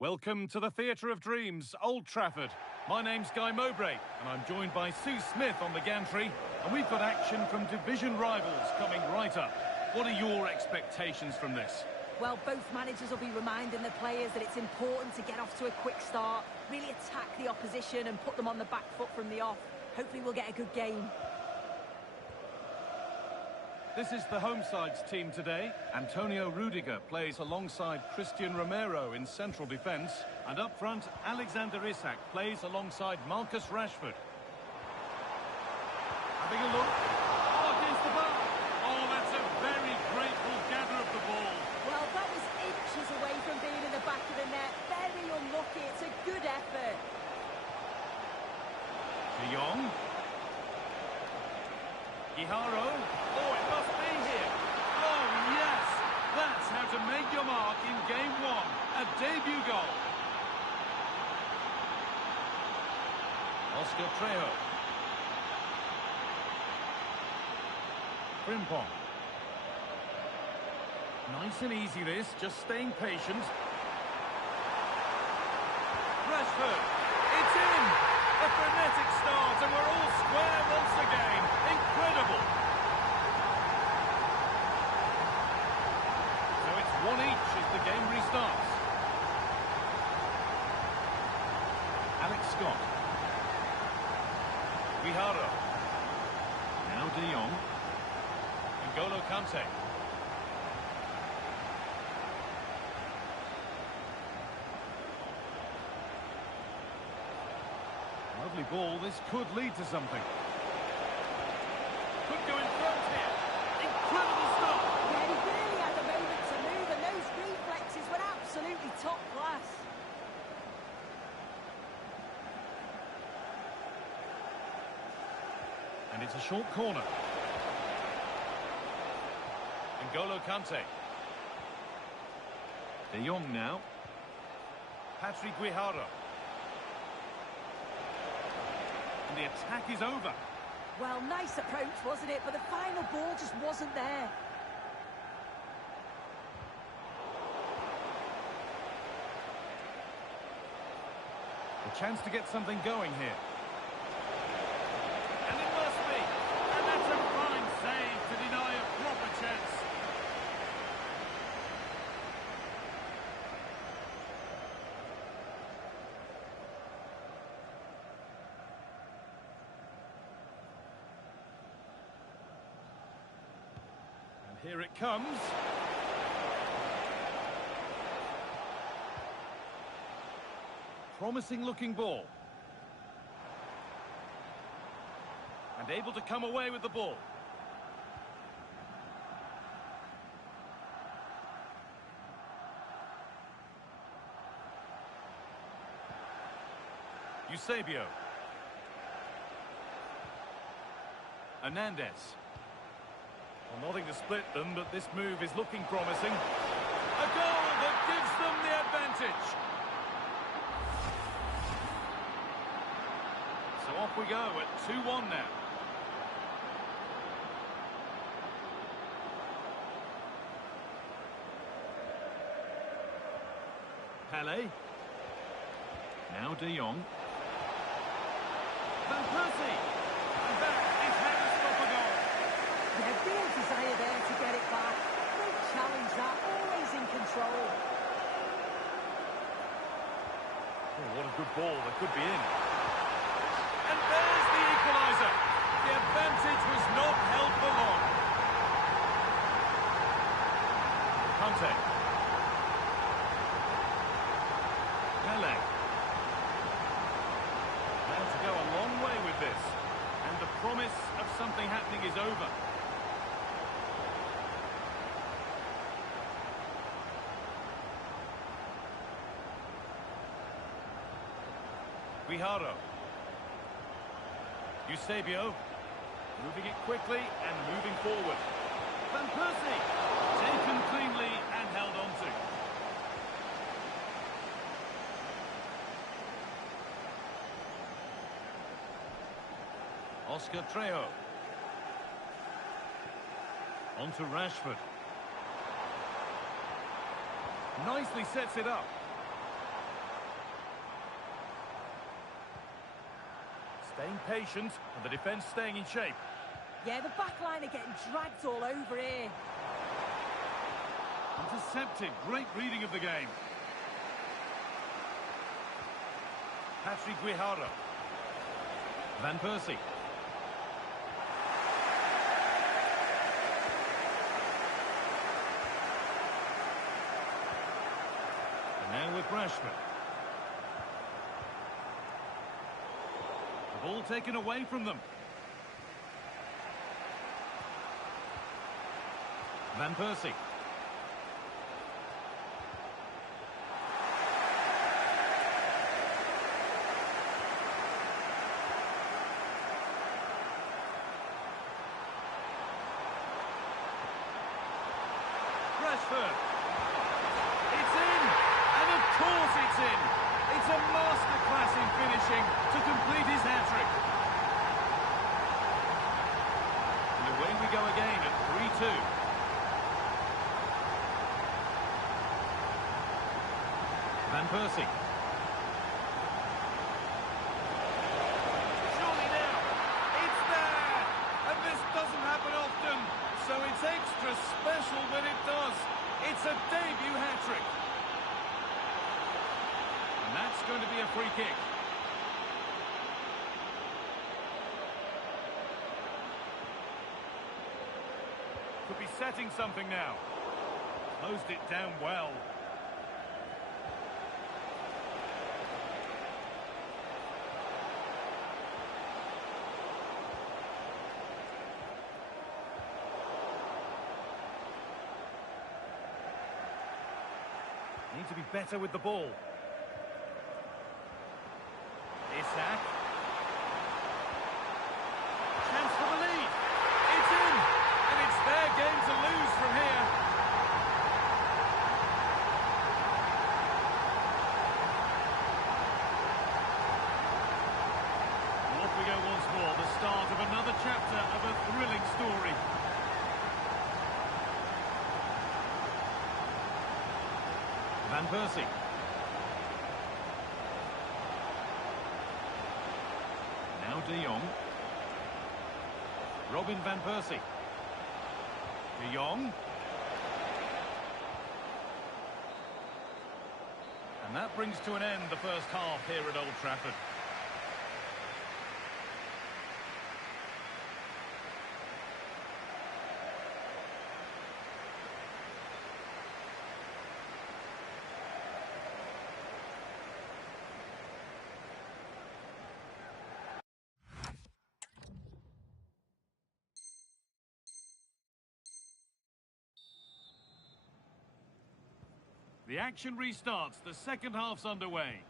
Welcome to the Theatre of Dreams, Old Trafford. My name's Guy Mowbray, and I'm joined by Sue Smith on the gantry, and we've got action from division rivals coming right up. What are your expectations from this? Well, both managers will be reminding the players that it's important to get off to a quick start, really attack the opposition and put them on the back foot from the off. Hopefully we'll get a good game. This is the home side's team today. Antonio Rudiger plays alongside Christian Romero in central defence. And up front, Alexander Isak plays alongside Marcus Rashford. Having a look. Oh, against the bar. Oh, that's a very grateful gather of the ball. Well, that was inches away from being in the back of the net. Very unlucky. It's a good effort. De Jong. Guijarro. Oh, it must be here. Oh, yes. That's how to make your mark in game one. A debut goal. Oscar Trejo. Frimpong. Nice and easy this, just staying patient. Rashford. It's in. A frenetic start and we're all square once again. Incredible. So it's 1 each as the game restarts. Alex Scott. Guijarro. Now De Jong. N'Golo Kante. Lovely ball, this could lead to something. Could go in front here. Incredible stop. Yeah, he really had a moment to move, and those reflexes were absolutely top class. And it's a short corner. N'Golo Kante. De Jong now. Patrick Guijarro. And the attack is over. Well, nice approach, wasn't it? But the final ball just wasn't there. A chance to get something going here. And it must be. And that's a fine save to deny a proper chance. Here it comes. Promising looking ball. And able to come away with the ball. Eusebio. Hernandez. Well, nothing to split them, but this move is looking promising. A goal that gives them the advantage. So off we go at 2-1 now. Pele. Now De Jong. Van Persie. And that is how to stop a goal. Yeah, real desire there to get it back. Great challenge that, always in control. Oh, what a good ball, that could be in. And there's the equaliser. The advantage was not held for long. Kante. Pele. Well, to go a long way with this. And the promise of something happening is over. Guijarro. Eusebio. Moving it quickly and moving forward. Van Persie. Taken cleanly and held on to. Oscar Trejo. On to Rashford. Nicely sets it up. Staying patient and the defence staying in shape. Yeah, the back line are getting dragged all over here. Intercepted. Great reading of the game. Patrick Guijarro. Van Persie. And now with Rashford. The ball taken away from them. Van Persie. Rashford. It's in! And of course it's in! It's a masterclass in finishing to complete his hat-trick. And away we go again at 3-2. Van Persie. Surely now. It's there! And this doesn't happen often. So it's extra special when it does. It's a debut hat-trick. And that's going to be a free kick. Could be setting something now. Closed it down well. Need to be better with the ball. Isak. Chance for the lead. It's in. And it's their game to lose from here. And off we go once more. The start of another chapter of a thrilling story. Van Persie. Now De Jong. Robin Van Persie. De Jong. And that brings to an end the first half here at Old Trafford. The action restarts. The second half's underway.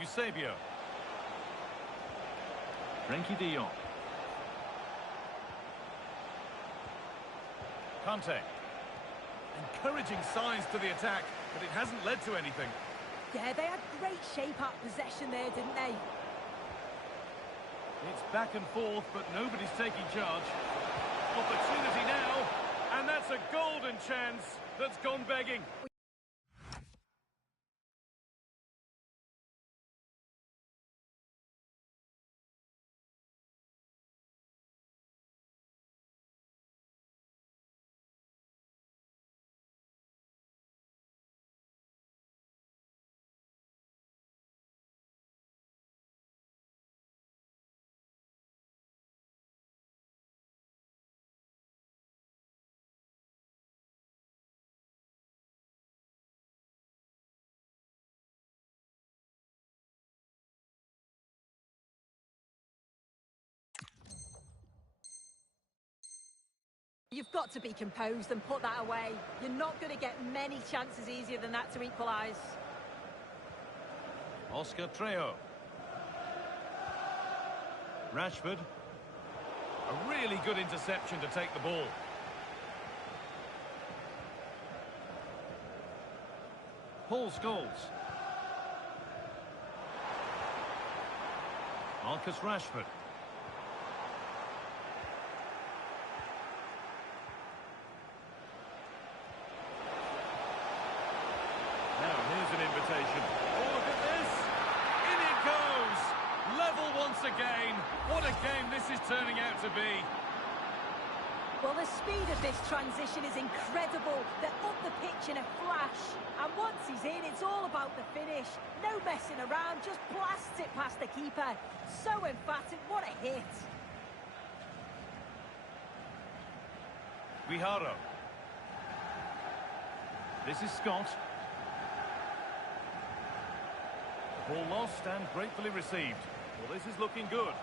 Eusebio. Frenkie de Jong. Kante. Encouraging signs to the attack, but it hasn't led to anything. Yeah, they had great shape at possession there, didn't they? It's back and forth, but nobody's taking charge. Opportunity now, and that's a golden chance that's gone begging. You've got to be composed and put that away. You're not going to get many chances easier than that to equalise. Oscar Trejo. Rashford. A really good interception to take the ball. Paul Scholes. Marcus Rashford. Now again. What a game this is turning out to be. Well, the speed of this transition is incredible. They're up the pitch in a flash. And once he's in, it's all about the finish. No messing around, just blasts it past the keeper. So emphatic, what a hit. Guijarro. This is Scott. Ball lost and gratefully received. Well, this is looking good.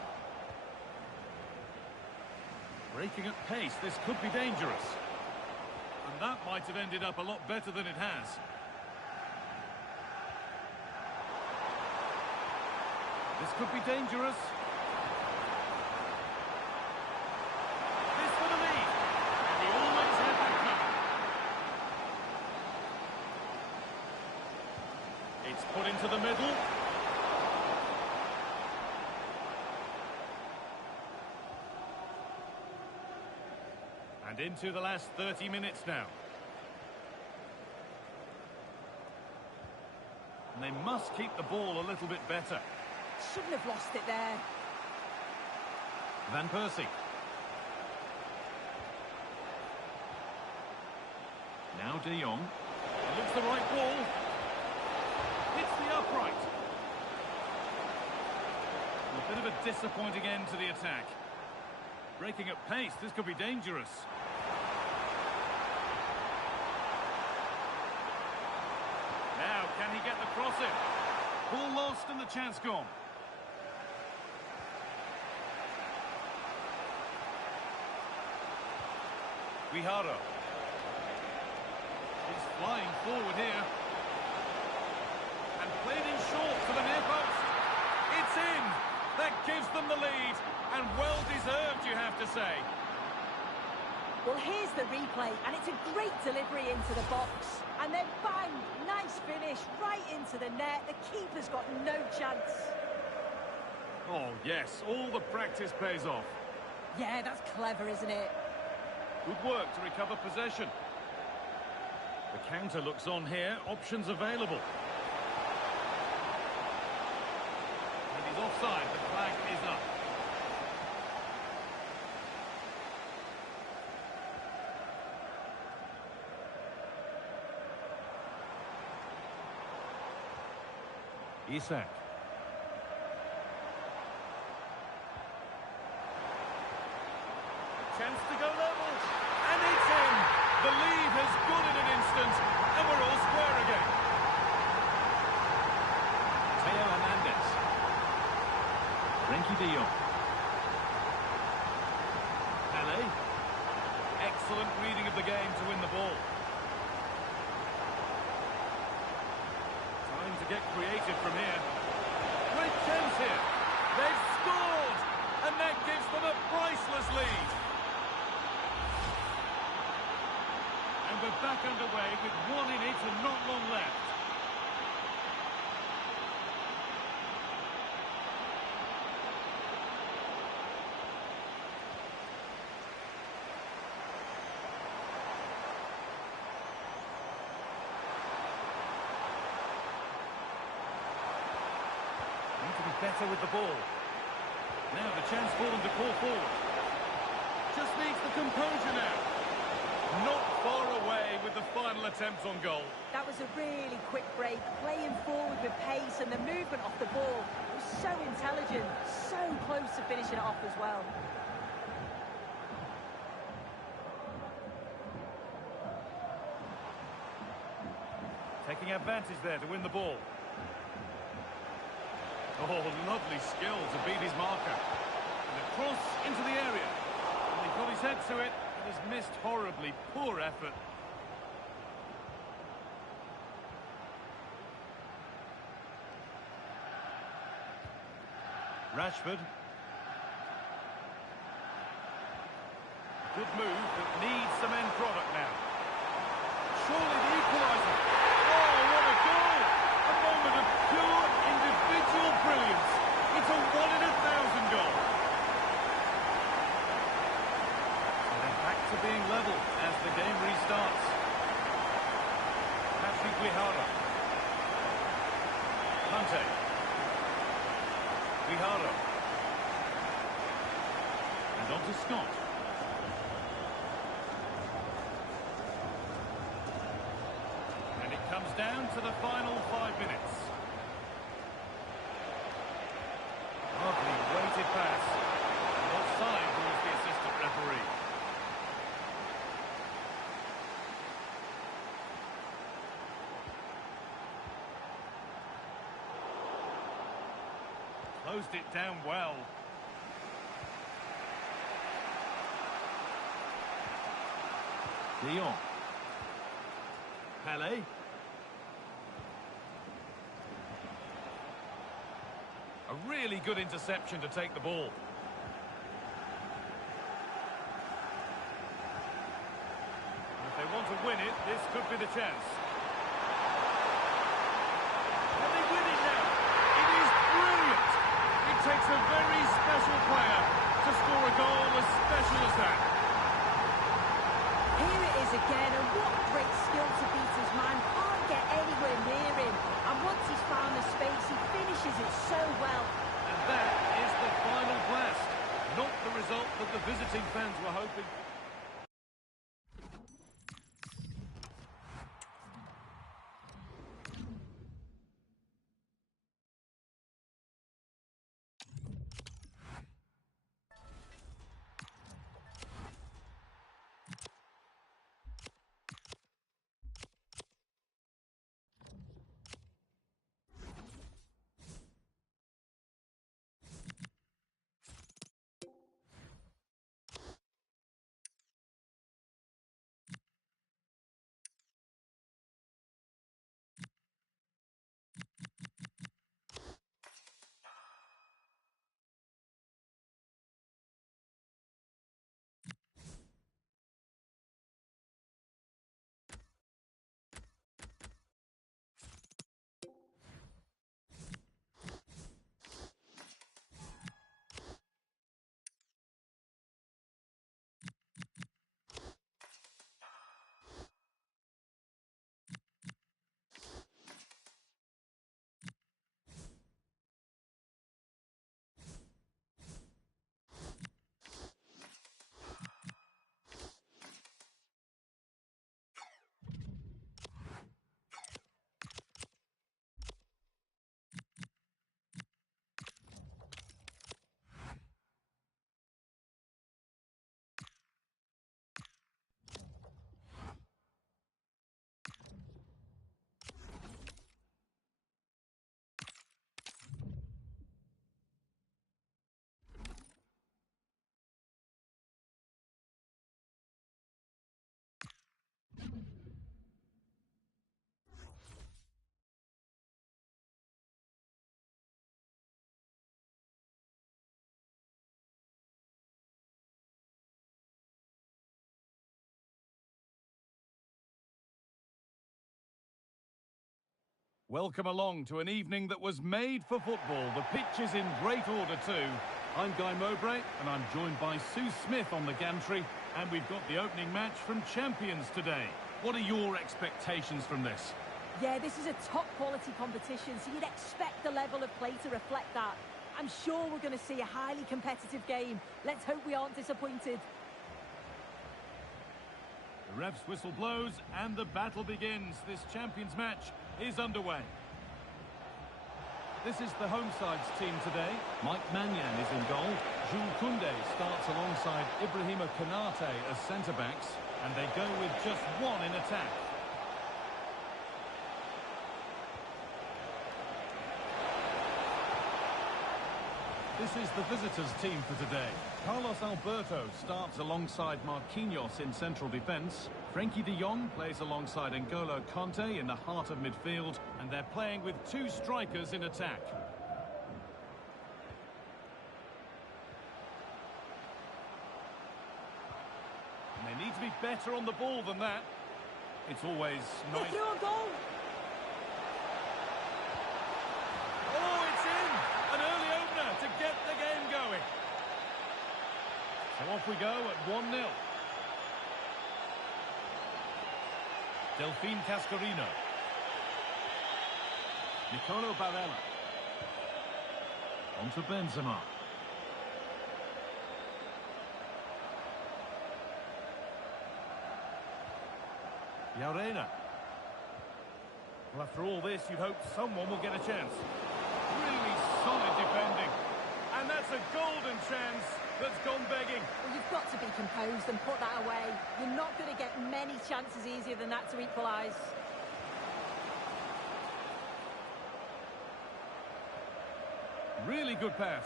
Breaking at pace, this could be dangerous. And that might have ended up a lot better than it has. This could be dangerous. This for the lead. And he always had that covered. It's put into the middle. And into the last 30 minutes now. And they must keep the ball a little bit better. Shouldn't have lost it there. Van Persie. Now De Jong. It looks the right ball. Hits the upright. A bit of a disappointing end to the attack. Breaking at pace, this could be dangerous. Now, can he get the cross in? Ball lost and the chance gone. Guijarro. He's flying forward here. And played in short to the near post. It's in. That gives them the lead. And well deserved, you have to say. Well, here's the replay, and it's a great delivery into the box. And then bang, nice finish, right into the net. The keeper's got no chance. Oh, yes, all the practice pays off. Yeah, that's clever, isn't it? Good work to recover possession. The counter looks on here, options available. And he's offside, the flag is up. Isak. Chance to go level, and it's in. The lead has gone in an instant, and we're all square again. Theo Hernandez. Frenkie de Jong. Pele. Excellent reading of the game to win the ball. Time to get creative from here. Great chance here. They've scored, and that gives them a priceless lead. And we're back underway with one in it and not long left. Need to be better with the ball. Now the chance for them to pull forward. Just needs the composure now. Not far away with the final attempt on goal. That was a really quick break, playing forward with pace, and the movement off the ball was so intelligent, so close to finishing it off as well. Taking advantage there to win the ball. Oh, lovely skill to beat his marker. And a cross into the area. And he got his head to it. Has missed horribly. Poor effort. Rashford. Good move, but needs some end product now. Surely the equaliser. Oh, what a goal! A moment of pure individual brilliance. It's a 1 in 1,000 goal. To being level as the game restarts. Patrick Guijarro. Kante. Guijarro. And on to Scott. And it comes down to the final 5 minutes. Lovely weighted pass. And offside rules the assistant referee. Closed it down well. De Jong. Pele. A really good interception to take the ball. If they want to win it, this could be the chance. And they win it now. It is brilliant. It takes a very special player to score a goal as special as that. Here it is again, and what great skill to beat his man. Can't get anywhere near him. And once he's found the space, he finishes it so well. And that is the final blast. Not the result that the visiting fans were hoping. Welcome along to an evening that was made for football. The pitch is in great order too. I'm Guy Mowbray and I'm joined by Sue Smith on the gantry, and we've got the opening match from Champions today. What are your expectations from this? Yeah, this is a top-quality competition, so you'd expect the level of play to reflect that. I'm sure we're going to see a highly competitive game. Let's hope we aren't disappointed. The ref's whistle blows and the battle begins. This Champions match is underway. This is the home side's team today. Mike Maignan is in goal. Jules Koundé starts alongside Ibrahima Konate as centre-backs, and they go with just one in attack. This is the visitors' team for today. Carlos Alberto starts alongside Marquinhos in central defence. Frenkie de Jong plays alongside N'Golo Kanté in the heart of midfield, and they're playing with two strikers in attack. And they need to be better on the ball than that. It's always nice. Through a goal. Oh, it's in! An early opener to get the game going. So off we go at 1-0. Delphine Cascarino. Nicolo Barella. On to Benzema. Llorena. Well, after all this, you'd hope someone will get a chance. Really solid defending. And that's a golden chance that's gone begging. Well, you've got to be composed and put that away. You're not going to get many chances easier than that to equalise. Really good pass.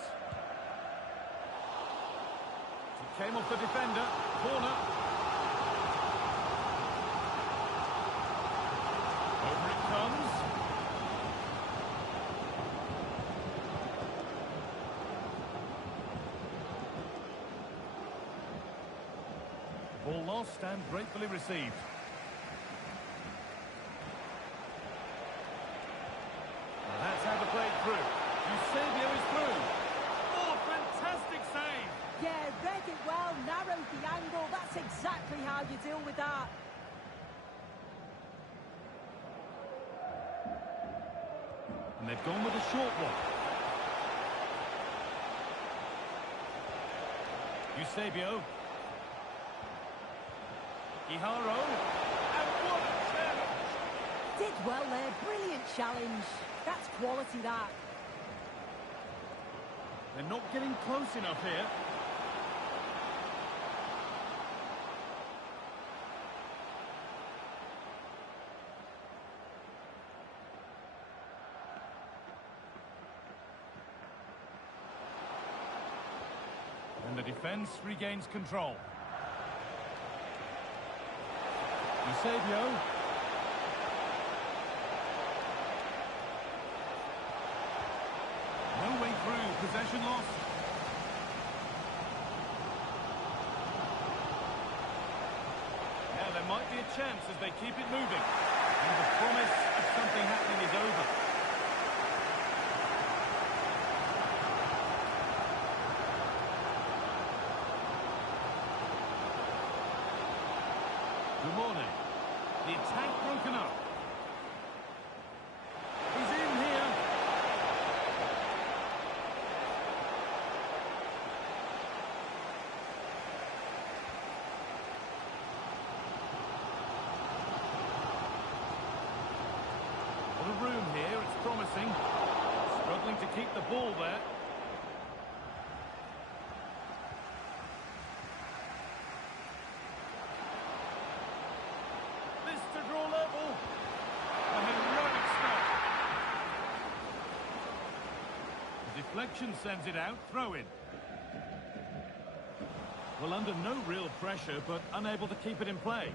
It came off the defender. Corner. Over it comes. Ball lost and gratefully received. Well, that's how the play through. Eusebio is through. Oh, fantastic save! Yeah, read it well, narrowed the angle. That's exactly how you deal with that. And they've gone with a short one. Eusebio. Iharo. And what a challenge! Did well there, brilliant challenge. That's quality, that. They're not getting close enough here. And the defence regains control. Eusebio. No way through, possession lost. Now there might be a chance as they keep it moving. And the promise of something happening is over. Good morning. The attack broken up. He's in here. A lot of room here, it's promising. Struggling to keep the ball there. This to draw level. A heroic stop. The deflection sends it out, throw in. Well, under no real pressure, but unable to keep it in play.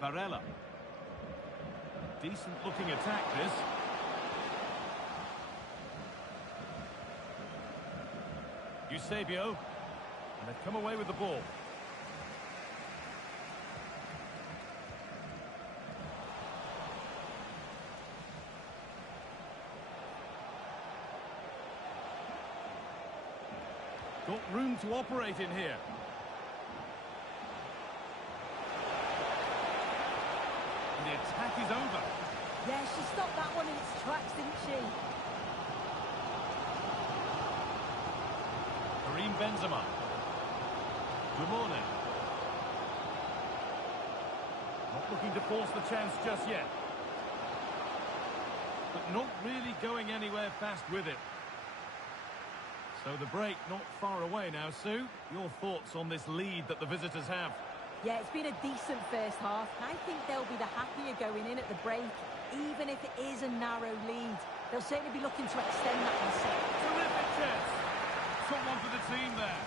Varela. Decent looking attack, this. Eusebio. And they've come away with the ball. Got room to operate in here. And the attack is over. Yeah, she stopped that one in its tracks, didn't she? Karim Benzema. Good morning. Not looking to force the chance just yet. But not really going anywhere fast with it. So the break not far away now, Sue. Your thoughts on this lead that the visitors have? Yeah, it's been a decent first half. I think they'll be the happier going in at the break, even if it is a narrow lead. They'll certainly be looking to extend that in second. Terrific chance. Someone for the team there.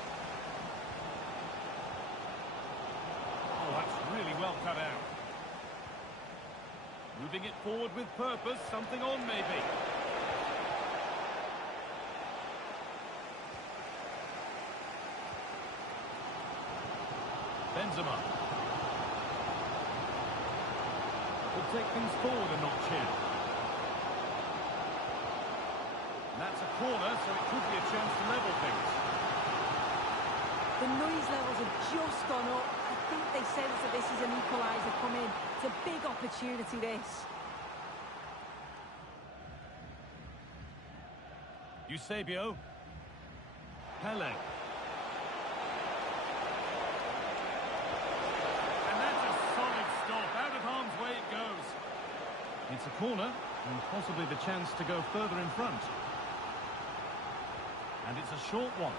Oh, that's really well cut out. Moving it forward with purpose, something on maybe. Benzema. Will take things forward a notch here. And that's a corner, so it could be a chance to level things. The noise levels have just gone up. I think they sense that this is an equaliser coming. It's a big opportunity, this. Eusebio. Pele. It's a corner, and possibly the chance to go further in front. And it's a short one.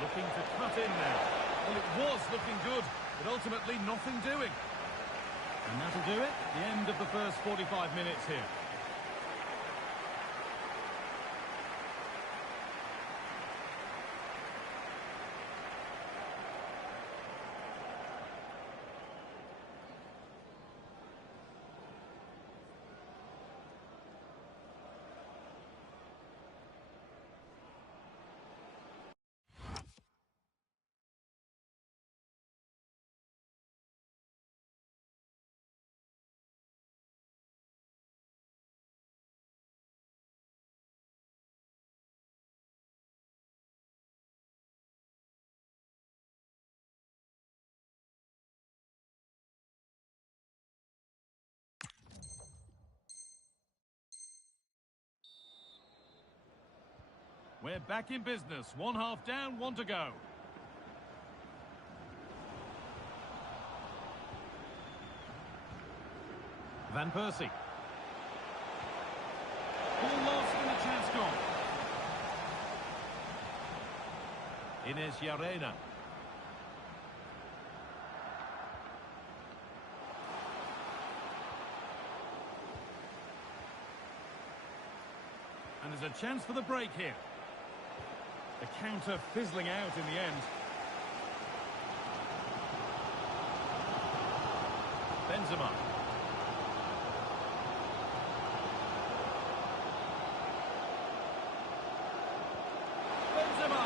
Looking to cut in now. Well, it was looking good, but ultimately nothing doing. And that'll do it. The end of the first 45 minutes here. We're back in business. One half down, one to go. Van Persie. Ball lost and the chance gone. Ines Llarena. And there's a chance for the break here. The counter fizzling out in the end. Benzema. Benzema.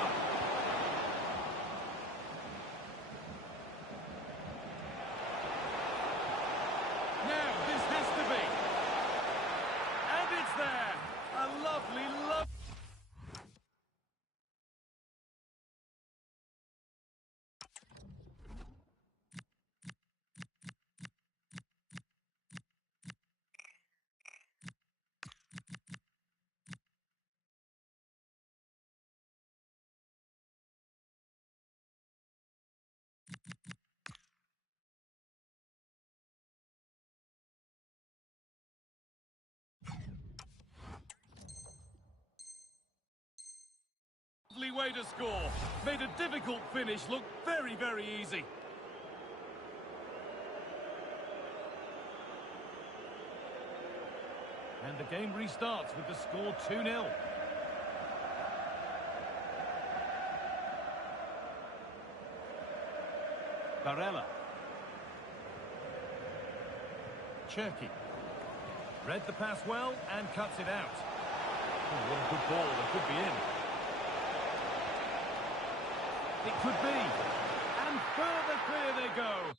Now this has to be. And it's there. A lovely. Lovely way to score. Made a difficult finish look very, very easy. And the game restarts with the score 2-0. Barella. Cherki. Read the pass well and cuts it out. Oh, what a good ball. It could be in. It could be. And further clear they go.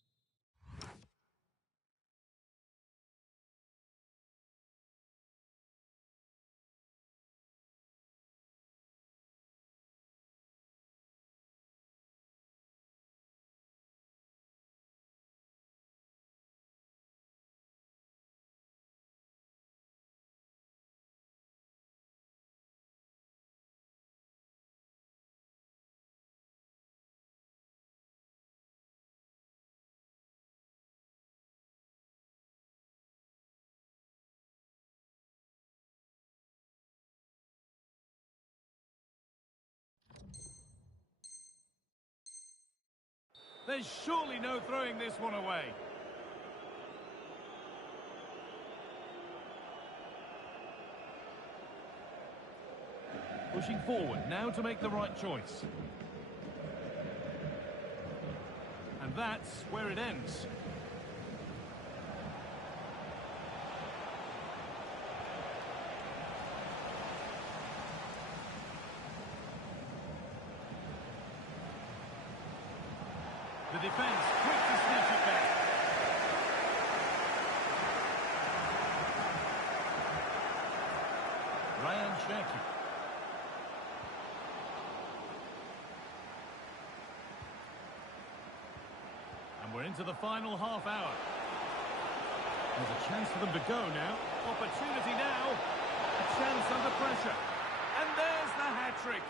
There's surely no throwing this one away. Pushing forward now to make the right choice. And that's where it ends. The defence quick to snatch it back. Ryan Cherki. And we're into the final half hour. There's a chance for them to go now. Opportunity now. A chance under pressure. And there's the hat-trick.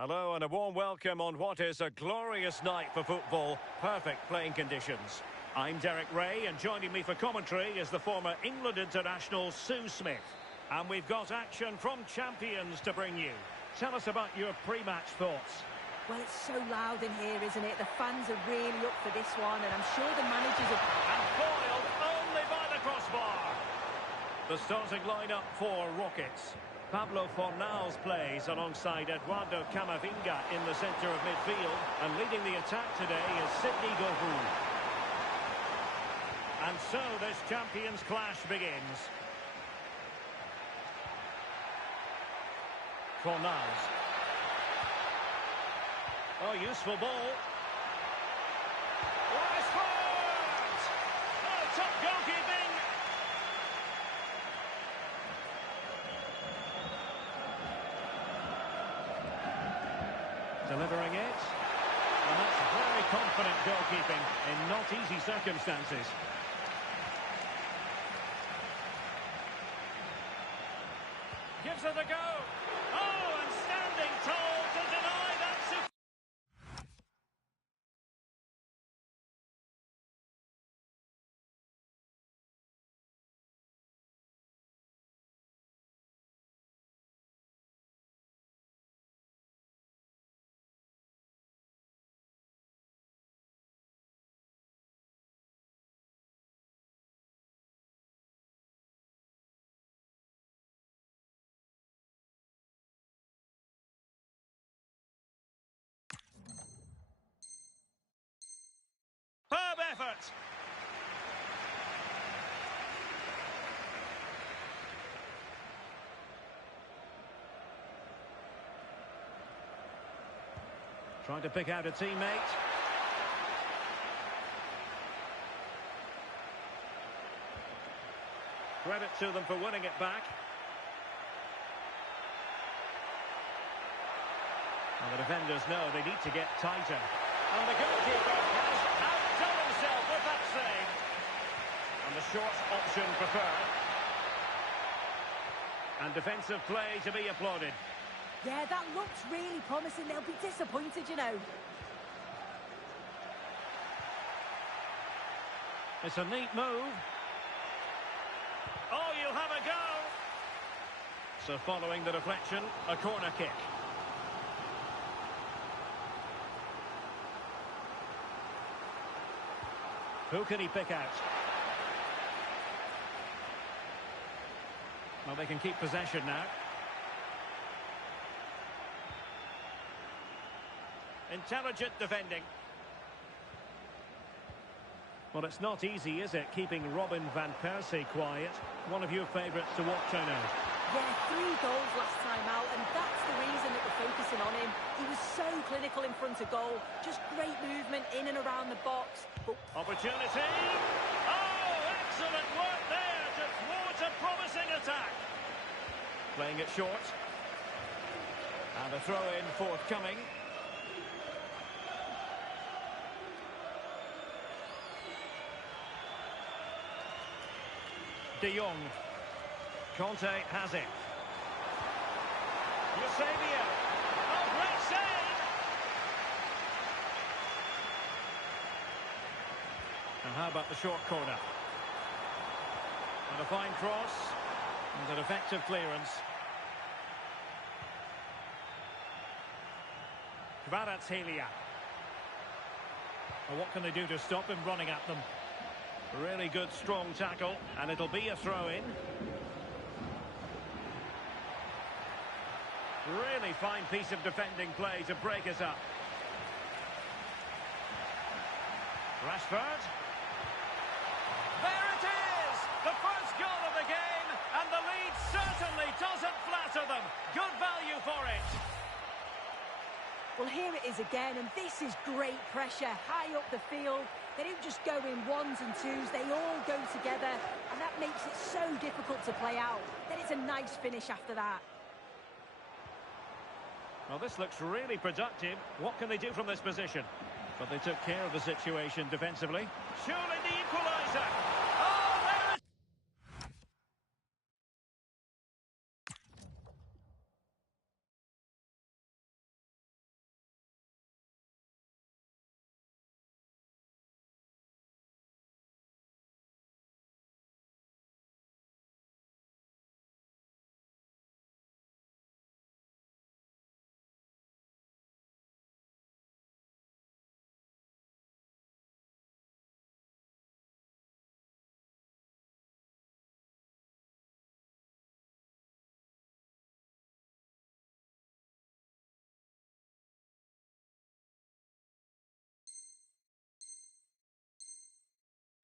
Hello and a warm welcome on what is a glorious night for football. Perfect playing conditions. I'm Derek Ray, and joining me for commentary is the former England international Sue Smith. And we've got action from champions to bring you. Tell us about your pre-match thoughts. Well, it's so loud in here, isn't it? The fans are really up for this one, and I'm sure the managers are... And foiled only by the crossbar. The starting lineup for Rockets. Pablo Fornals plays alongside Eduardo Camavinga in the centre of midfield, and leading the attack today is Sidney Govou. And so this champions clash begins. Fornals. Oh, useful ball. Rashford! Oh, top goalkeeping! Delivering it. And that's very confident goalkeeping in not easy circumstances. Gives it a go. Oh, and standing tall to deny that. Superb effort. Trying to pick out a teammate. Credit to them for winning it back. And the defenders know they need to get tighter. And the goalkeeper has outdone himself with that save. And the short option preferred. And defensive play to be applauded. Yeah, that looks really promising. They'll be disappointed, you know. It's a neat move. Oh, you'll have a go. So following the deflection, a corner kick. Who can he pick out? Well, they can keep possession now. Intelligent defending. Well, it's not easy, is it, keeping Robin van Persie quiet? One of your favourites to watch, I know. Yeah, 3 goals last time out, and that's the reason that we're focusing on him. He was so clinical in front of goal. Just great movement in and around the box. But... Opportunity! Oh, excellent work there to thwart a promising attack. Playing it short. And a throw-in forthcoming. De Jong. Conte has it. Eusebio. Oh, great save! And how about the short corner? And a fine cross. And an effective clearance. Kvaratskhelia. Well, what can they do to stop him running at them? Really good, strong tackle, and it'll be a throw-in. Really fine piece of defending play to break us up. Rashford. There it is! The first goal of the game, and the lead certainly doesn't flatter them. Good value for it. Well, here it is again, and this is great pressure, high up the field. They don't just go in ones and twos, they all go together, and that makes it so difficult to play out. Then it's a nice finish after that. Well, this looks really productive. What can they do from this position? But they took care of the situation defensively. Surely the equaliser!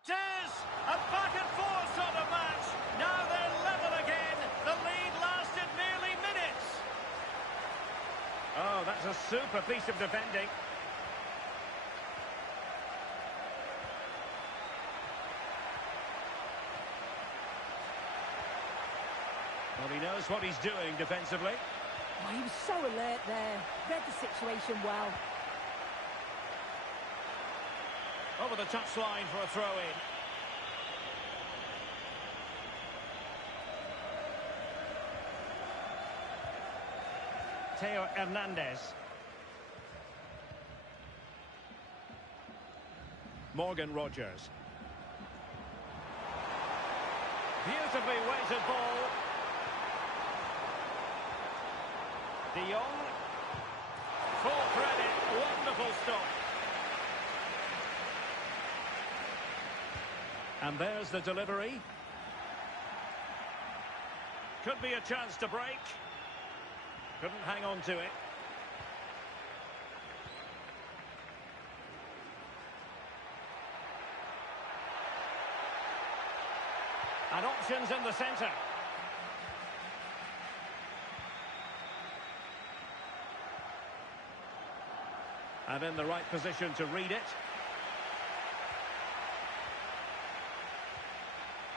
It is a back-and-forth sort of match. Now they're level again. The lead lasted nearly minutes. Oh, that's a super piece of defending. Well, he knows what he's doing defensively. Oh, he was so alert there. Read the situation well. Over the touchline for a throw-in. Theo Hernandez. Morgan Rogers. Beautifully weighted ball. De Jong. Full credit. Wonderful stop. And there's the delivery. Could be a chance to break. Couldn't hang on to it. And options in the centre. And in the right position to read it.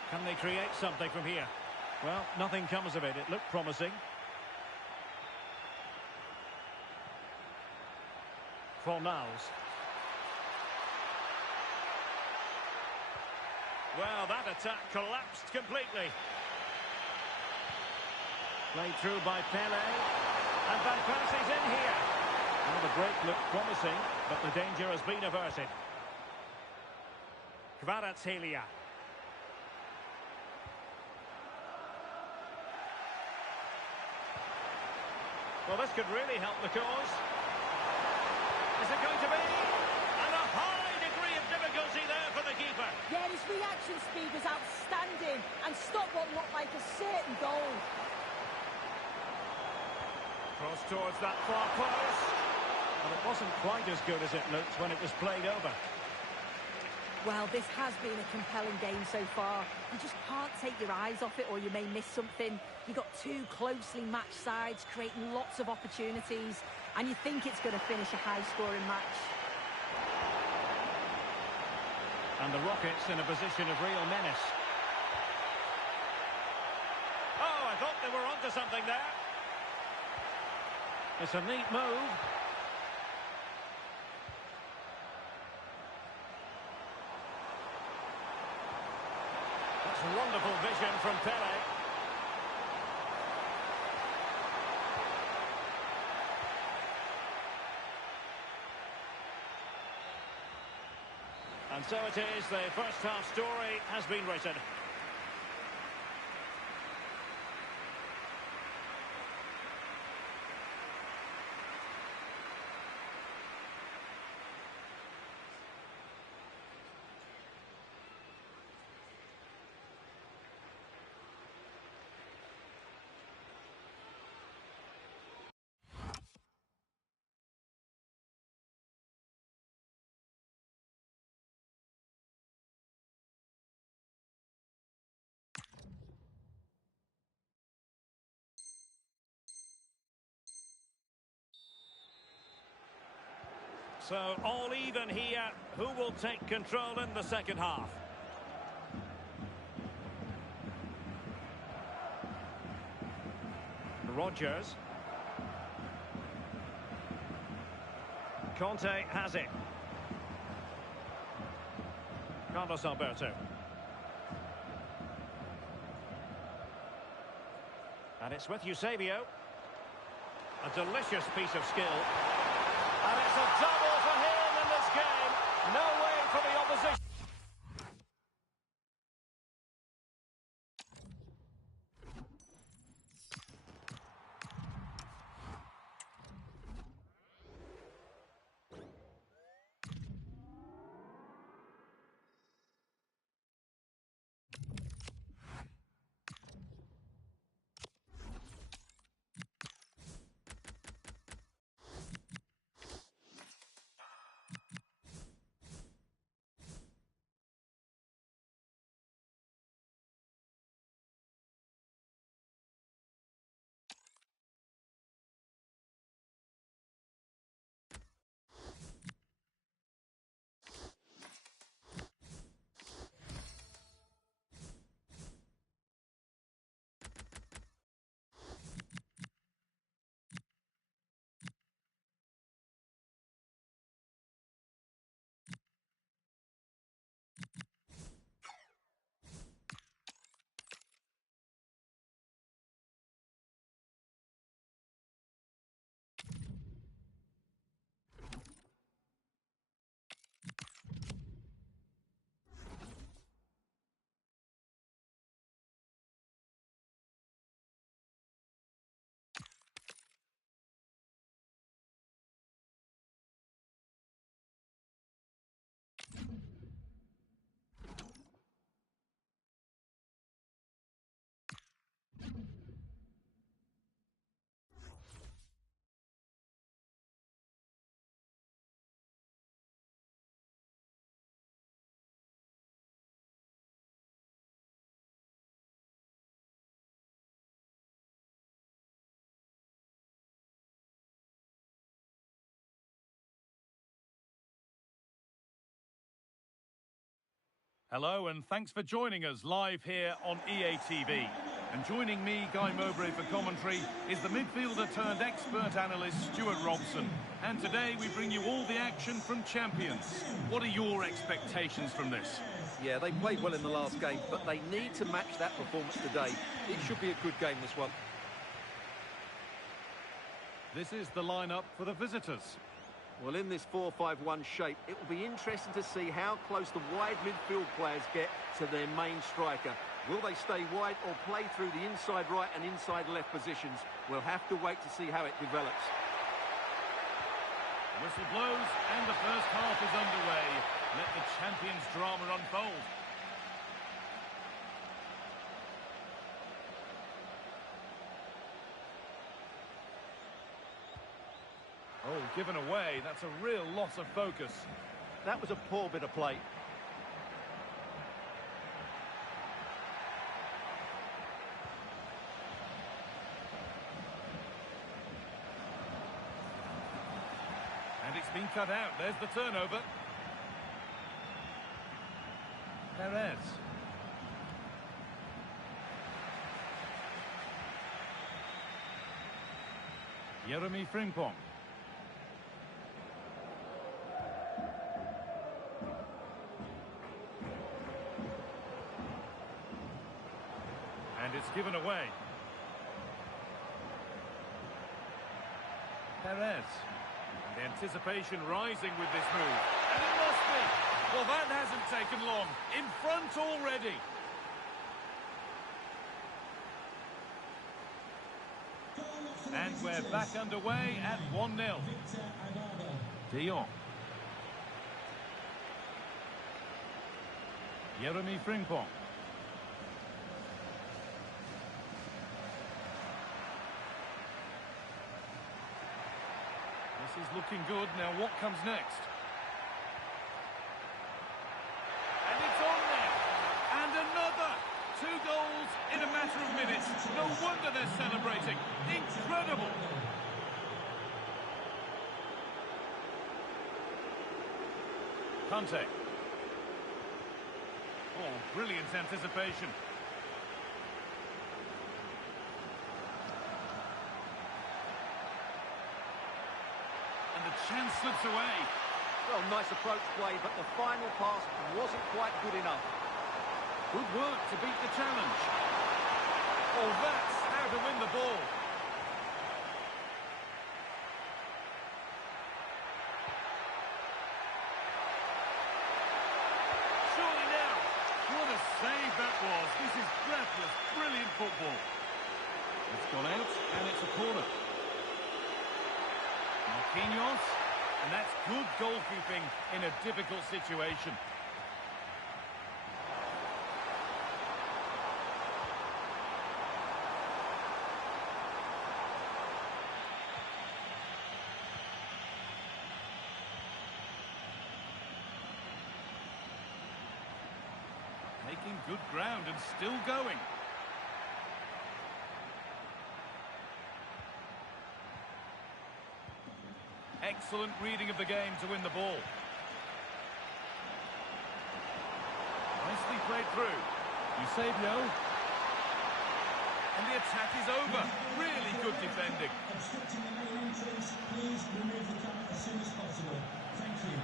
Can they create something from here? Well, nothing comes of it. It looked promising. Fornals. Well, that attack collapsed completely. Played through by Pele. And Van Persie's in here. Well, the break looked promising, but the danger has been averted. Kvaratskhelia. Well, this could really help the cause. Is it going to be? And a high degree of difficulty there for the keeper. Yeah, his reaction speed was outstanding and stopped what looked like a certain goal. Cross towards that far post. But it wasn't quite as good as it looked when it was played over. Well, this has been a compelling game so far. You just can't take your eyes off it or you may miss something. You've got two closely matched sides creating lots of opportunities and you think it's going to finish a high-scoring match. And the Rockets in a position of real menace. Oh, I thought they were onto something there. It's a neat move. That's wonderful vision from Pele. And so it is, the first half story has been written. So, all even here. Who will take control in the second half? Rogers. Conte has it. Carlos Alberto. And it's with Eusebio. A delicious piece of skill. And it's a double for him in this game. No way for the opposition. Hello and thanks for joining us live here on EA TV. And joining me, Guy Mowbray, for commentary is the midfielder turned expert analyst Stuart Robson. And today we bring you all the action from Champions. What are your expectations from this? Yeah, they played well in the last game, but they need to match that performance today. It should be a good game, this one. This is the lineup for the visitors. Well, in this 4-5-1 shape, it will be interesting to see how close the wide midfield players get to their main striker. Will they stay wide or play through the inside right and inside left positions? We'll have to wait to see how it develops. Whistle blows and the first half is underway. Let the Champions drama unfold. Oh, given away. That's a real loss of focus. That was a poor bit of play. And it's been cut out. There's the turnover. Perez. Jeremy Frimpong. And it's given away. Perez. The anticipation rising with this move. And it must be. Well, that hasn't taken long. In front already. And we're back underway at 1-0. De Jong. Jeremy Frimpong. This is looking good. Now what comes next? And it's on there. And another. 2 goals in a matter of minutes. No wonder they're celebrating. Incredible. Kante. Oh, brilliant anticipation. And the chance slips away. Well, nice approach play, but the final pass wasn't quite good enough. Good work to beat the challenge. Oh, that's how to win the ball. Surely now. What a save that was. This is breathless, brilliant football. It's gone out, and it's a corner. Marquinhos, and that's good goalkeeping in a difficult situation. Making good ground and still going. Excellent reading of the game to win the ball. Nicely played through. Eusebio. And the attack is over. Really good defending. Obstructing the main entrance, please remove the car as soon as possible. Thank you.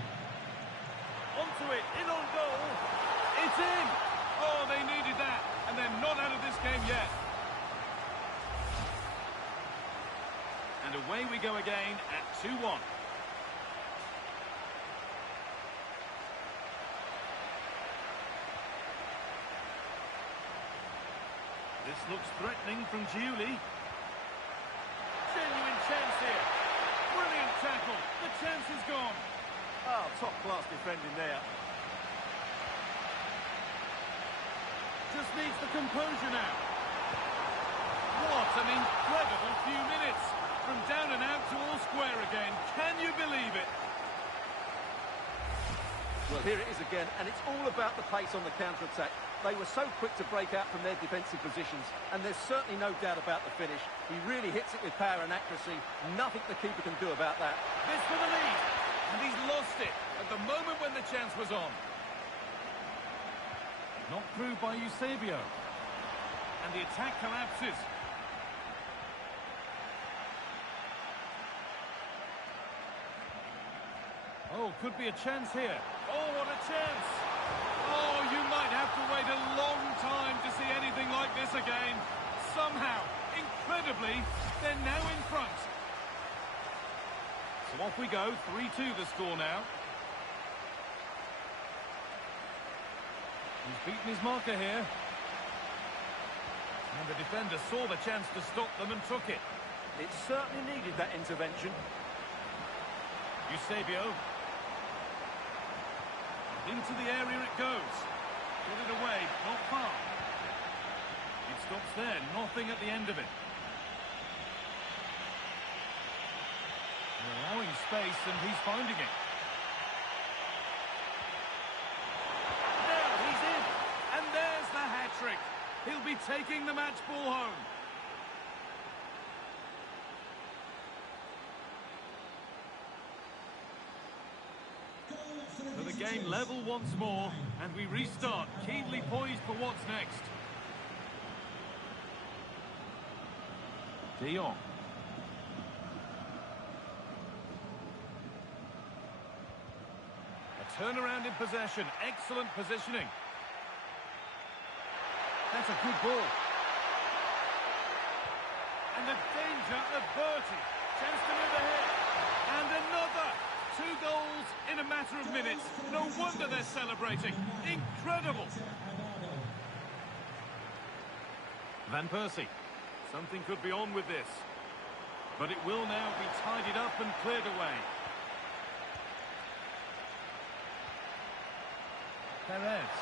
Onto it, in on goal. It's in. Oh, they needed that. And they're not out of this game yet. And away we go again at 2-1. This looks threatening from Giuli. Genuine chance here. Brilliant tackle. The chance is gone. Oh, top-class defending there. Just needs the composure now. What an incredible few minutes. From down and out to all square again. Can you believe it? Well, here it is again, and it's all about the pace on the counter-attack. They were so quick to break out from their defensive positions, and there's certainly no doubt about the finish. He really hits it with power and accuracy. Nothing the keeper can do about that. This for the lead. And he's lost it at the moment when the chance was on. Not through by Eusebio. And the attack collapses. Oh, could be a chance here. Oh, what a chance! Oh, you might have to wait a long time to see anything like this again. Somehow, incredibly, they're now in front. So off we go, 3-2 the score now. He's beaten his marker here. And the defender saw the chance to stop them and took it. It certainly needed that intervention. Eusebio. Into the area it goes. Get it away, but not far. It stops there, nothing at the end of it. They're allowing space and he's finding it. Now he's in. And there's the hat-trick. He'll be taking the match ball home. So the game level once more, and we restart, keenly poised for what's next. De Jong. A turnaround in possession, excellent positioning. That's a good ball. And the danger averted. Chance to move ahead. And another. 2 goals in a matter of minutes. No wonder they're celebrating. Incredible. Van Persie. Something could be on with this. But it will now be tidied up and cleared away. Perez.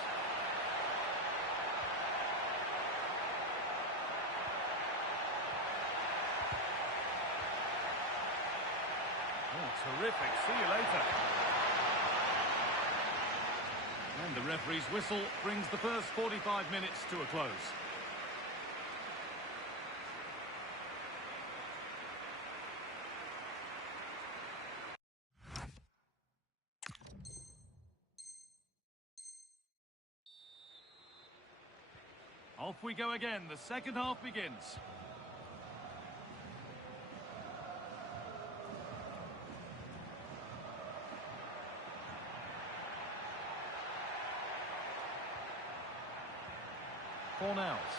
Oh, terrific. See you later. And the referee's whistle brings the first 45 minutes to a close. Off we go again. The second half begins. Fornals.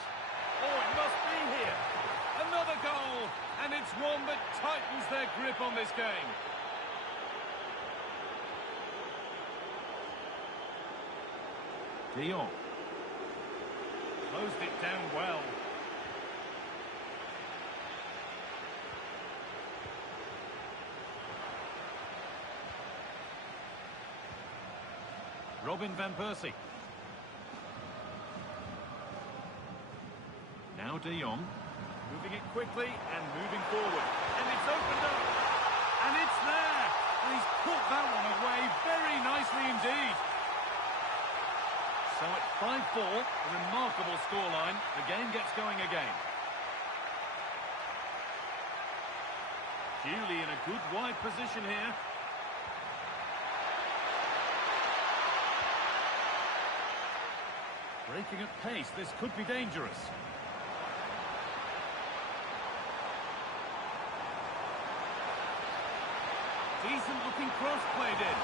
Oh, it must be here. Another goal. And it's one that tightens their grip on this game. De Jong. Closed it down well. Robin van Persie. Now De Jong. Moving it quickly and moving forward. And it's opened up. And it's there. And he's put that one away very nicely indeed. So at 5-4, a remarkable scoreline. The game gets going again. Hughley in a good wide position here. Breaking at pace, this could be dangerous. Decent looking cross played in.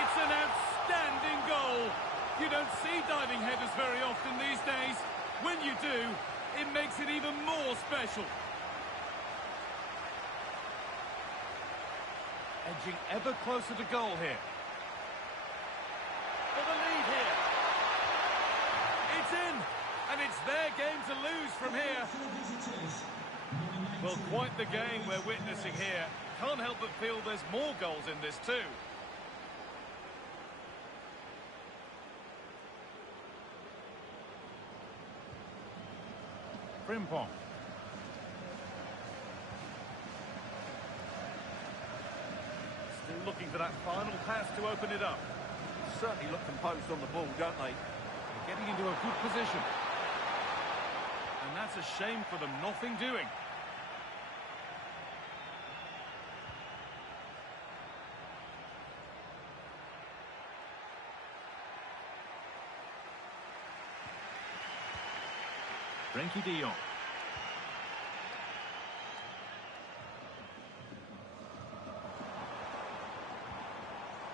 It's an outstanding goal. You don't see diving headers very often these days. When you do, it makes it even more special. Edging ever closer to goal here. For the lead here. It's in, and it's their game to lose from here. Well, quite the game we're witnessing here. Can't help but feel there's more goals in this too. Frimpong. Still looking for that final pass to open it up. Certainly look composed on the ball, don't they? They're getting into a good position. And that's a shame for them, nothing doing. Frenkie de Jong.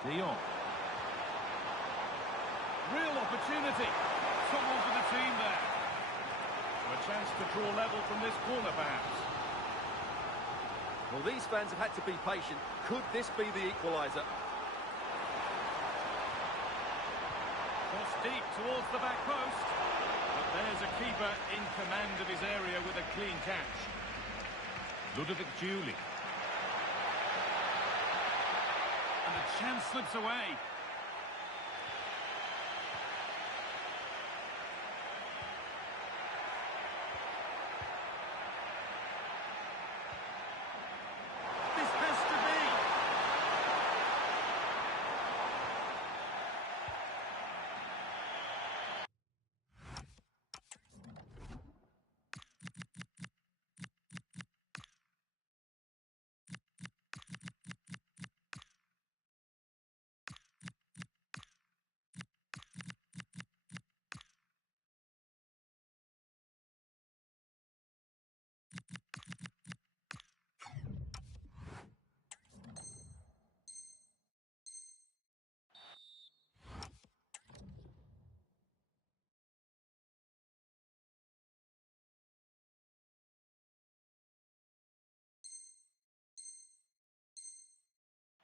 De Jong. Real opportunity. Someone for the team there. A chance to draw level from this corner, perhaps. Well, these fans have had to be patient. Could this be the equaliser? Cross deep towards the back post. But there's a keeper in command of his area with a clean catch. Ludovic Giuly. And the chance slips away. This has to be.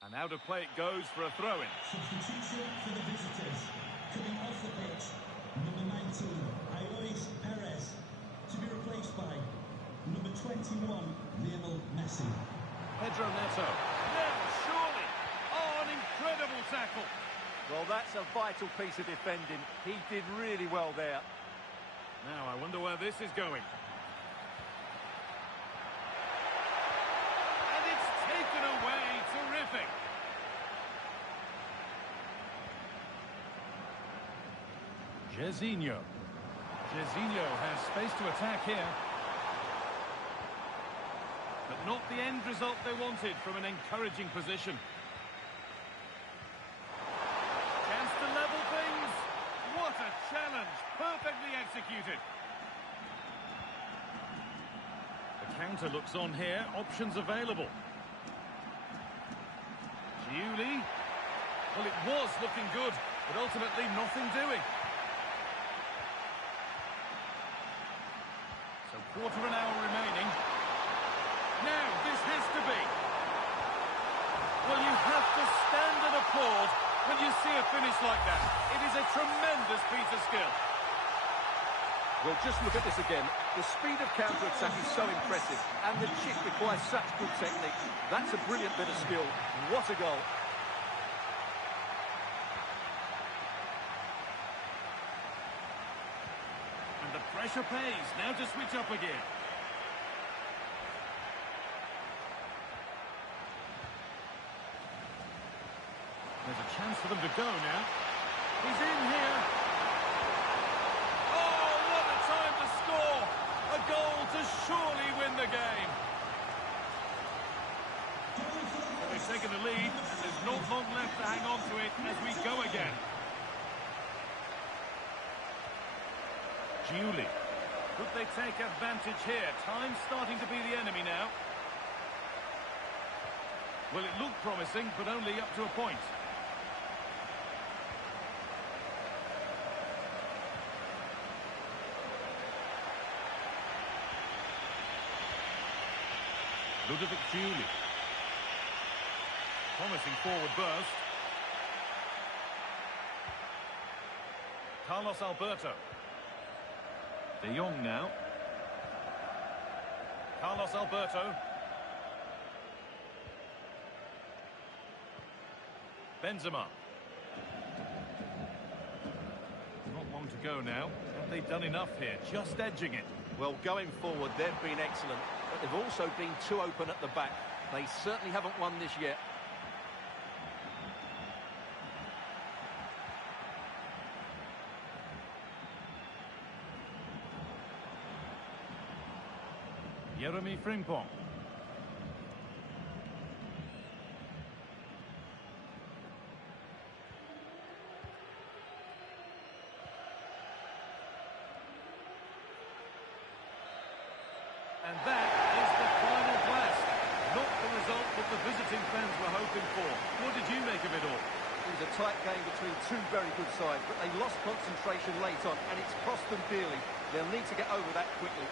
And out of play it goes for a throw-in. Substitution for the visitors. Coming off the pitch, number 19, Alois Perez, to be replaced by number 21, Lionel Messi. Pedro Neto. Now, surely. Oh, an incredible tackle. Well, that's a vital piece of defending. He did really well there. Now, I wonder where this is going. And it's taken away. Terrific. Jezinho. Jezinho has space to attack here. But not the end result they wanted from an encouraging position. Chance to level things. What a challenge. Perfectly executed. The counter looks on here. Options available. Giuly. Well, it was looking good, but ultimately nothing doing. So quarter of an hour remaining. Now, this has to be. Well, you have to stand and applaud when you see a finish like that. It is a tremendous piece of skill. Well, just look at this again. The speed of counter-attack is so impressive, and the chip requires such good technique. That's a brilliant bit of skill. What a goal. And the pressure pays. Now to switch up again. There's a chance for them to go now. He's in here. Oh, what a time to score! A goal to surely win the game. They've taken the lead, and there's not long left to hang on to it as we go again. Giuly. Could they take advantage here? Time's starting to be the enemy now. Well, it looked promising, but only up to a point. Ludovic Giuly. Promising forward burst. Carlos Alberto. De Jong now. Carlos Alberto. Benzema. Not long to go now. Have they done enough here? Just edging it. Well, going forward, they've been excellent, but they've also been too open at the back. They certainly haven't won this yet. Jeremy Frimpong. And that is the final blast. Not the result that the visiting fans were hoping for. What did you make of it all? It was a tight game between two very good sides, but they lost concentration late on, and it's cost them dearly. They'll need to get over that quickly.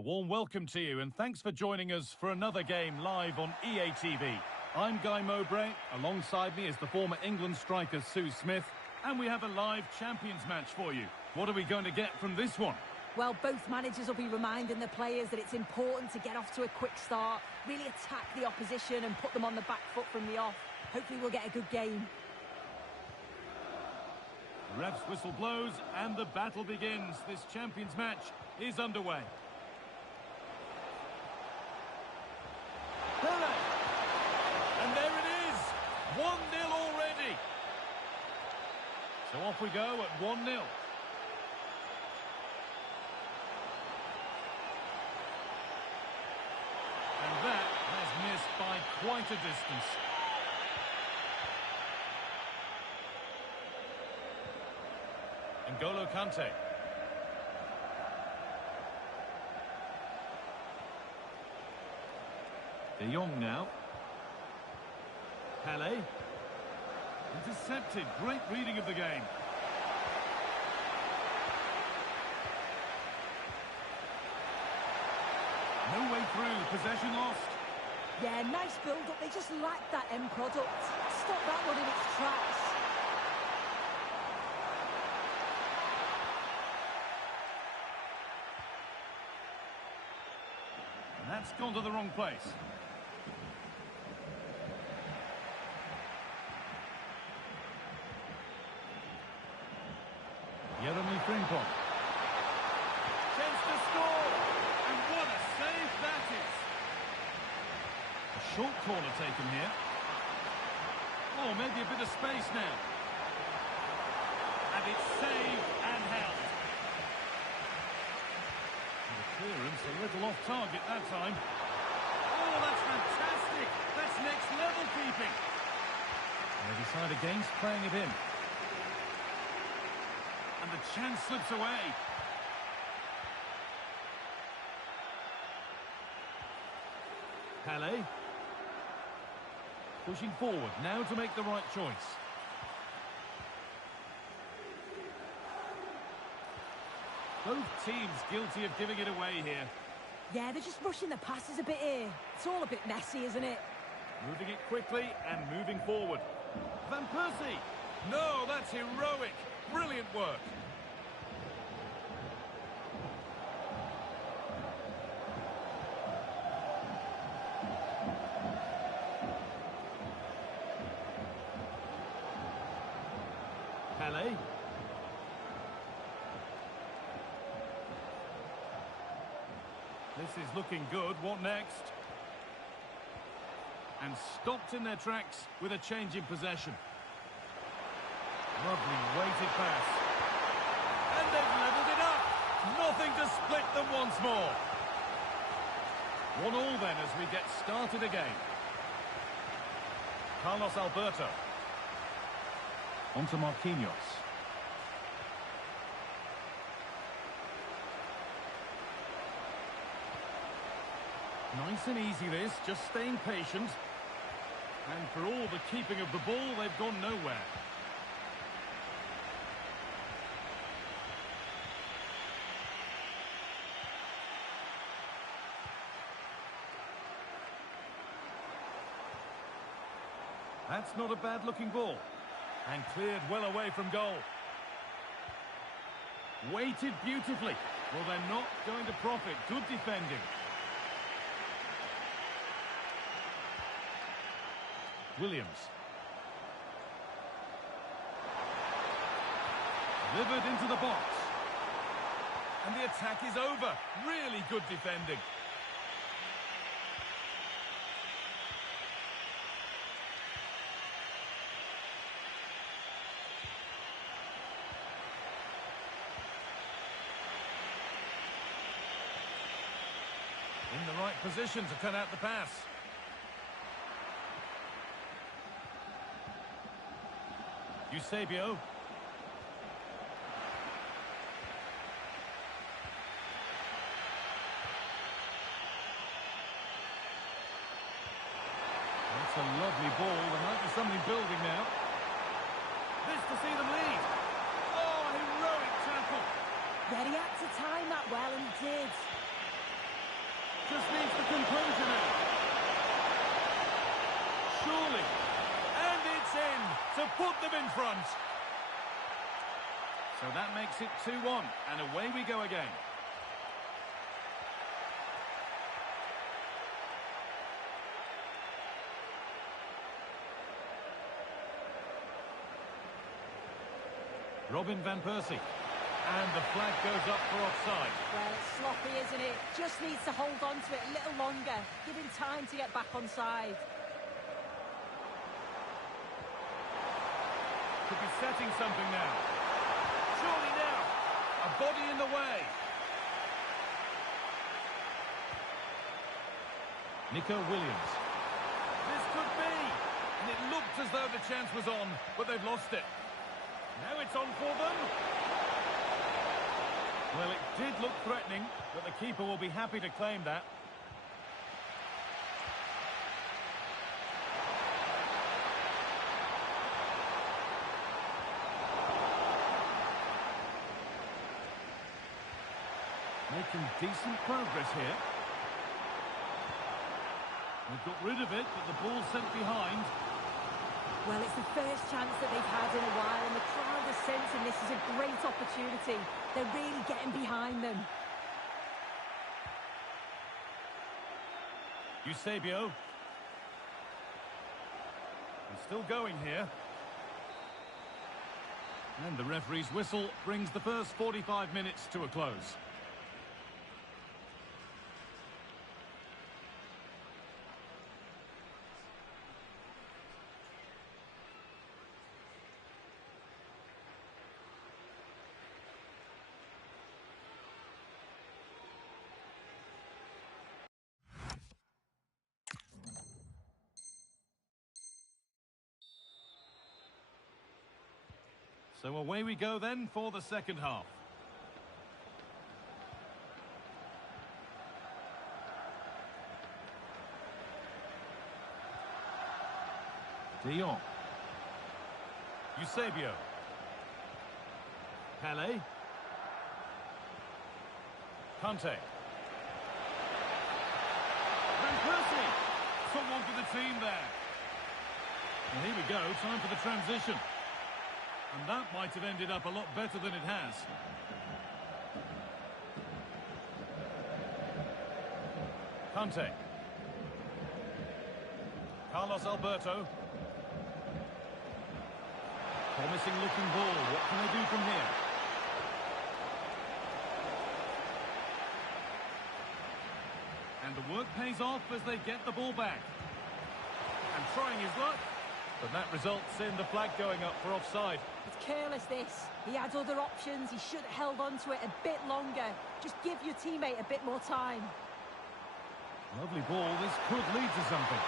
A warm welcome to you and thanks for joining us for another game live on EA TV. I'm Guy Mowbray, alongside me is the former England striker Sue Smith, and we have a live Champions match for you. What are we going to get from this one? Well, both managers will be reminding the players that it's important to get off to a quick start, really attack the opposition and put them on the back foot from the off. Hopefully we'll get a good game. The ref's whistle blows and the battle begins. This Champions match is underway. Pele! And there it is! 1-0 already! So off we go at 1-0. And that has missed by quite a distance. N'Golo Kante. De Jong now. Pele. Intercepted. Great reading of the game. No way through. Possession lost. Yeah, nice build-up. They just lack that end product. Stop that one in its tracks. And that's gone to the wrong place. Jeremy Frimpong. Chance to score! And what a save that is! A short corner taken here. Oh, maybe a bit of space now. And it's saved and held. And the clearance a little off target that time. Oh, that's fantastic! That's next level keeping. And they decide against playing it in. And the chance slips away. Pele. Pushing forward, now to make the right choice. Both teams guilty of giving it away here. Yeah, they're just rushing the passes a bit here. It's all a bit messy, isn't it? Moving it quickly and moving forward. Van Persie! No, that's heroic. Brilliant work. Pele. This is looking good. What next? And stopped in their tracks with a change in possession. Lovely weighted pass. And they've levelled it up. Nothing to split them once more. 1-1 then as we get started again. Carlos Alberto. On to Marquinhos. Nice and easy this, just staying patient. And for all the keeping of the ball, they've gone nowhere. That's not a bad-looking ball. And cleared well away from goal. Weighted beautifully. Well, they're not going to profit. Good defending. Williams. Delivered into the box. And the attack is over. Really good defending. In the right position to cut out the pass. Eusebio. That's a lovely ball. There might be something building now. This to see them lead. Oh, heroic tackle. Yeah, he had to time that well, and he did. Just needs the composure now. Surely. And it's in to put them in front. So that makes it 2-1, and away we go again. Robin van Persie. And the flag goes up for offside. Well, it's sloppy, isn't it? Just needs to hold on to it a little longer. Give him time to get back onside. Could be setting something now. Surely now. A body in the way. Nico Williams. This could be. And it looked as though the chance was on, but they've lost it. Now it's on for them. Well, it did look threatening, but the keeper will be happy to claim that. Making decent progress here. They've got rid of it, but the ball's sent behind. Well, it's the first chance that they've had in a while, and the crowd is sensing this is a great opportunity. They're really getting behind them. Eusebio. He's still going here. And the referee's whistle brings the first 45 minutes to a close. So away we go then for the second half. De Jong. Eusebio. Pele. Kante. Van Persie. Someone for the team there. And here we go, time for the transition. And that might have ended up a lot better than it has. Kante. Carlos Alberto. Promising looking ball. What can they do from here? And the work pays off as they get the ball back. And trying his luck. But that results in the flag going up for offside. It's careless, this. He had other options. He should have held on to it a bit longer. Just give your teammate a bit more time. Lovely ball. This could lead to something.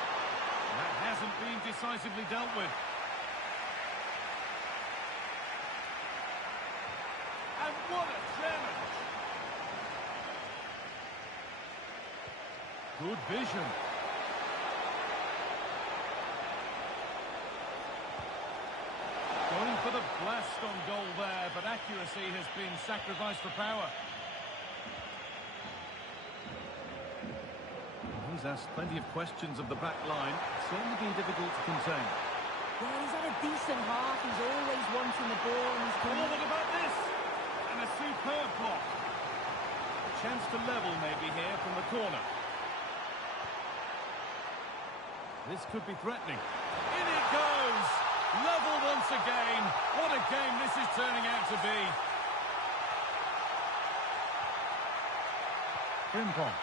That hasn't been decisively dealt with. And what a challenge! Good vision. Going for the blast on goal there, but accuracy has been sacrificed for power. He's asked plenty of questions of the back line. Certainly been difficult to contain. Yeah, he's had a decent half. He's always wanting the ball. And he's Oh, what about this? And a superb block. A chance to level maybe here from the corner. This could be threatening. In it goes! Level once again. What a game this is turning out to be. Frimpong.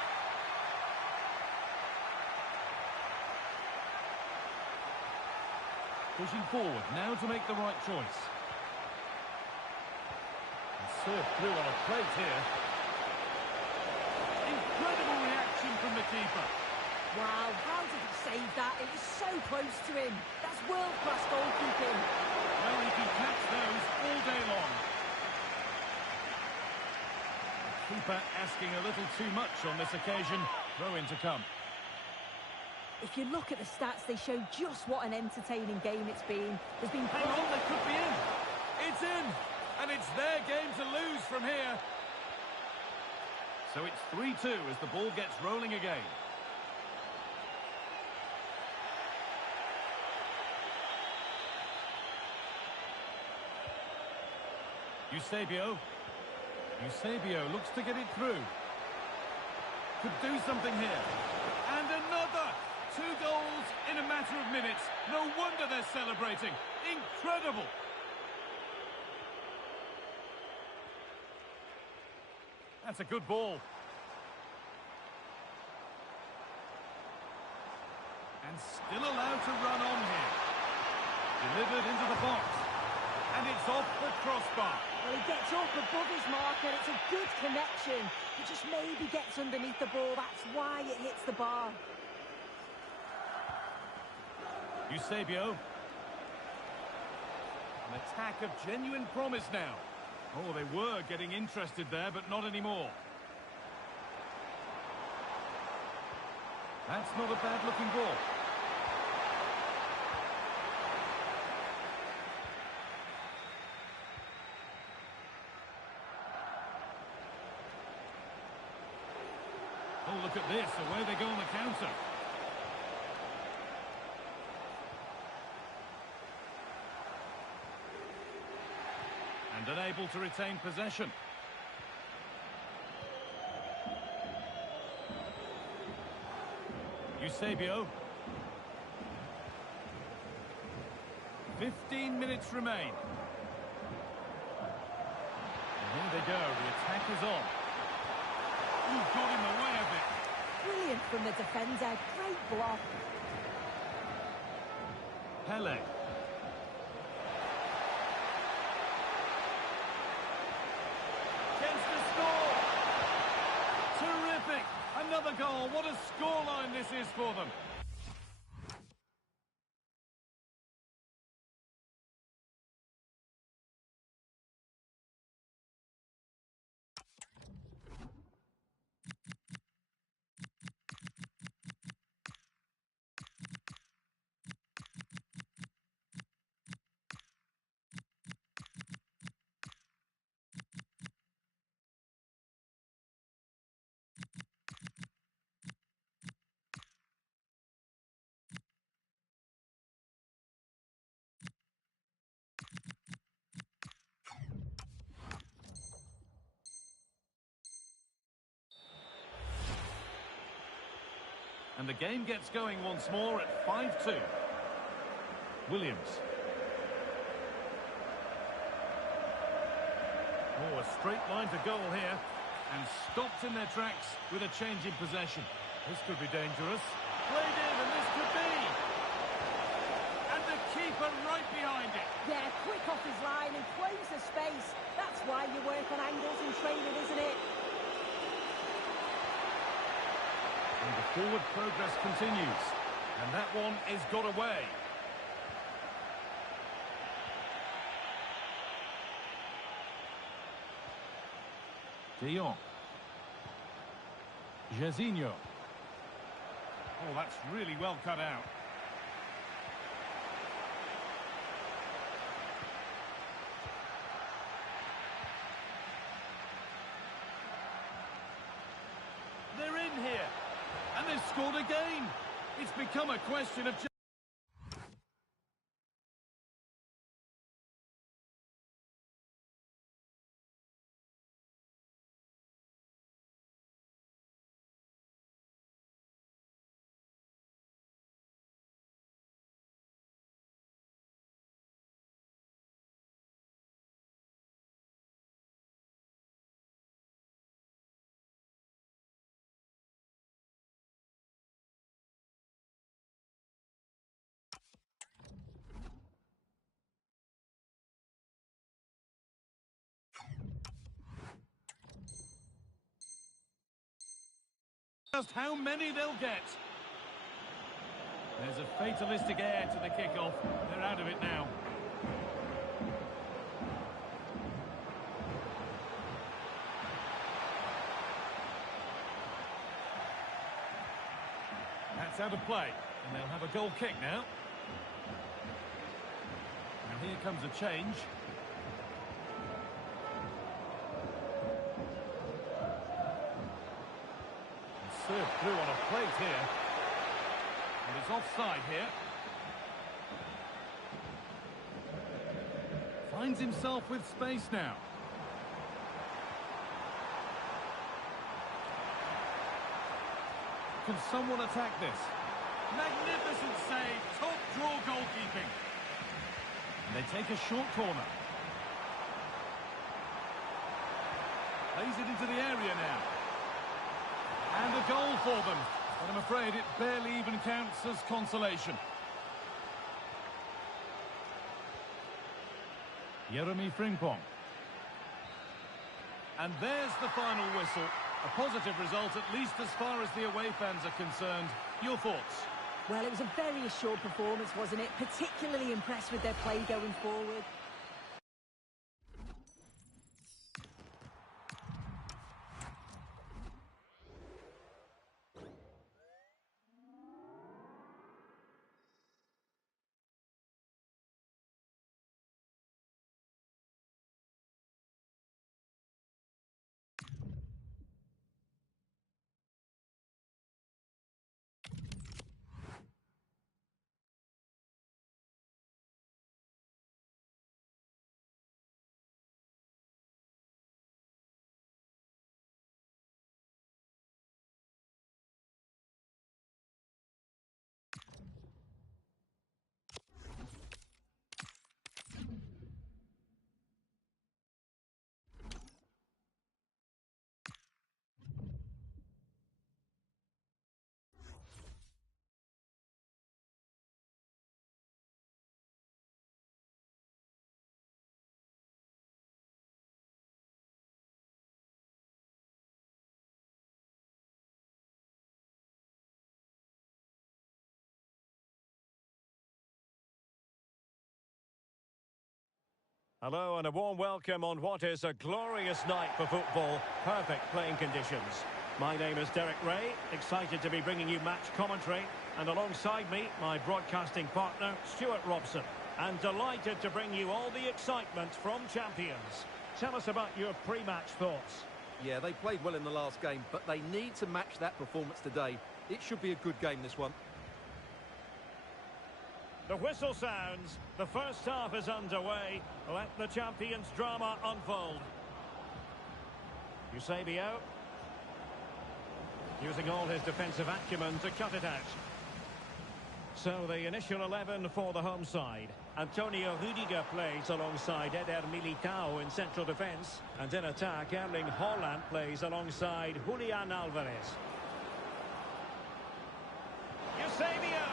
Pushing forward now to make the right choice. And served through on a plate here. Incredible reaction from the keeper. Wow, how did he save that? It was so close to him. That's world-class goalkeeping. Well, he can catch those all day long. The keeper asking a little too much on this occasion. Throw in to come. If you look at the stats, they show just what an entertaining game it's been. There's been... Hang on, they could be in. It's in. And it's their game to lose from here. So it's 3-2 as the ball gets rolling again. Eusebio. Eusebio looks to get it through. Could do something here. And another! 2 goals in a matter of minutes. No wonder they're celebrating. Incredible! That's a good ball. And still allowed to run on here. Delivered into the box. And it's off the crossbar. Well, he gets up above his marker. It's a good connection. He just maybe gets underneath the ball. That's why it hits the bar. Eusebio. An attack of genuine promise now. Oh, they were getting interested there, but not anymore. That's not a bad-looking ball. Oh, look at this. Away they go on the counter. And unable to retain possession. Eusebio. 15 minutes remain. And here they go. The attack is on. Ooh, got in the way of it. Brilliant from the defender. Great block. Pele. Chance to score. Terrific. Another goal. What a scoreline this is for them. And the game gets going once more at 5-2. Williams. Oh, a straight line to goal here. And stopped in their tracks with a change in possession. This could be dangerous. Played in, and this could be. And the keeper right behind it. Yeah, quick off his line and close the space. That's why you work on angles in training, isn't it? And the forward progress continues. And that one is got away. De Jong. Jairzinho. Oh, that's really well cut out. They're in here. And they've scored again. It's become a question of... Just how many they'll get. There's a fatalistic air to the kickoff. They're out of it now. That's out of play. And they'll have a goal kick now. Now here comes a change. served through on a plate here. And it's offside here. Finds himself with space now. Can someone attack this? Magnificent save, top draw goalkeeping. And they take a short corner. Plays it into the area now. And a goal for them. But I'm afraid it barely even counts as consolation. Jeremy Frimpong. And there's the final whistle. A positive result, at least as far as the away fans are concerned. Your thoughts? Well, it was a very assured performance, wasn't it? Particularly impressed with their play going forward. Hello and a warm welcome on what is a glorious night for football. Perfect playing conditions. My name is Derek Ray, excited to be bringing you match commentary. And alongside me, my broadcasting partner, Stuart Robson. And delighted to bring you all the excitement from champions. Tell us about your pre-match thoughts. Yeah, they played well in the last game, but they need to match that performance today. It should be a good game, this one. The whistle sounds. The first half is underway. Let the champions' drama unfold. Eusebio. Using all his defensive acumen to cut it out. So the initial 11 for the home side. Antonio Rudiger plays alongside Eder Militao in central defence. And in attack, Erling Haaland plays alongside Julian Alvarez. Eusebio.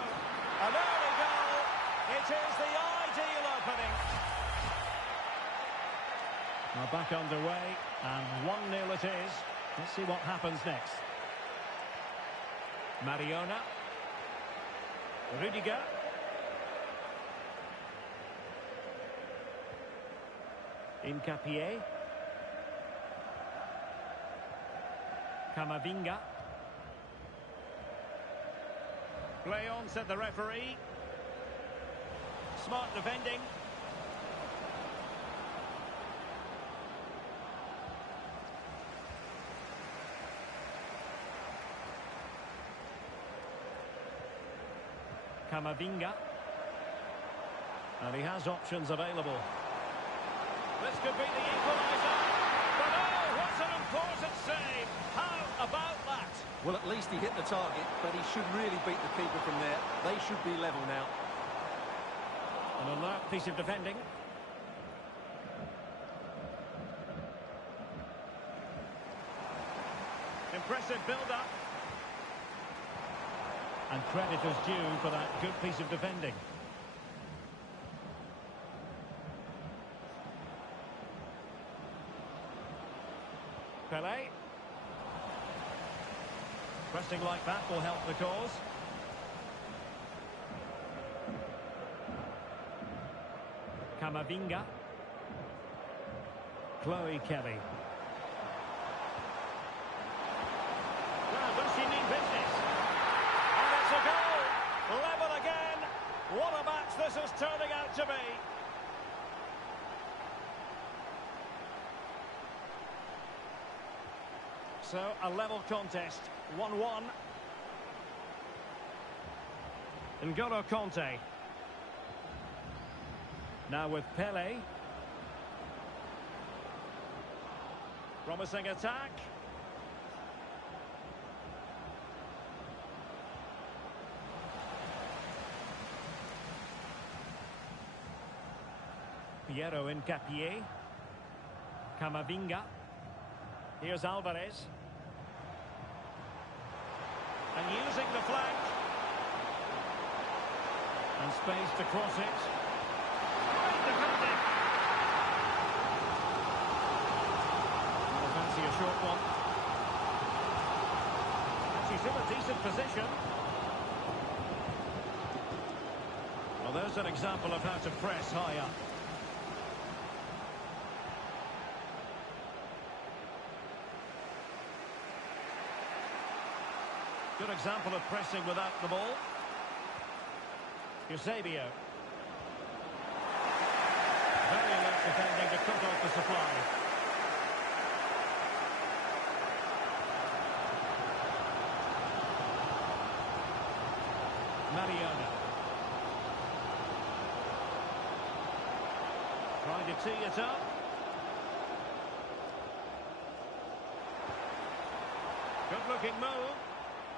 An early goal. It is the ideal opening. Now back underway, and 1-0 it is. Let's see what happens next. Mariona. Rudiger. Hincapié. Camavinga. Play on, said the referee. Smart defending. Camavinga. And he has options available. This could be the equaliser. But oh, what an important save. How about that? Well, at least he hit the target, but he should really beat the keeper from there. They should be level now. An alert piece of defending. Impressive build-up. And credit is due for that good piece of defending. Pelé. Pressing like that will help the cause. Camavinga. Chloe Kelly. Well, does she mean business? And it's a goal! Level again! What a match this is turning out to be! So, a level contest, 1-1. N'Golo Kanté. Now with Pele. Promising attack. Piero Hincapié. Camavinga. Here's Alvarez. And using the flank. And space to cross it. Great defending. I fancy a short one. And she's in a decent position. Well, there's an example of how to press high up. Good example of pressing without the ball. Eusebio. Very alert defending to cut off the supply. Mariona. Trying to tee it up. Good-looking move.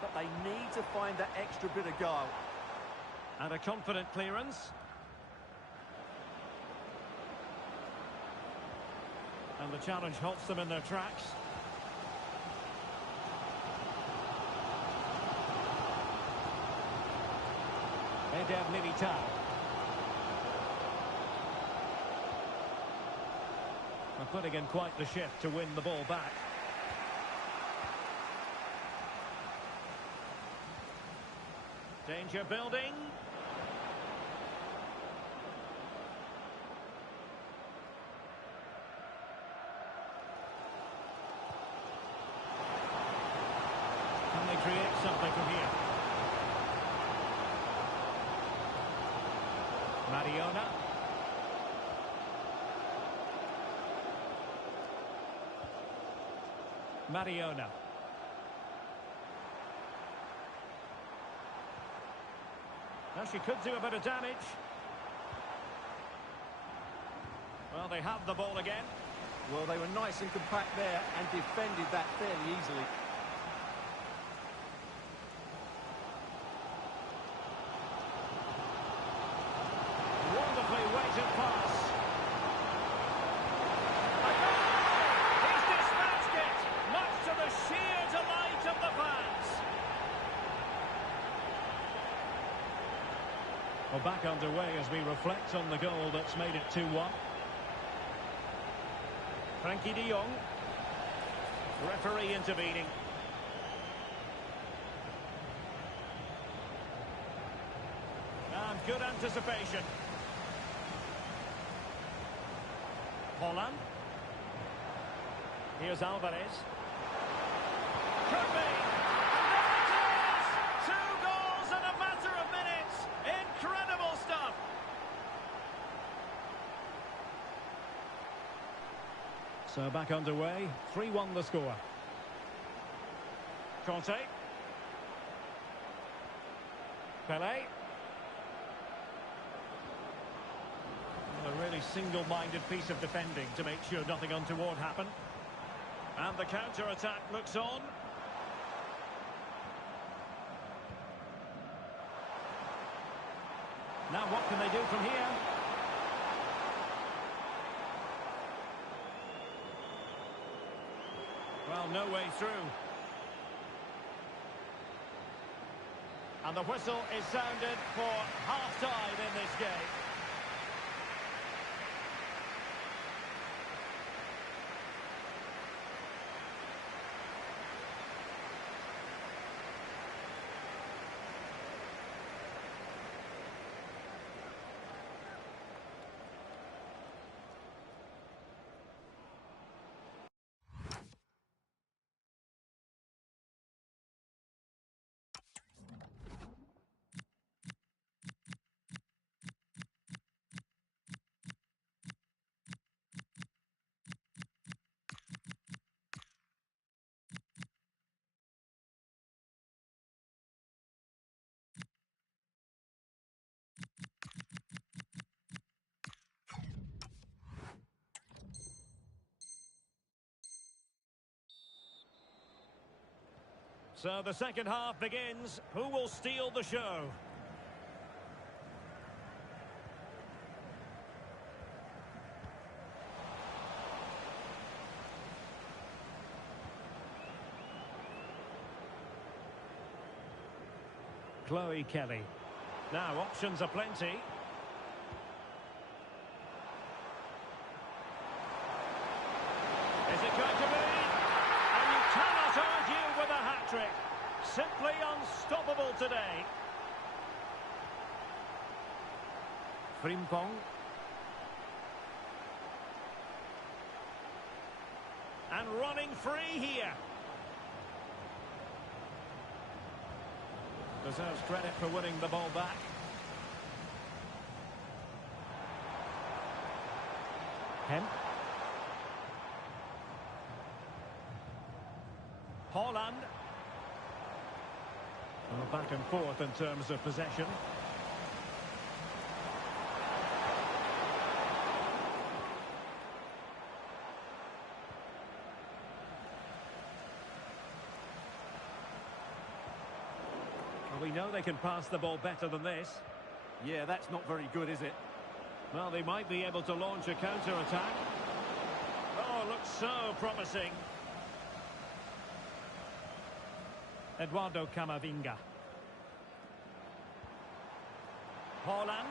But they need to find that extra bit of goal. And a confident clearance. And the challenge halts them in their tracks. Eder Militao. They're putting in quite the shift to win the ball back. Danger building. Can they create something from here? Mariona. Mariona. Now she could do a bit of damage. Well, they have the ball again. Well, they were nice and compact there and defended that fairly easily. Wonderfully weighted pass. He's dispatched it, much to the sheer delight of the fans. Well, back underway as we reflect on the goal that's made it 2-1. Frankie de Jong. Referee intervening. And good anticipation. Holland. Here's Alvarez. Could be. And there it is! 2 goals in a matter of minutes. Incredible stuff. So back underway. 3-1 the score. Kanté. Pele. A really single-minded piece of defending to make sure nothing untoward happened. And the counter-attack looks on. Now what can they do from here? Well, no way through. And the whistle is sounded for half-time in this game. So the second half begins. Who will steal the show? Chloe Kelly. Now options are plenty. Is it going to be? And you cannot argue with a hat-trick. Simply unstoppable today. Frimpong. And running free here. Deserves credit for winning the ball back. Hemp. Holland. Well, back and forth in terms of possession. Well, we know they can pass the ball better than this. Yeah, that's not very good, is it? Well, they might be able to launch a counter-attack. Oh, looks so promising. Eduardo Camavinga. Holland.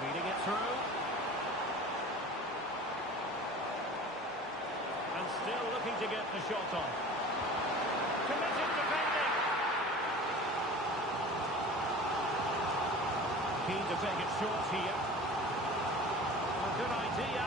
Feeding it through. And still looking to get the shot on. Committed defending. Keen to take it short here. A good idea.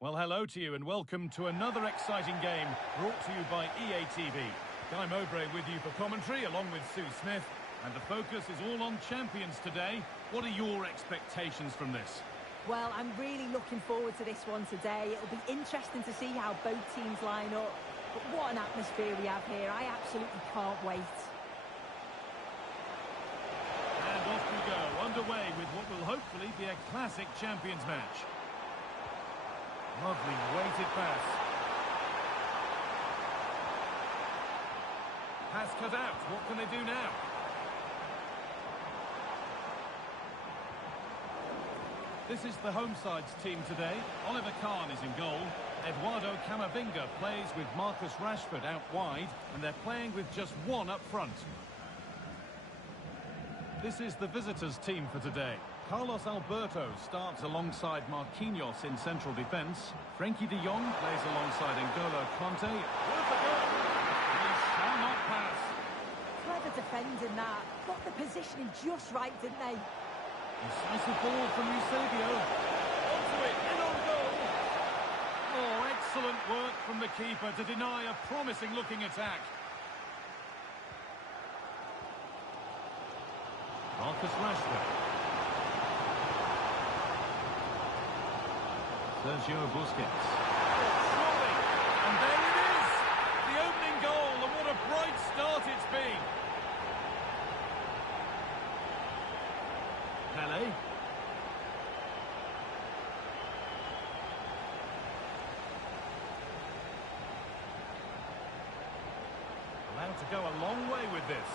Well, hello to you and welcome to another exciting game brought to you by EA TV. Guy Mowbray with you for commentary along with Sue Smith, and the focus is all on champions today. What are your expectations from this? Well, I'm really looking forward to this one today. It'll be interesting to see how both teams line up. But what an atmosphere we have here. I absolutely can't wait. And off we go, underway with what will hopefully be a classic champions match. Lovely weighted pass. Pass cut out. What can they do now? This is the home side's team today. Oliver Kahn is in goal. Eduardo Camavinga plays with Marcus Rashford out wide, and they're playing with just one up front. This is the visitors' team for today. Carlos Alberto starts alongside Marquinhos in central defence. Frenkie de Jong plays alongside N'Golo Kanté. Worth a goal! He shall not pass. Clever defending that. Got the positioning just right, didn't they? Decisive ball from Eusebio. Onto it, in on goal. Oh, excellent work from the keeper to deny a promising-looking attack. Marcus Rashford. Sergio Busquets. Surely. And there it is! The opening goal, and what a bright start it's been. Pele. Allowed to go a long way with this.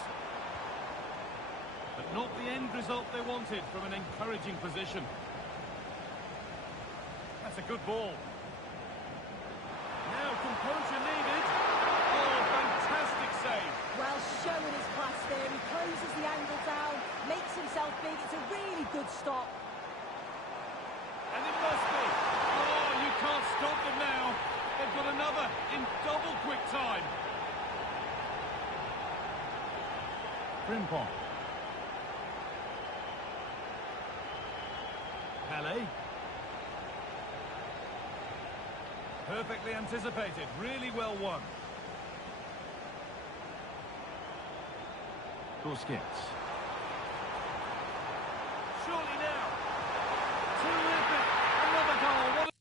But not the end result they wanted from an encouraging position. That's a good ball. Now composure needed. Oh, fantastic save. Well, showing his class there. He closes the angle down, makes himself big. It's a really good stop. And it must be. Oh, you can't stop them now. They've got another in double quick time. Frimpong. Pele. Perfectly anticipated, really well won. Busquets. Surely now. Terrific. Another goal. What a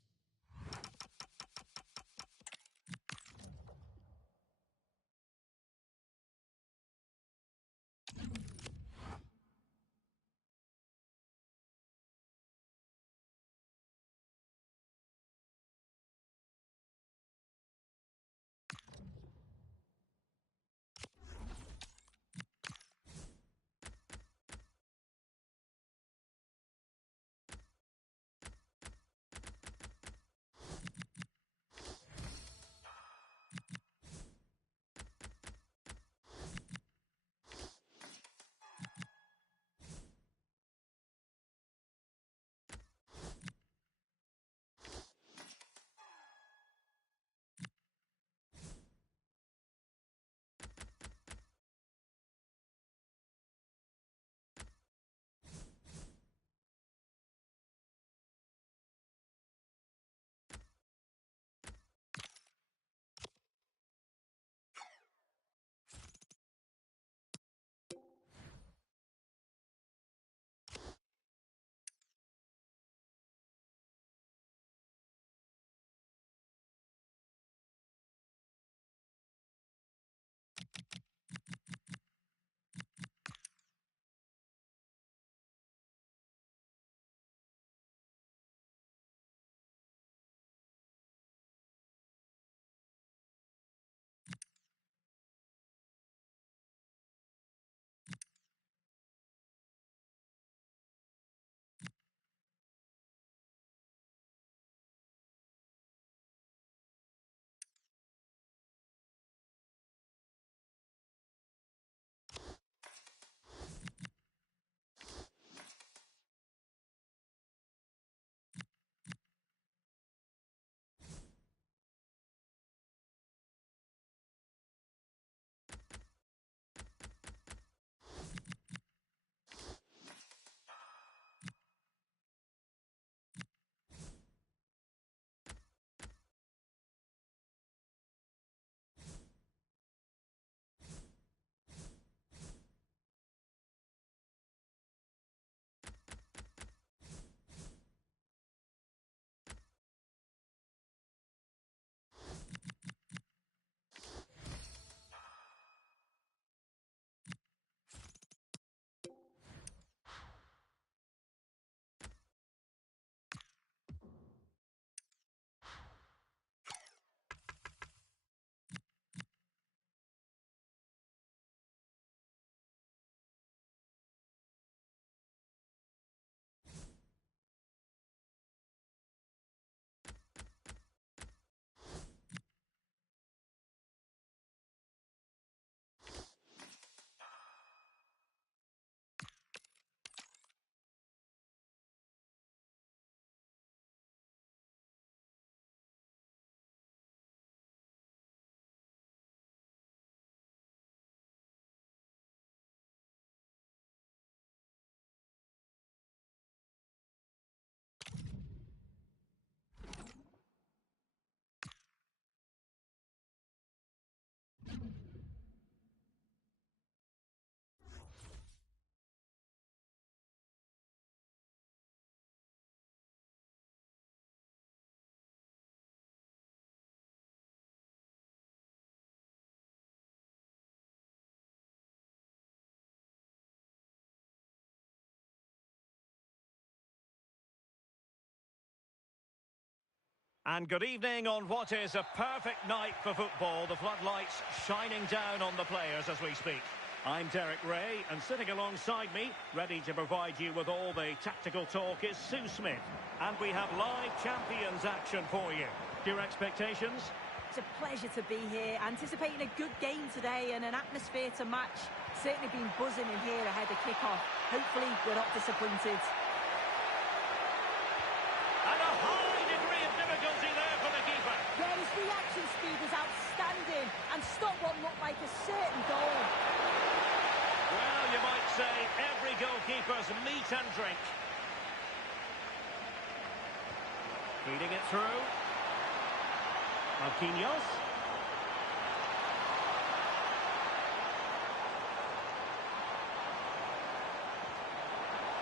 And good evening on what is a perfect night for football. The floodlights shining down on the players as we speak. I'm Derek Ray, and sitting alongside me, ready to provide you with all the tactical talk, is Sue Smith. And we have live champions action for you. Your expectations? It's a pleasure to be here, anticipating a good game today and an atmosphere to match. Certainly been buzzing in here ahead of kick-off. Hopefully we're not disappointed. And a high degree of difficulty there for the keeper. Yeah, his reaction speed was outstanding and stopped what looked like a certain goal. Well, you might say every goalkeeper's meat and drink. Feeding it through. Marquinhos.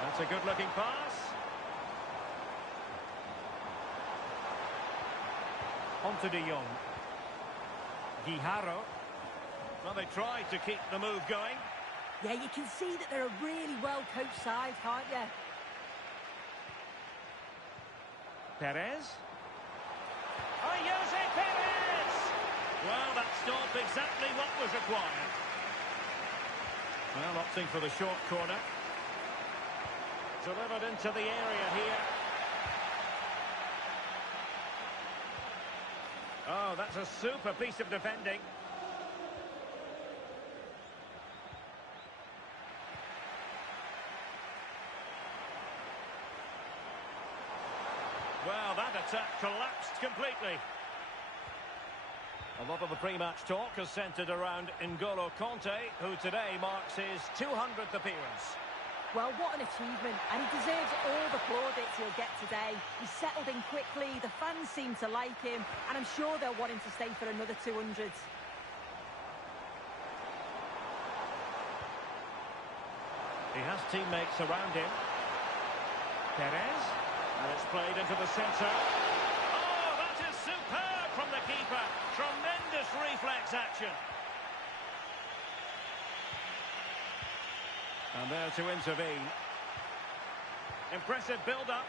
That's a good-looking pass. On to De Jong. Guijarro. Well, they tried to keep the move going. Yeah, you can see that they're a really well-coached side, can't you? Perez. Oh, Jose Perez! Well, that stopped exactly what was required. Well, opting for the short corner. Delivered into the area here. Oh, that's a super piece of defending. Well, that attack collapsed completely. A lot of the pre-match talk has centred around N'Golo Kanté, who today marks his 200th appearance. Well, what an achievement, and he deserves all the plaudits he'll get today. He's settled in quickly, the fans seem to like him, and I'm sure they'll want him to stay for another 200. He has teammates around him. Perez, and it's played into the centre. Oh, that is superb from the keeper. Tremendous reflex action. And there to intervene. Impressive build-up.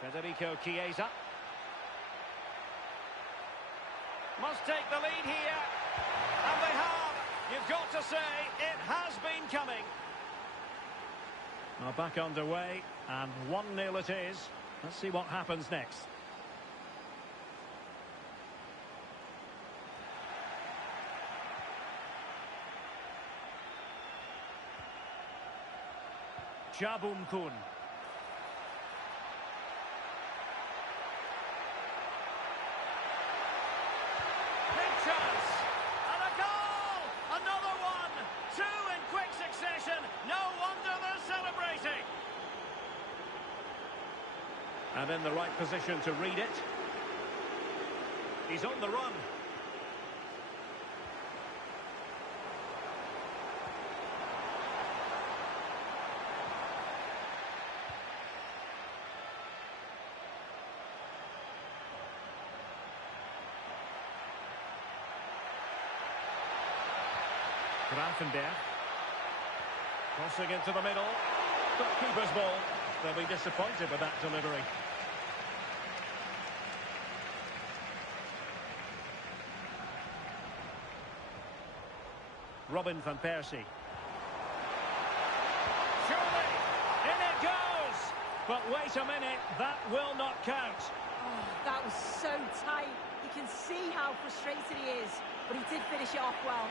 Federico Chiesa. Must take the lead here. And they have. You've got to say, it has been coming. Now back underway, and 1-0 it is. Let's see what happens next. Jabum Kun. Big chance. And a goal! Another one! 2 in quick succession. No wonder they're celebrating. And in the right position to read it. He's on the run. Grafenberg. Crossing into the middle. But keeper's ball. They'll be disappointed with that delivery. Robin van Persie. Surely! In it goes! But wait a minute, that will not count. Oh, that was so tight. You can see how frustrated he is, but he did finish it off well.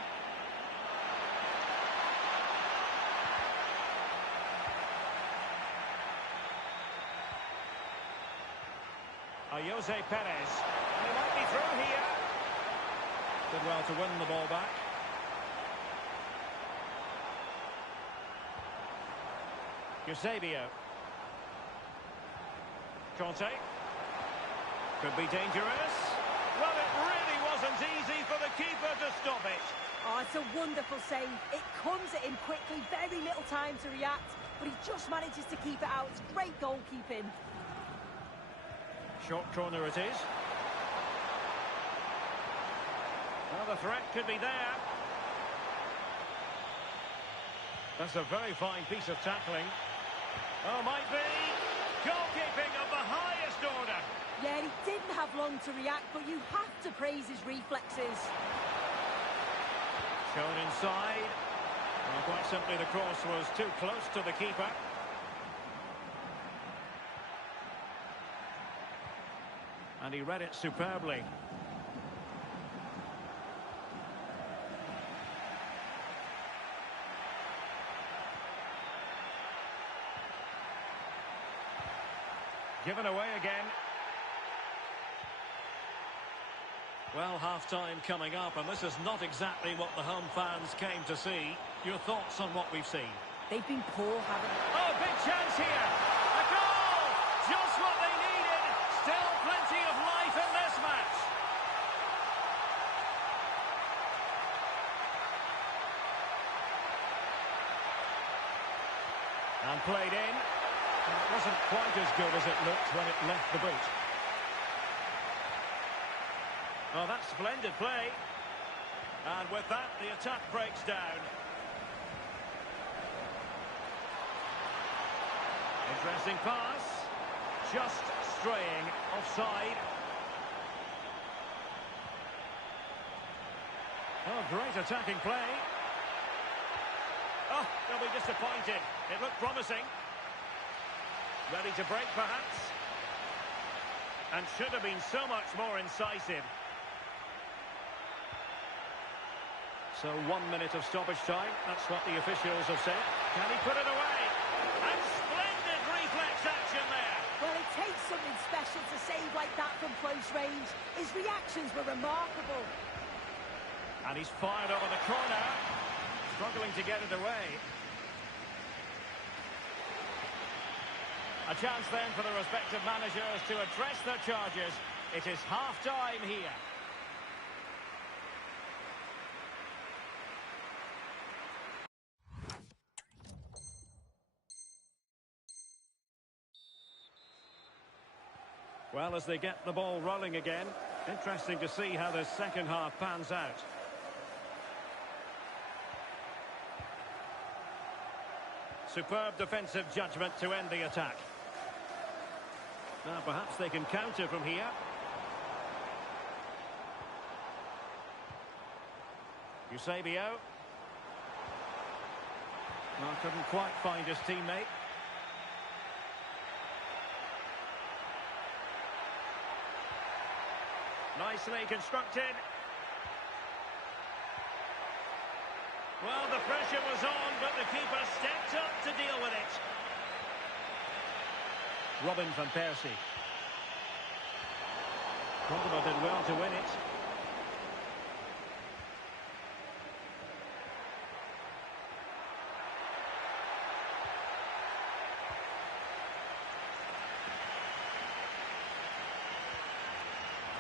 Jose Perez. And he might be through here. Did well to win the ball back. Eusebio. Kanté. Could be dangerous. Well, it really wasn't easy for the keeper to stop it. Oh, it's a wonderful save. It comes at him quickly, very little time to react, but he just manages to keep it out. It's great goalkeeping. Short corner it is. Well, the threat could be there. That's a very fine piece of tackling. Oh, might be. Goalkeeping of the highest order. Yeah, he didn't have long to react, but you have to praise his reflexes. Shown inside. Well, quite simply, the cross was too close to the keeper. And he read it superbly. Given away again. Well, half-time coming up, and this is not exactly what the home fans came to see. Your thoughts on what we've seen? They've been poor, haven't they? Oh, big chance here! A goal! Just what they needed! Still plenty of life in this match! And played in. It wasn't quite as good as it looked when it left the boot. Oh, that's splendid play. And with that, the attack breaks down. Interesting pass. Just straying offside. Oh, great attacking play. Oh, they'll be disappointed. It looked promising. Ready to break, perhaps. And should have been so much more incisive. So 1 minute of stoppage time. That's what the officials have said. Can he put it away? And splendid reflex action there. Well, it takes something special to save like that from close range. His reactions were remarkable. And he's fired over the corner. Struggling to get it away. A chance then for the respective managers to address their charges. It is half-time here. Well, as they get the ball rolling again, interesting to see how the second half pans out. Superb defensive judgment to end the attack. Now perhaps they can counter from here. Eusebio. Well, couldn't quite find his teammate. Nicely constructed. Well, the pressure was on, but the keeper stepped up to deal with it. Robin van Persie. Portugal did well to win it.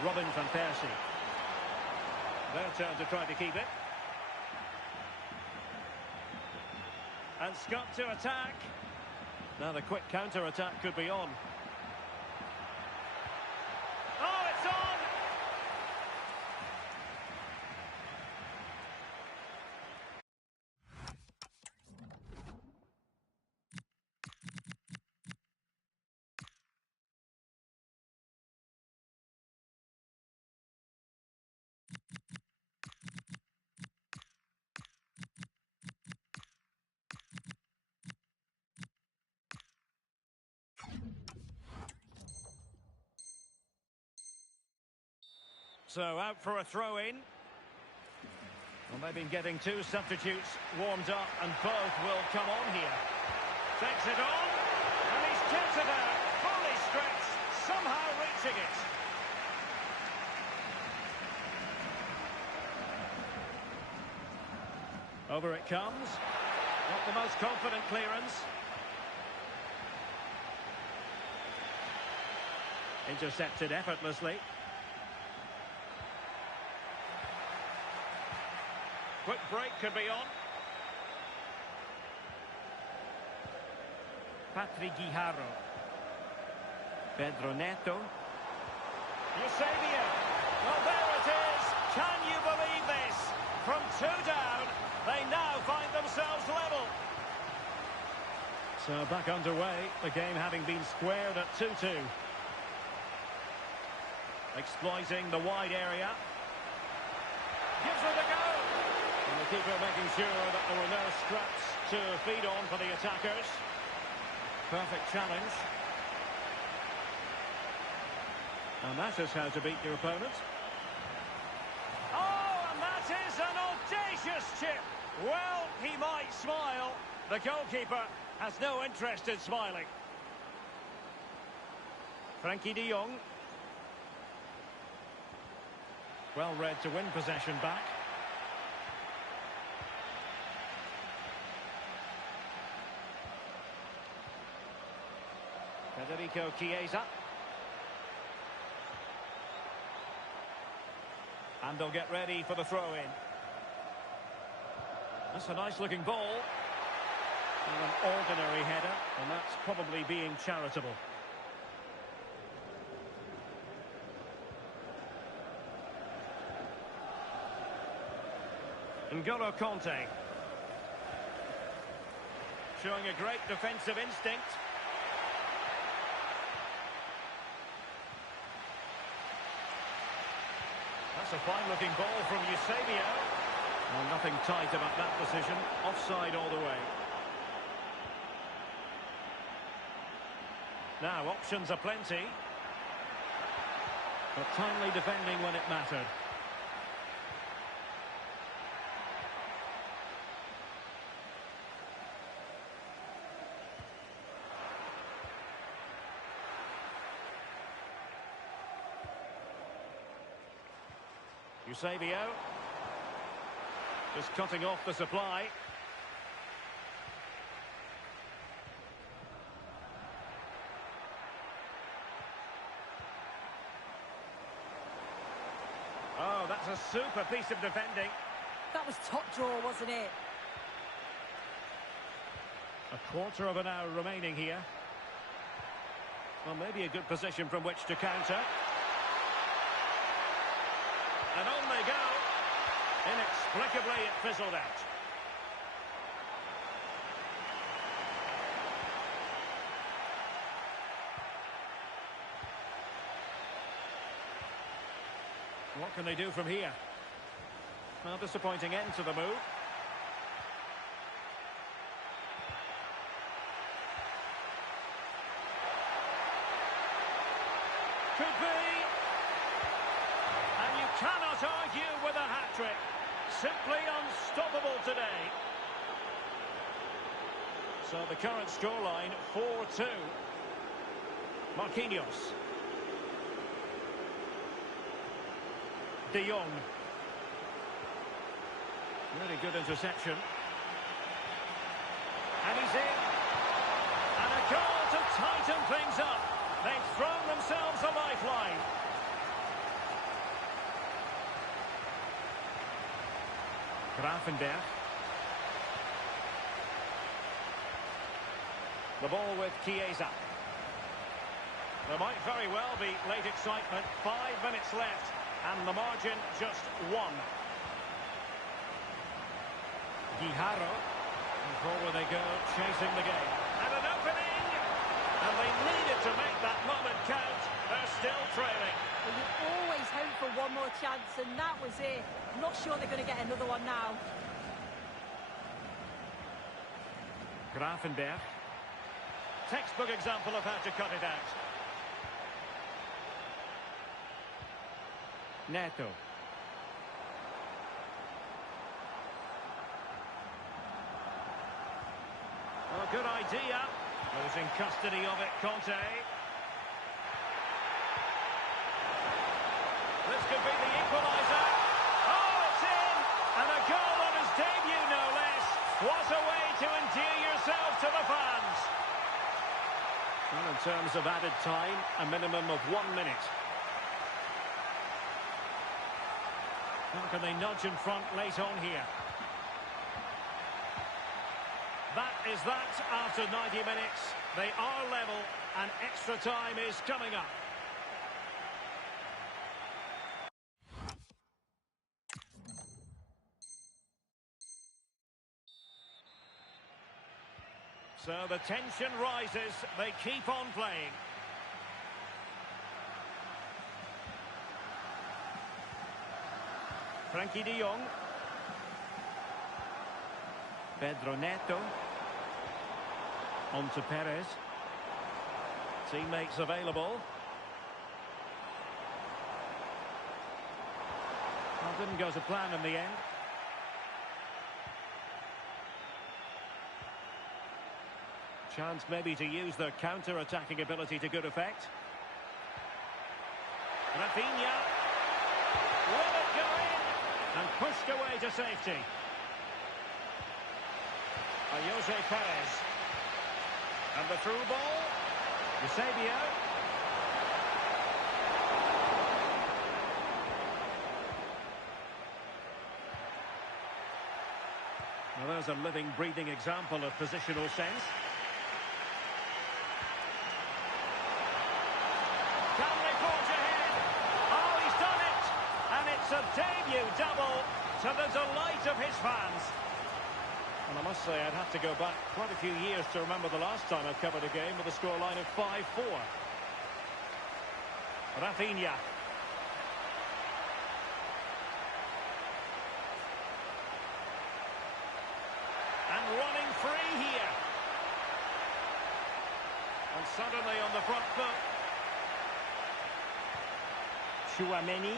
Robin van Persie. Their turn to try to keep it. And Scott to attack. Now the quick counter-attack could be on. Oh, it's on! So out for a throw-in. Well, they've been getting two substitutes warmed up, and both will come on here. Takes it on, and he's tipped it out, fully stretched, somehow reaching it. Over it comes. Not the most confident clearance. Intercepted effortlessly. Quick break could be on. Patrick Guijarro. Pedro Neto. Eusebio. Well, there it is. Can you believe this? From two down, they now find themselves level. So back underway, the game having been squared at 2-2. Exploiting the wide area. Gives it a go! And the keeper making sure that there were no scraps to feed on for the attackers. Perfect challenge. And that is how to beat your opponent. Oh, and that is an audacious chip! Well, he might smile. The goalkeeper has no interest in smiling. Frankie de Jong. Well read to win possession back. Federico Chiesa. And they'll get ready for the throw-in. That's a nice-looking ball. And an ordinary header, and that's probably being charitable. N'Golo Kanté. Showing a great defensive instinct. That's a fine-looking ball from Eusebio. Well, nothing tight about that decision. Offside all the way. Now, options are plenty. But timely defending when it mattered. Eusebio. Just cutting off the supply. Oh, that's a super piece of defending. That was top draw, wasn't it? A quarter of an hour remaining here. Well, maybe a good position from which to counter. And on they go. Inexplicably, it fizzled out. What can they do from here? Well, disappointing end to the move. Could be. And you cannot argue with a hat-trick. Simply unstoppable today. So the current scoreline, 4-2. Marquinhos. De Jong. Really good interception. And he's in. And a goal to tighten things up. They've thrown themselves a lifeline. Gravenberch. The ball with Chiesa. There might very well be late excitement. 5 minutes left. And the margin just 1. Guijarro. And forward they go, chasing the game. And an opening! And they needed to make that moment count. They're still trailing. Well, you always hope for one more chance, and that was it. I'm not sure they're going to get another one now. Gravenberch. Textbook example of how to cut it out. Neto. Well, good idea. Losing custody of it, Kanté. This could be the equaliser. Oh, it's in! And a goal on his debut, no less. What a way to endear yourself to the fans. Well, in terms of added time, a minimum of 1 minute. How can they nudge in front late on here? That is that after 90 minutes. They are level and extra time is coming up. So the tension rises, they keep on playing. Frankie de Jong. Pedro Neto. On to Perez. Teammates available. Well, didn't go to plan in the end. Chance maybe to use their counter-attacking ability to good effect. Rafinha. Will it go in? And pushed away to safety. Jose Perez. And the through ball. Eusebio. Well, there's a living, breathing example of positional sense. Can they forge ahead? Oh, he's done it! And it's a debut double to the delight of his fans. And I must say, I'd have to go back quite a few years to remember the last time I covered a game with a scoreline of 5-4. Rafinha. And running free here. And suddenly on the front foot. Tchouaméni.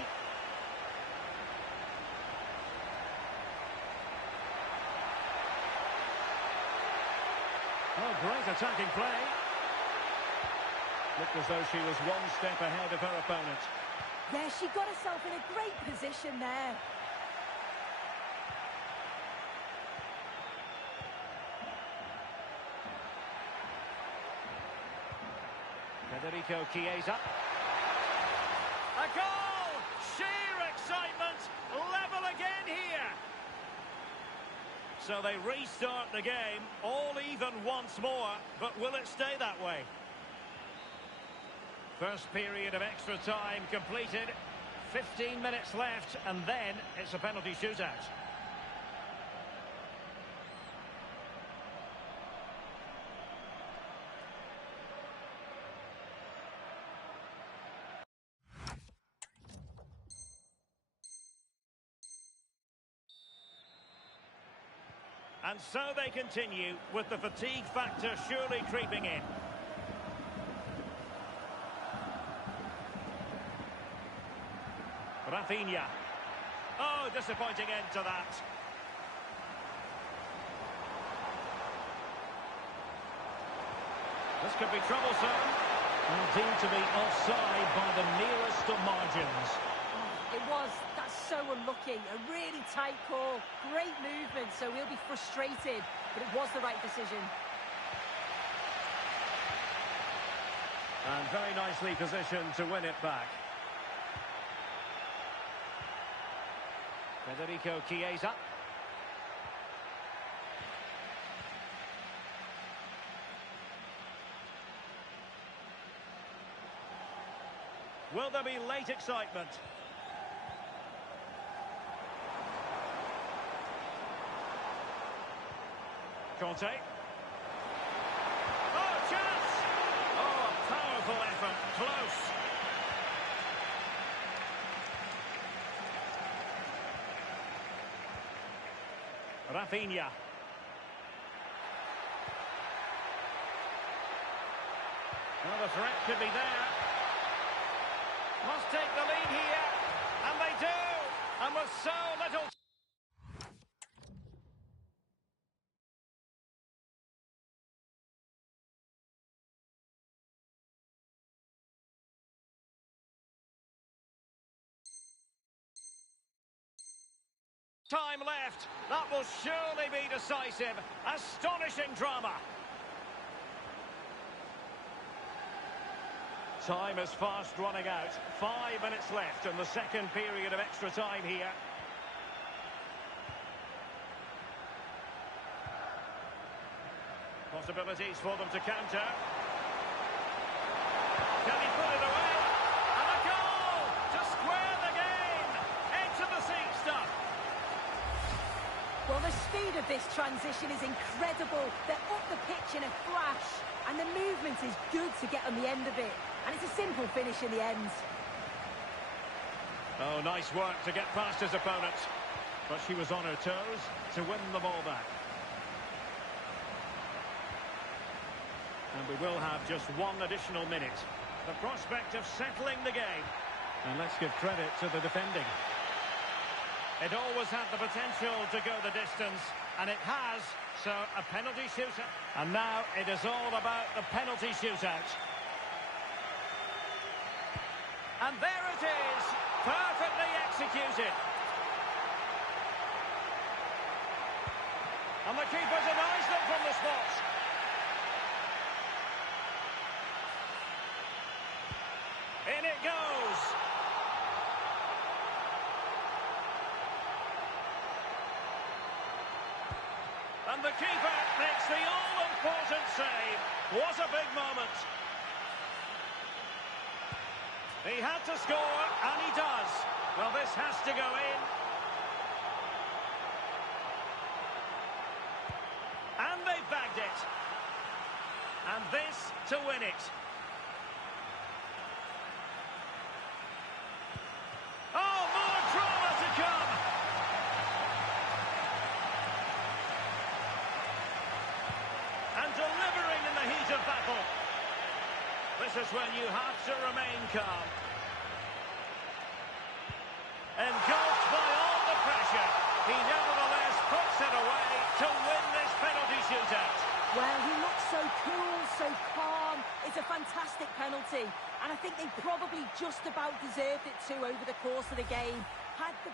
Oh, great attacking play. Looked as though she was one step ahead of her opponent. Yeah, she got herself in a great position there. Federico Chiesa. A goal! Sheer excitement! Level again here! So they restart the game, all even once more, but will it stay that way? First period of extra time completed, 15 minutes left, and then it's a penalty shootout. And so they continue, with the fatigue factor surely creeping in. Rafinha. Oh, disappointing end to that. This could be troublesome. And deemed to be offside by the nearest of margins. It was. That's so unlucky. A really tight call. Great movement, so he'll be frustrated. But it was the right decision. And very nicely positioned to win it back. Federico Chiesa. Will there be late excitement? Conte. Oh, chance! Oh, a powerful effort. Close. Rafinha. Well, the threat could be there. Must take the lead here. And they do. And with so little time left. That will surely be decisive. Astonishing drama. Time is fast running out. 5 minutes left in the second period of extra time here. Possibilities for them to counter. Can he put it away? And a goal to square the game. Edge of the seat stuff. Well, the speed of this transition is incredible. They're up the pitch in a flash, and the movement is good to get on the end of it. And it's a simple finish in the end. Oh, nice work to get past his opponent. But she was on her toes to win the ball back. And we will have just one additional minute. The prospect of settling the game. And let's give credit to the defending. It always had the potential to go the distance, and it has. So a penalty shootout. And now it is all about the penalty shootout. And there it is, perfectly executed. And the keeper denies them from the spot. In it goes. And the keeper makes the all-important save. What a big moment. He had to score, and he does. Well, this has to go in. And they've bagged it. And this to win it. Oh, more drama to come. And delivering in the heat of battle. This is when you have to remain calm. Engulfed by all the pressure, he nevertheless puts it away to win this penalty shootout. Well, he looks so cool, so calm. It's a fantastic penalty. And I think they probably just about deserved it too over the course of the game. Had the...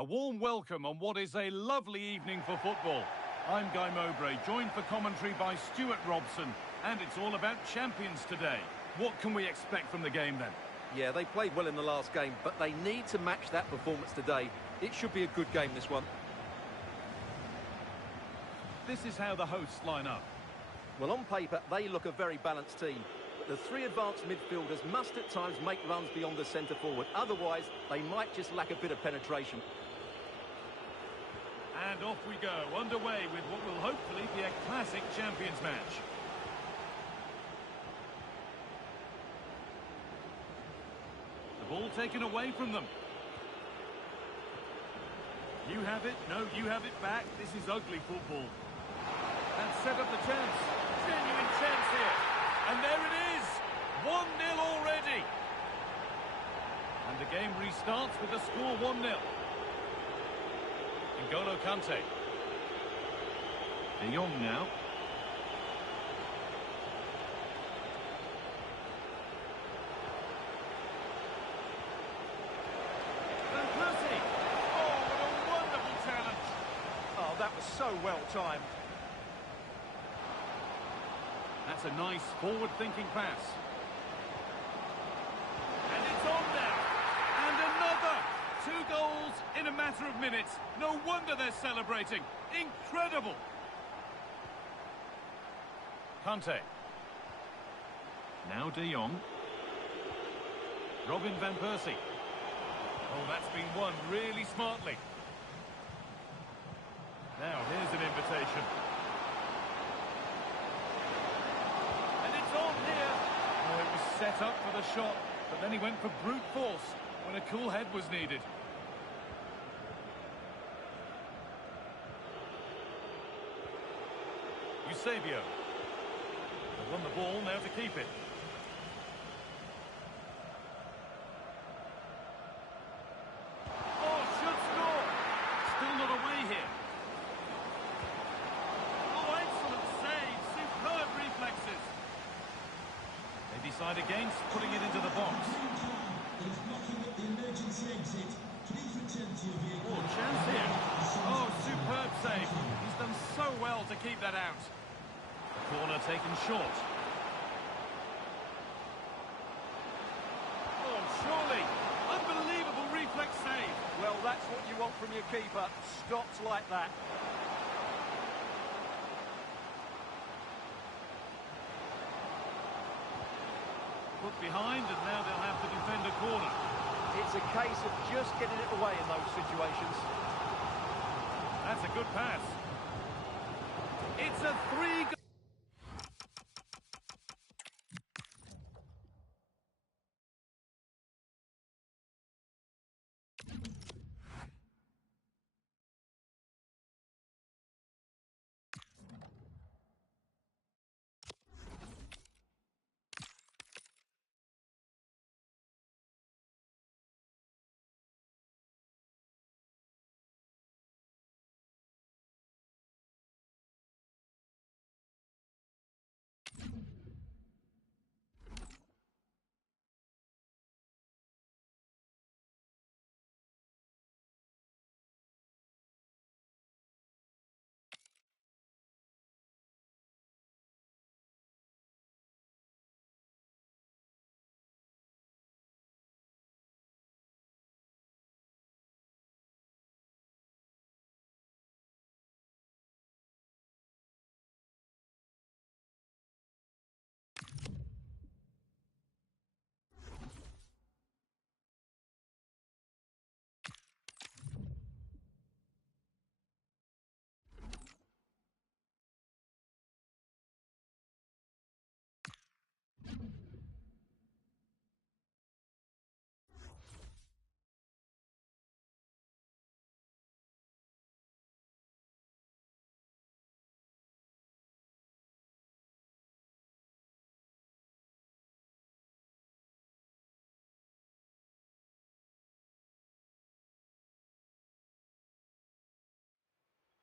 A warm welcome on what is a lovely evening for football. I'm Guy Mowbray, joined for commentary by Stuart Robson, and it's all about champions today. What can we expect from the game then? Yeah, they played well in the last game, but they need to match that performance today. It should be a good game, this one. This is how the hosts line up. Well, on paper, they look a very balanced team. But the three advanced midfielders must at times make runs beyond the centre forward. Otherwise, they might just lack a bit of penetration. And off we go, underway with what will hopefully be a classic champions match. The ball taken away from them. You have it, no, you have it back. This is ugly football. And set up the chance. Genuine chance here. And there it is. 1-0 already. And the game restarts with the score 1-0. N'Golo Kante. De Jong now. Van Persie. Oh, what a wonderful talent. Oh, that was so well timed. That's a nice forward-thinking pass. And it's on now. And another. 2 goals in a matter of minutes. No wonder they're celebrating. Incredible. Kante. Now De Jong. Robin Van Persie. Oh, that's been won really smartly. Now, here's an invitation. And it's on here. Oh, it was set up for the shot, but then he went for brute force when a cool head was needed. Eusebio. They won the ball, now to keep it. Oh, should score. Still not away here. Oh, excellent save. Superb reflexes. They decide against putting it into the box. He's blocking up the emergency exit. Please return to your vehicle. Oh, chance here. Oh, superb save. He's done so well to keep that out. The corner taken short. Oh, surely. Unbelievable reflex save. Well, that's what you want from your keeper. Stopped like that. Put behind, and now they'll have to defend a corner. It's a case of just getting it away in those situations. That's a good pass. It's a 3-goal.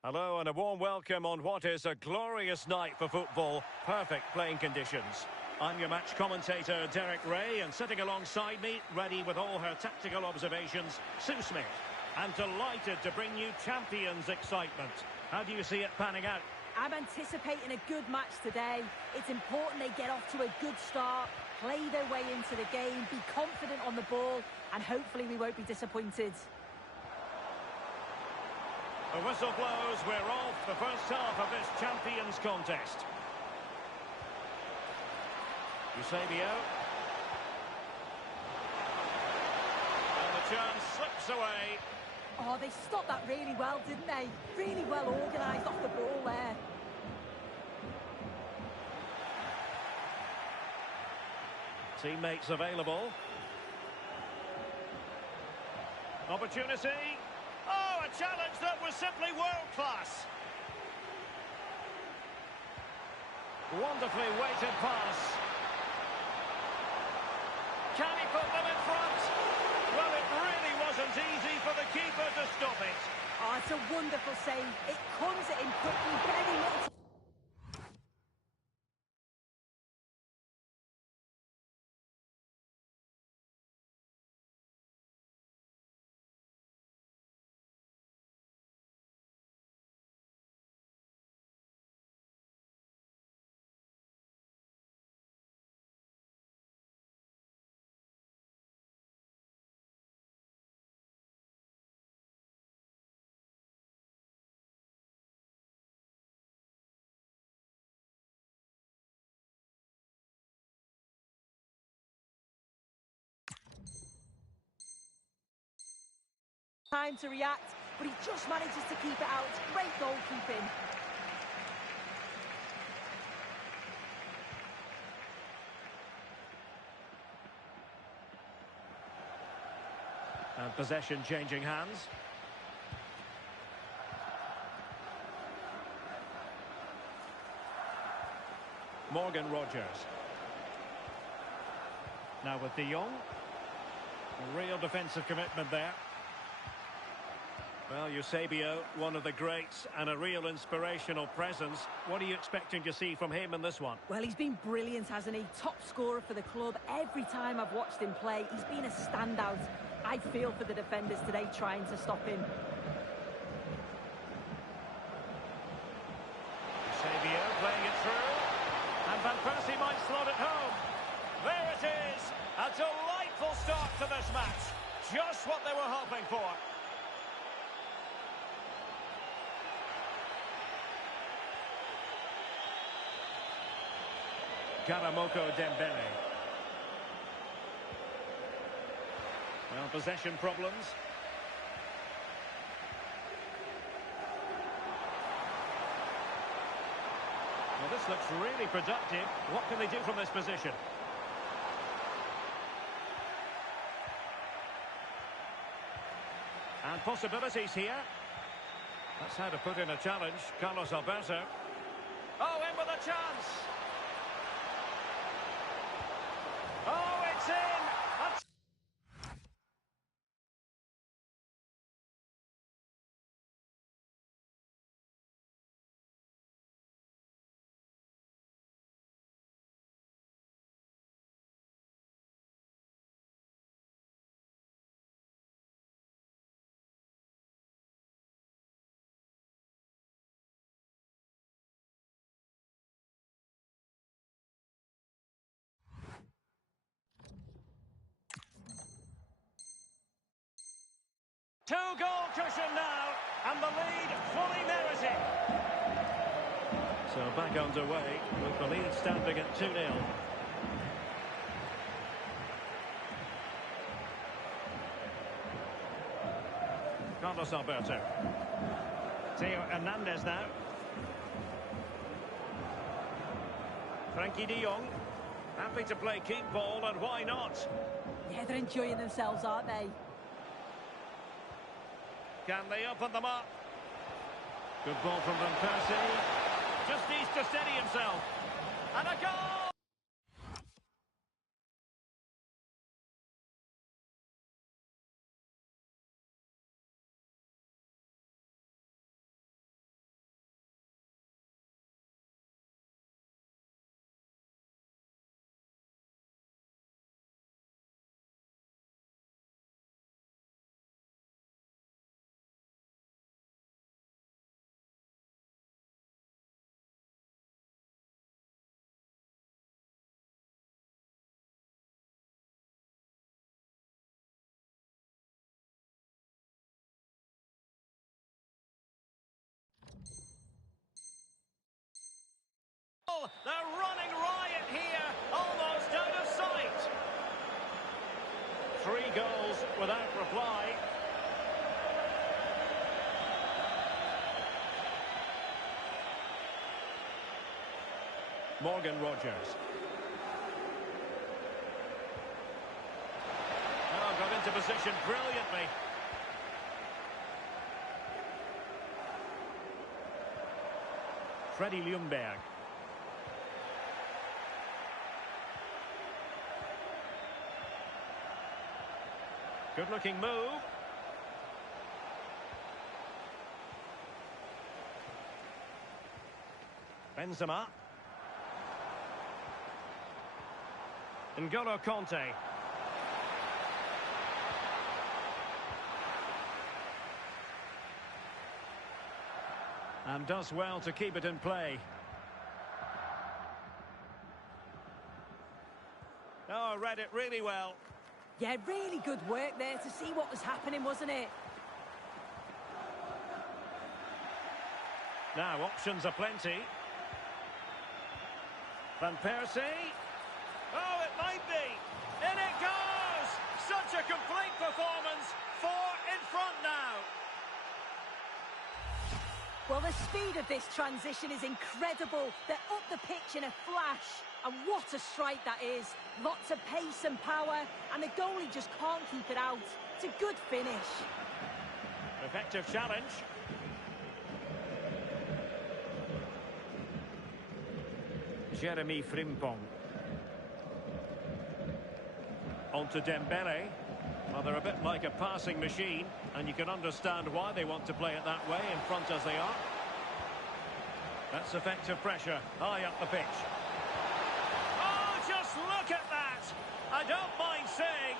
Hello and a warm welcome on what is a glorious night for football. Perfect playing conditions. I'm your match commentator, Derek Ray, and sitting alongside me, ready with all her tactical observations, Sue Smith. and delighted to bring you champions excitement. How do you see it panning out? I'm anticipating a good match today. It's important they get off to a good start, play their way into the game, be confident on the ball, and hopefully we won't be disappointed. The whistle blows, we're off the first half of this Champions contest. Eusebio. And the chance slips away. Oh, they stopped that really well, didn't they? Really well organised off the ball there. Teammates available. Opportunity. Oh, a challenge that was simply world-class. Wonderfully weighted pass. Can he put them in front? Well, it really wasn't easy for the keeper to stop it. Oh, it's a wonderful save. It comes at him quickly, very little. Time to react, but he just manages to keep it out. It's great goalkeeping. And possession changing hands. Morgan Rogers. Now with De Jong. A real defensive commitment there. Well, Eusebio, one of the greats and a real inspirational presence. What are you expecting to see from him in this one? Well, he's been brilliant, hasn't he? Top scorer for the club. Every time I've watched him play, he's been a standout. I feel for the defenders today trying to stop him. Eusebio playing it through. And Van Persie might slot it home. There it is. A delightful start to this match. Just what they were hoping for. Karamoko Dembele. Well, possession problems. Well, this looks really productive. What can they do from this position? And possibilities here. That's how to put in a challenge. Carlos Alberto. Oh, in with a chance. Oh, it's in! That's two-goal cushion now, and the lead fully merited. So back underway, with the lead standing at 2-0. Carlos Alberto. Theo Hernandez now. Frankie de Jong. Happy to play keep ball, and why not? Yeah, they're enjoying themselves, aren't they? Can they open them up? Good ball from Van Persie. Just needs to steady himself. And a goal! They're running riot here, almost out of sight. 3 goals without reply. Morgan Rogers. Oh, got into position brilliantly. Freddie Ljungberg. Good-looking move. Benzema. N'Golo Kanté. And does well to keep it in play. Oh, read it really well. Yeah, really good work there to see what was happening, wasn't it? Now, options are plenty. Van Persie. Oh, it might be. In it goes! Such a complete performance. 4 in front now. Well, the speed of this transition is incredible. They're up the pitch in a flash. And what a strike that is. Lots of pace and power, and the goalie just can't keep it out. It's a good finish. Effective challenge. Jeremy Frimpong. On to Dembele. Well, they're a bit like a passing machine, and you can understand why they want to play it that way, in front as they are. That's effective pressure, high up the pitch. Oh, just look at that! I don't mind saying...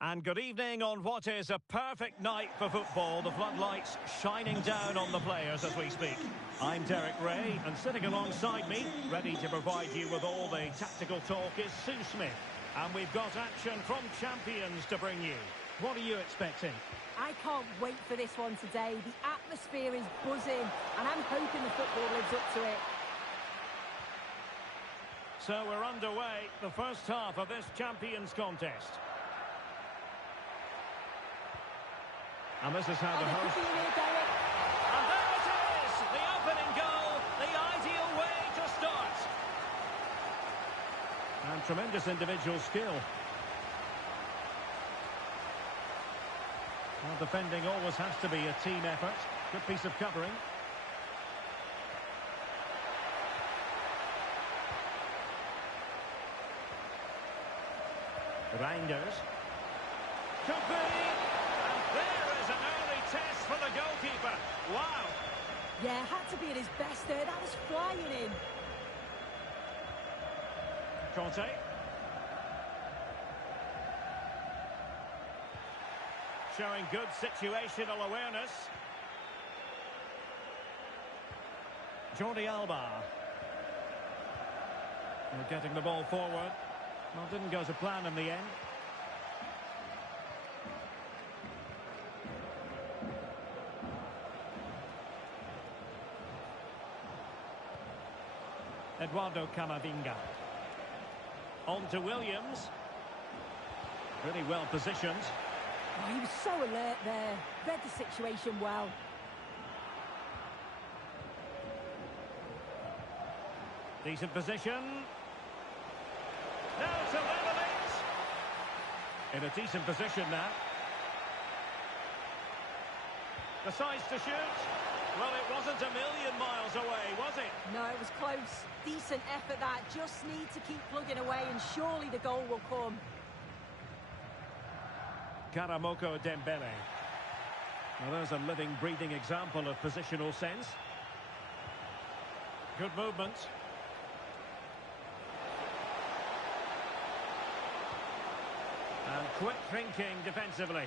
And good evening on what is a perfect night for football. The floodlights shining down on the players as we speak. I'm Derek Ray, and sitting alongside me, ready to provide you with all the tactical talk, is Sue Smith. And we've got action from champions to bring you. What are you expecting? I can't wait for this one today. The atmosphere is buzzing, and I'm hoping the football lives up to it. So we're underway, the first half of this champions contest. And this is how the host... And there it is! The opening goal, the ideal way to start. And tremendous individual skill. Well, defending always has to be a team effort. Good piece of covering. Reinders. Could be. And there is an early test for the goalkeeper. Wow. Yeah, had to be at his best there. That was flying in. Conte. Showing good situational awareness. Jordi Alba. They're getting the ball forward. Well, didn't go to plan in the end. Eduardo Camavinga. On to Williams. Really well positioned. Oh, he was so alert there. Read the situation well. Decent position. Now to level it. In a decent position now. Decides to shoot. Well, it wasn't a million miles away, was it? No, it was close. Decent effort that. Just need to keep plugging away and surely the goal will come. Karamoko Dembele. Now there's a living, breathing example of positional sense. Good movement. And quick thinking defensively.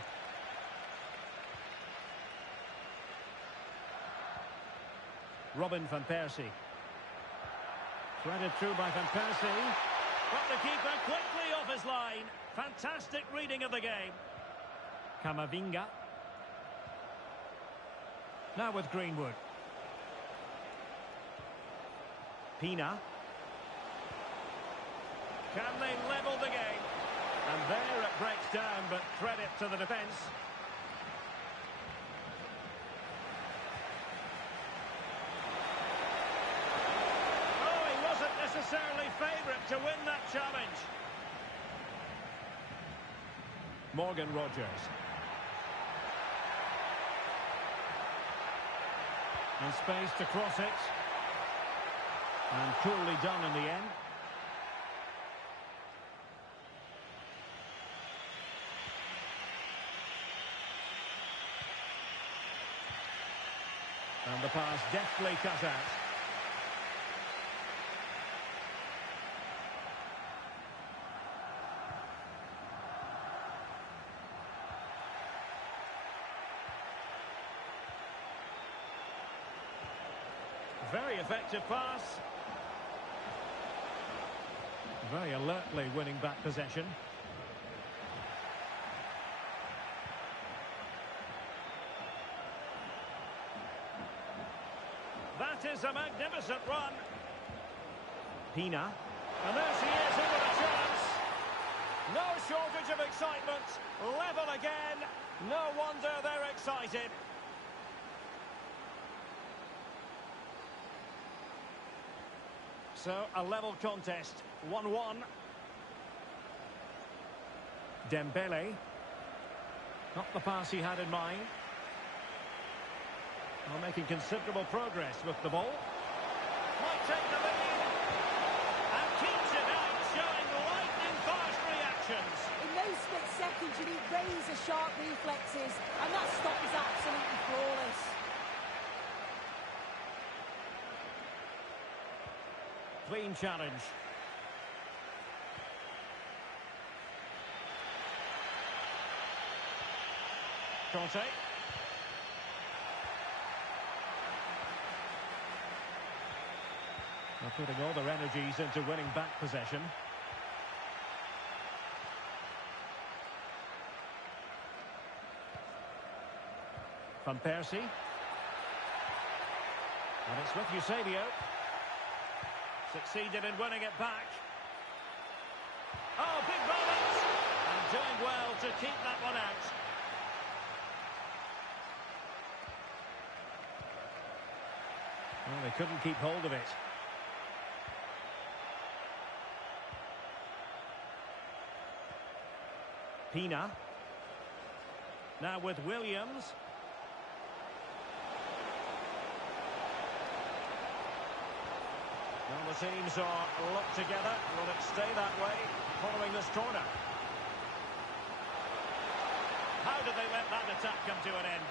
Robin van Persie. Threaded through by Van Persie. But the keeper quickly off his line. Fantastic reading of the game. Camavinga. Now with Greenwood. Pina. Can they level the game? And there it breaks down, but credit to the defence. Oh, he wasn't necessarily favourite to win that challenge. Morgan Rogers. And space to cross it. And coolly done in the end. And the pass deftly cut out. Very effective pass. Very alertly winning back possession. That is a magnificent run. Pina. And there she is in with a chance. No shortage of excitement. Level again. No wonder they're excited. So, a level contest, 1-1. Dembele. Not the pass he had in mind. Well, making considerable progress with the ball. Might take the lead. And keeps it out, showing lightning-fast reactions. In those split seconds, you need razor-sharp reflexes, and that stop is absolutely flawless. Clean challenge. Conte. They're putting all their energies into winning back possession. Van Persie. And it's with Eusebio. Succeeded in winning it back. Oh, big moment! And doing well to keep that one out. Well, they couldn't keep hold of it. Pina. Now with Williams. Well, the teams are locked together. Will it stay that way following this corner? did they let that attack come to an end?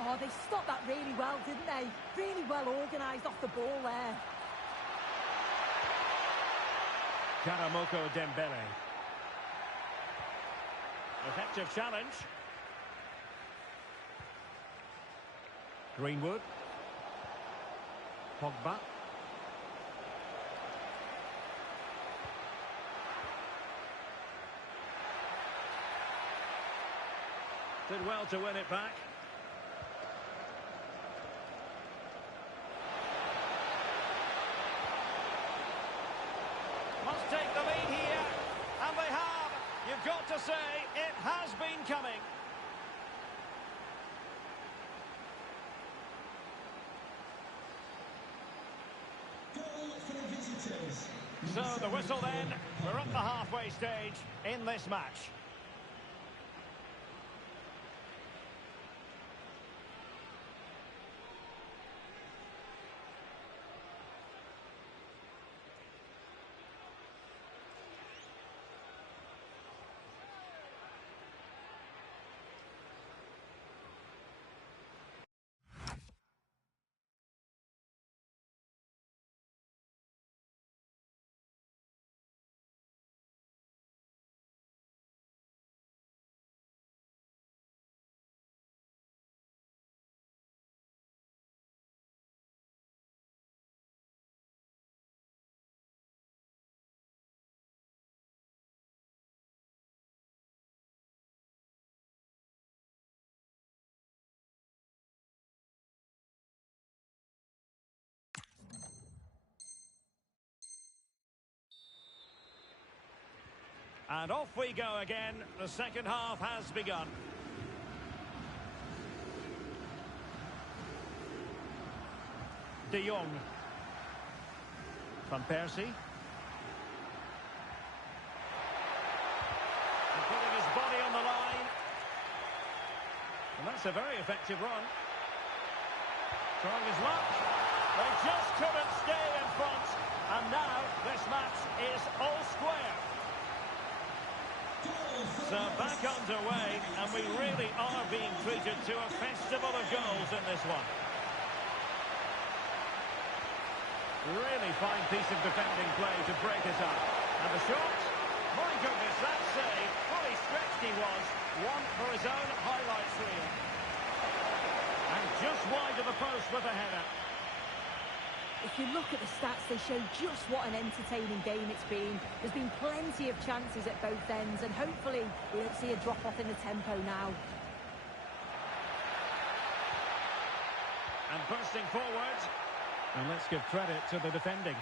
Oh, they stopped that really well, didn't they? Really well organised off the ball there. Karamoko Dembele. Effective challenge. Greenwood. Pogba. Did well to win it back. Must take the lead here, and they have. You've got to say, it has been coming. Goal for the visitors. So the whistle then, we're at the halfway stage in this match. And off we go again. The second half has begun. De Jong. Van Persie. And putting his body on the line. And that's a very effective run. Trying his luck. They just couldn't stay in front. And now this match is all square. So back underway, and we really are being treated to a festival of goals in this one. Really fine piece of defending play to break it up. And the shot, my goodness, that save, fully stretched he was, one for his own highlights reel. And just wide of the post with a header. If you look at the stats, they show just what an entertaining game it's been. There's been plenty of chances at both ends, and hopefully we don't see a drop-off in the tempo now. And bursting forward. And let's give credit to the defending.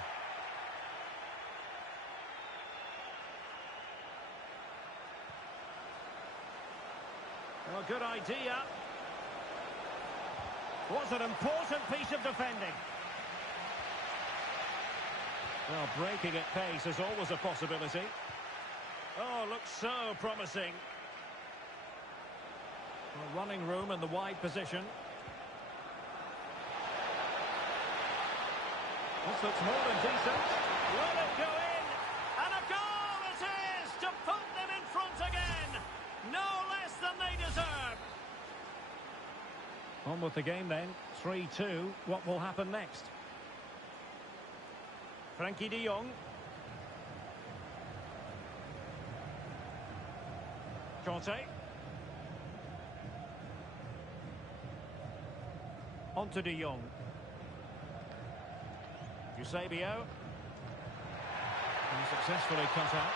Well, good idea. Was an important piece of defending. Well, breaking at pace is always a possibility. Oh, looks so promising. Well, running room in the wide position. This looks more than decent. Will it go in? And a goal it is to put them in front again. No less than they deserve. On with the game then. 3-2. What will happen next? Frankie de Jong. Conte. On to de Jong. Eusebio. And successfully cut out.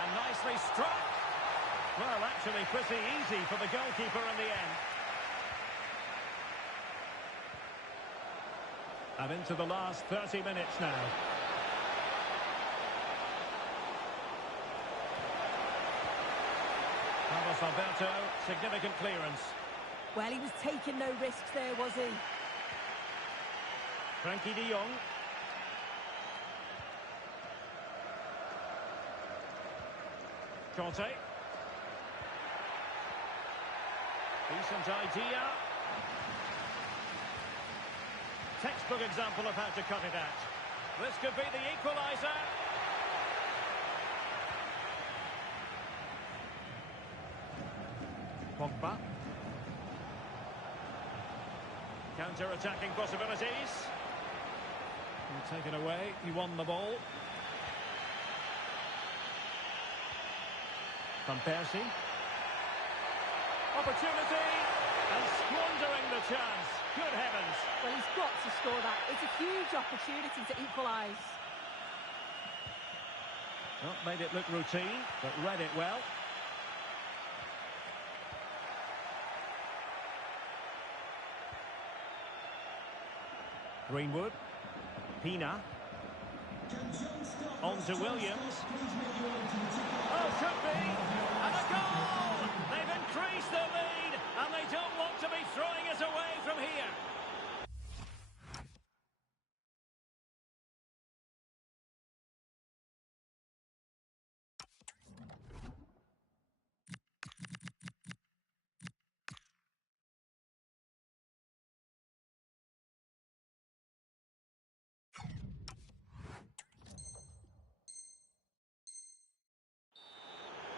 And nicely struck. Well, actually pretty easy for the goalkeeper in the end. And into the last 30 minutes now. Carlos Alberto, significant clearance. Well, he was taking no risks there, was he? Frankie de Jong. Conte. Decent idea. Textbook example of how to cut it out. This could be the equaliser. Pogba. Counter-attacking possibilities. Taken away, he won the ball. Van Persie. Opportunity, and squandering the chance. Good heavens. Well, he's got to score that. It's a huge opportunity to equalise. Well, made it look routine, but read it well. Greenwood. Pina. On to Williams. Oh, could be. And a goal! They've increased their lead, and they don't want to be throwing it away from here.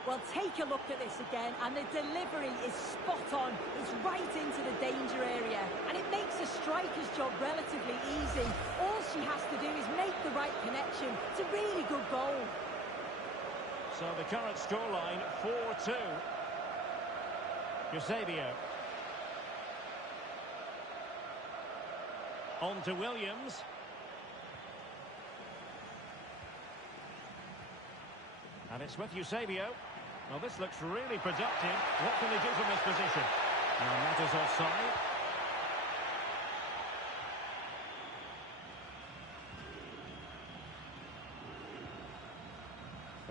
Well, take a look at this again, and the delivery is spot on. It's right into the danger area, and it makes a striker's job relatively easy. All she has to do is make the right connection. It's a really good goal. So the current scoreline, 4-2. Eusebio. On to Williams. And it's with Eusebio. Well, this looks really productive. What can they do from this position? And that is offside.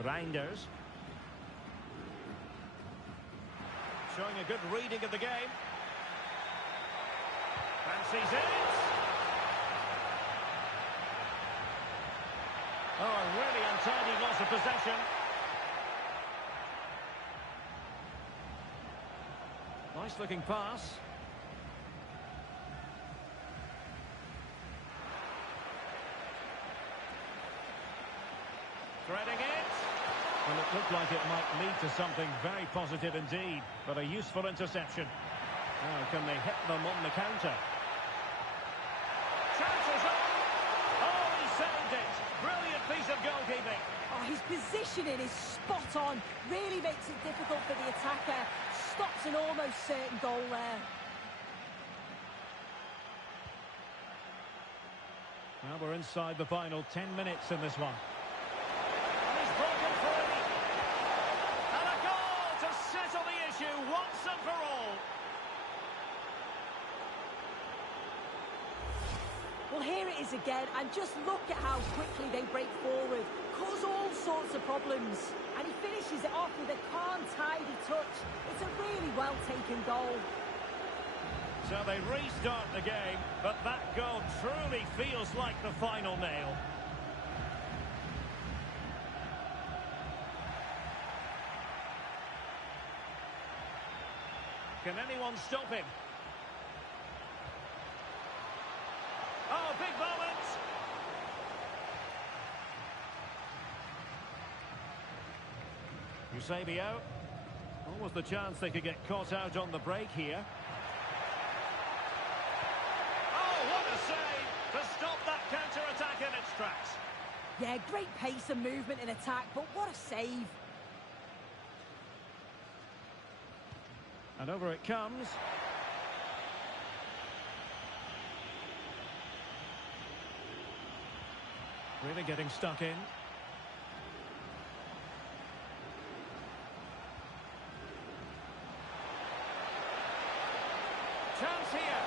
Reinders. Showing a good reading of the game. Fancies it. Oh, a really untidy loss of possession. Nice looking pass. Threading it. Well, it looked like it might lead to something very positive indeed, but a useful interception. Now, can they hit them on the counter? Chances on! Oh, he saved it! Brilliant piece of goalkeeping. Oh, his positioning is spot on. Really makes it difficult for the attacker. Stops an almost certain goal there. Well, we're inside the final 10 minutes in this one. And he's broken free. And a goal to settle the issue once and for all. Well, here it is again, and just look at how quickly they break forward. Cause all sorts of problems. And he finishes it off with a calm, tidy touch. It's a really well-taken goal. So they restart the game, but that goal truly feels like the final nail. Can anyone stop him? Oh, big moment! Eusebio. What was the chance they could get caught out on the break here? Oh, what a save to stop that counter-attack in its tracks. Yeah, great pace and movement in attack, but what a save. And over it comes. Really getting stuck in. Chance here.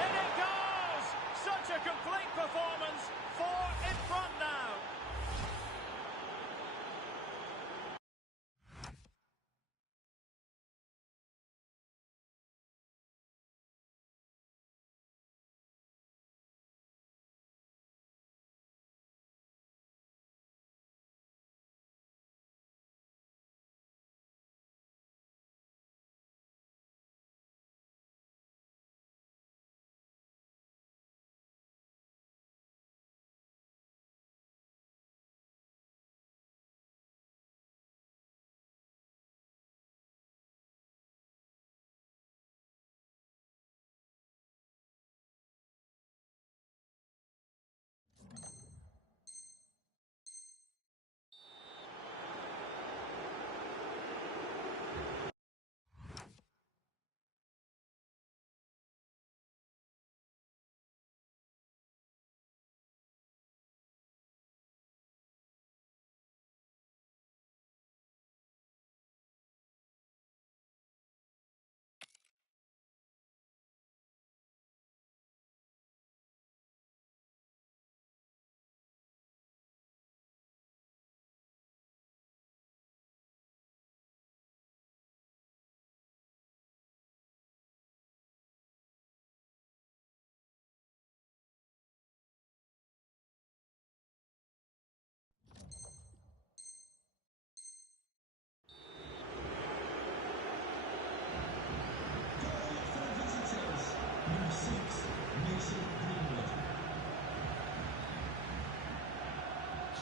In it goes! Such a complete performance. 4 in front now.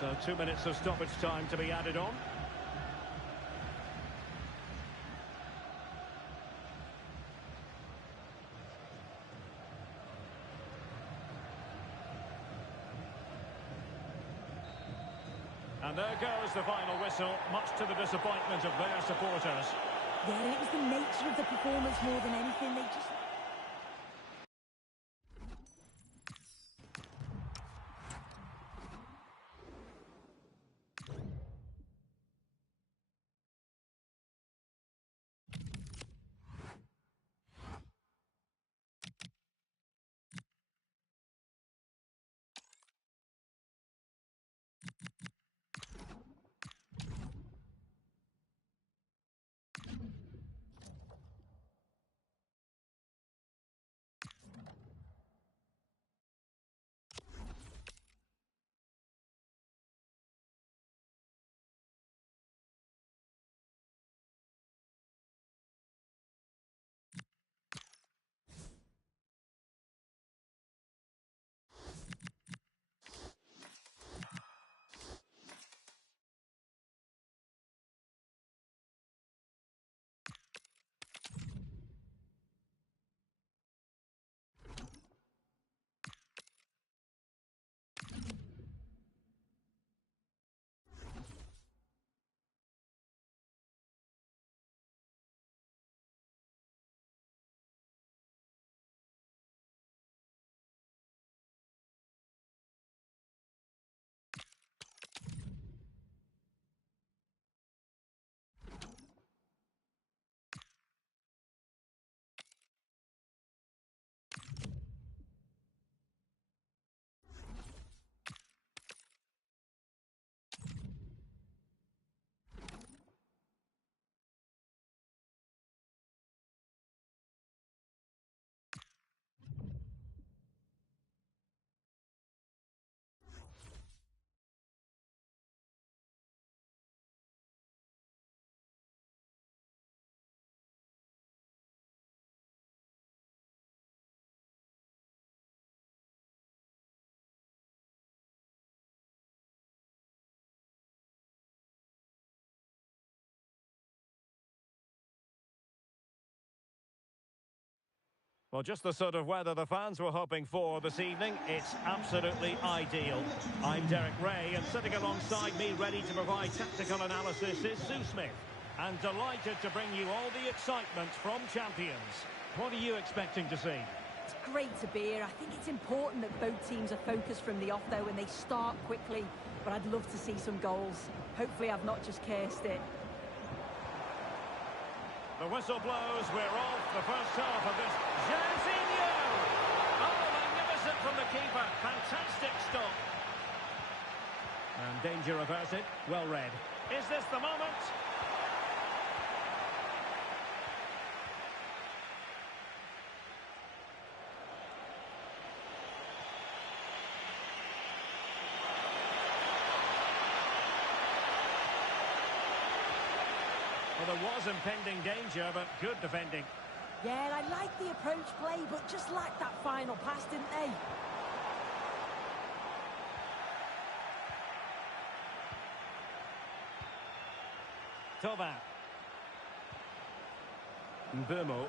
So 2 minutes of stoppage time to be added on. And there goes the final whistle, much to the disappointment of their supporters. Yeah, it was the nature of the performance more than anything. They just... Well, just the sort of weather the fans were hoping for this evening. It's absolutely ideal. I'm Derek Ray, and sitting alongside me, ready to provide tactical analysis, is Sue Smith. And delighted to bring you all the excitement from champions. What are you expecting to see? It's great to be here. I think it's important that both teams are focused from the off, though, and they start quickly. But I'd love to see some goals. Hopefully I've not just cursed it. The whistle blows, we're off the first half of this. Jairzinho! Oh, magnificent from the keeper. Fantastic stop. And danger averted. Well read. Is this the moment? Well, there was impending danger, but good defending. Yeah, I like the approach play, but just lacked that final pass, didn't they? Toba. Mbeumo.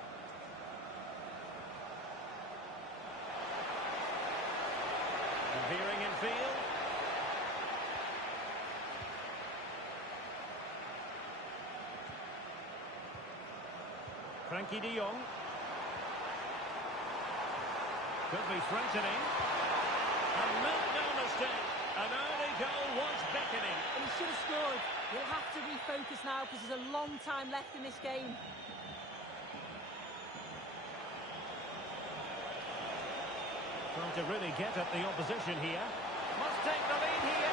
Veering in field. Frankie de Jong. Could be threatening. And no mistake. An early goal was beckoning. And he should have scored. He'll have to refocus now because there's a long time left in this game. Trying to really get at the opposition here. Must take the lead here.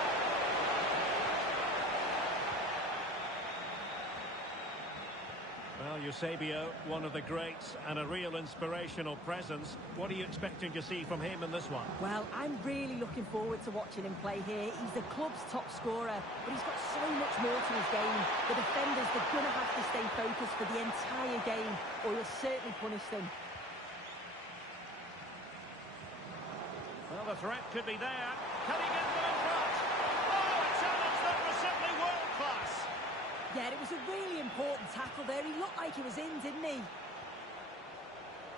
Well, Eusebio, one of the greats and a real inspirational presence. What are you expecting to see from him in this one? Well, I'm really looking forward to watching him play here. He's the club's top scorer, but he's got so much more to his game. The defenders, they're going to have to stay focused for the entire game, or he'll certainly punish them. Well, the threat could be there. Can he get them in front? Oh, it's Yeah, it was a really important tackle there. He looked like he was in, didn't he?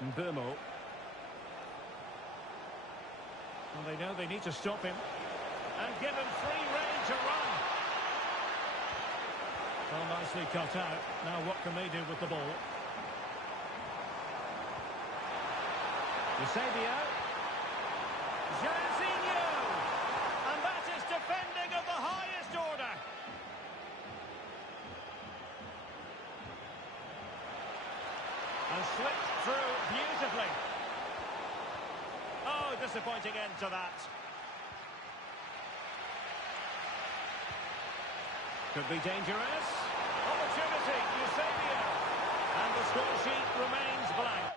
Mbeumo. Well, they know they need to stop him. And give him free rein to run. Well, nicely cut out. Now what can they do with the ball? Eusebio. Jairzinho. And that is defending of the highest order. And slipped through beautifully. Oh, disappointing end to that. Could be dangerous. Opportunity, Eusebio. And the score sheet remains blank.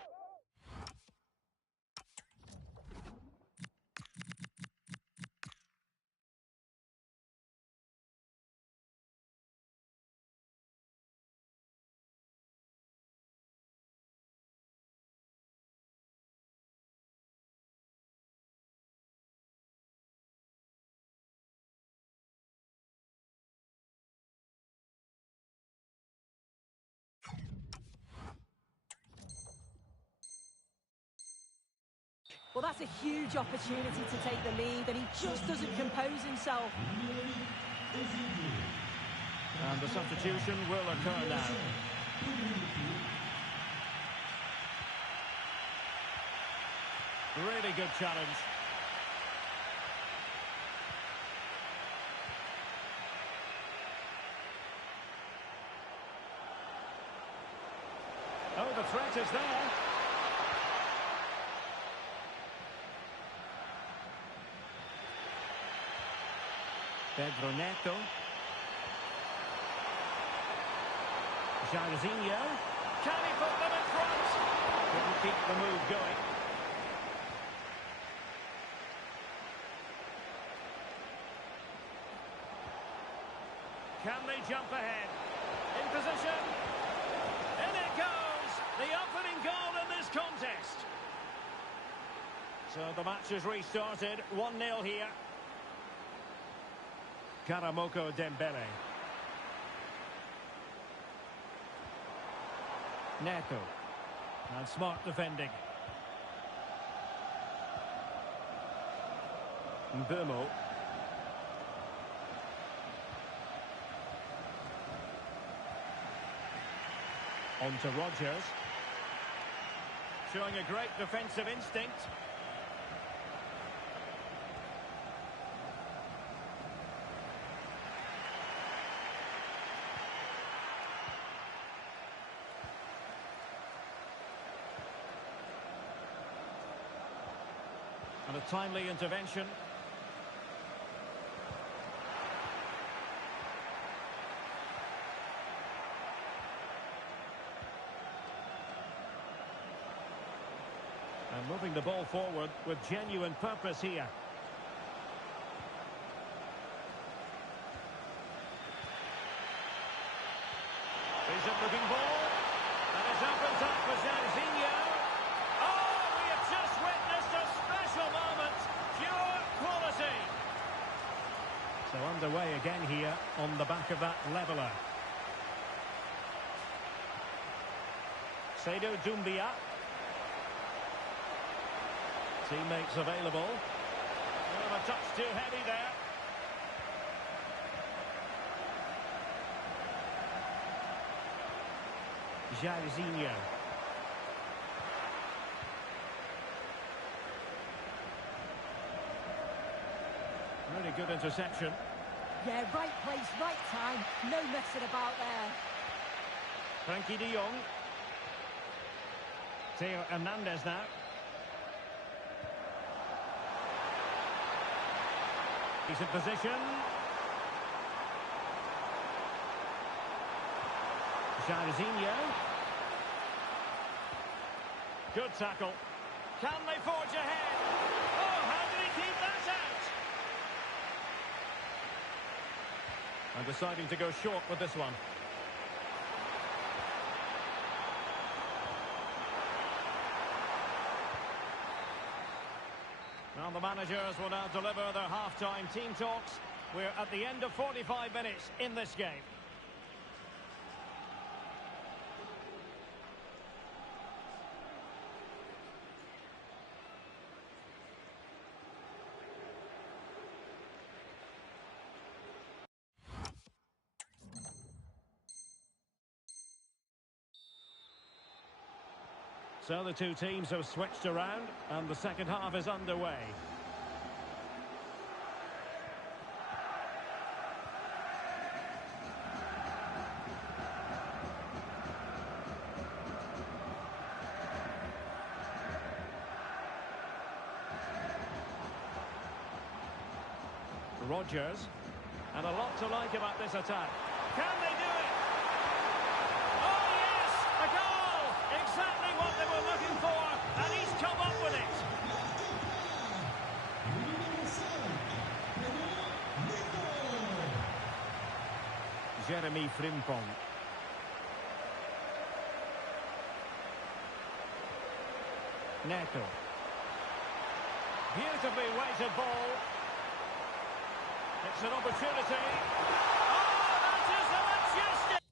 Well, that's a huge opportunity to take the lead, and he just doesn't compose himself. And the substitution will occur now. Really good challenge. Oh, the threat is there. Pedro Neto. Jairzinho. Can he put them in front? Couldn't keep the move going. Can they jump ahead? In position. In it goes! The opening goal in this contest. So the match is restarted. 1-0 here. Karamoko Dembele. Neto. And smart defending. Mbeumo. On to Rodgers. Showing a great defensive instinct. And a timely intervention. And moving the ball forward with genuine purpose here. Decent looking ball. And it opens up for Jairzinho. Oh, we have just witnessed a special moment. Pure quality. So underway again here on the back of that leveller. Seydou Doumbia. Teammates available. Oh, a touch too heavy there. Jairzinho. Really good interception. Yeah, right place, right time. No messing about there. Frankie de Jong. Theo Hernandez now. He's in position. Jairzinho. Good tackle. Can they forge ahead? Oh, how did he keep that out? And deciding to go short with this one. Well, the managers will now deliver their half-time team talks. We're at the end of 45 minutes in this game. So the two teams have switched around and the second half is underway. Rodgers, and a lot to like about this attack. Can they do it? Oh yes, a goal! Exactly what they were looking for, and he's come up with it. Jeremy Frimpong. Neto. Beautifully weighted ball. It's an opportunity. Oh, that is a majestic!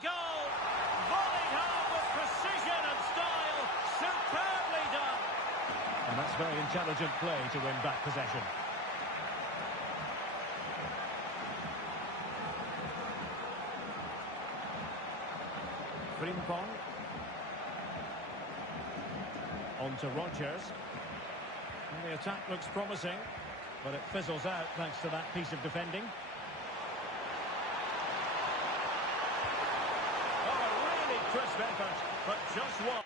Goal! Volleyed home with precision and style. Superbly done. And that's very intelligent play to win back possession. Frimpong. On to Rodgers. And the attack looks promising, but it fizzles out thanks to that piece of defending. Crisp effort, but just one.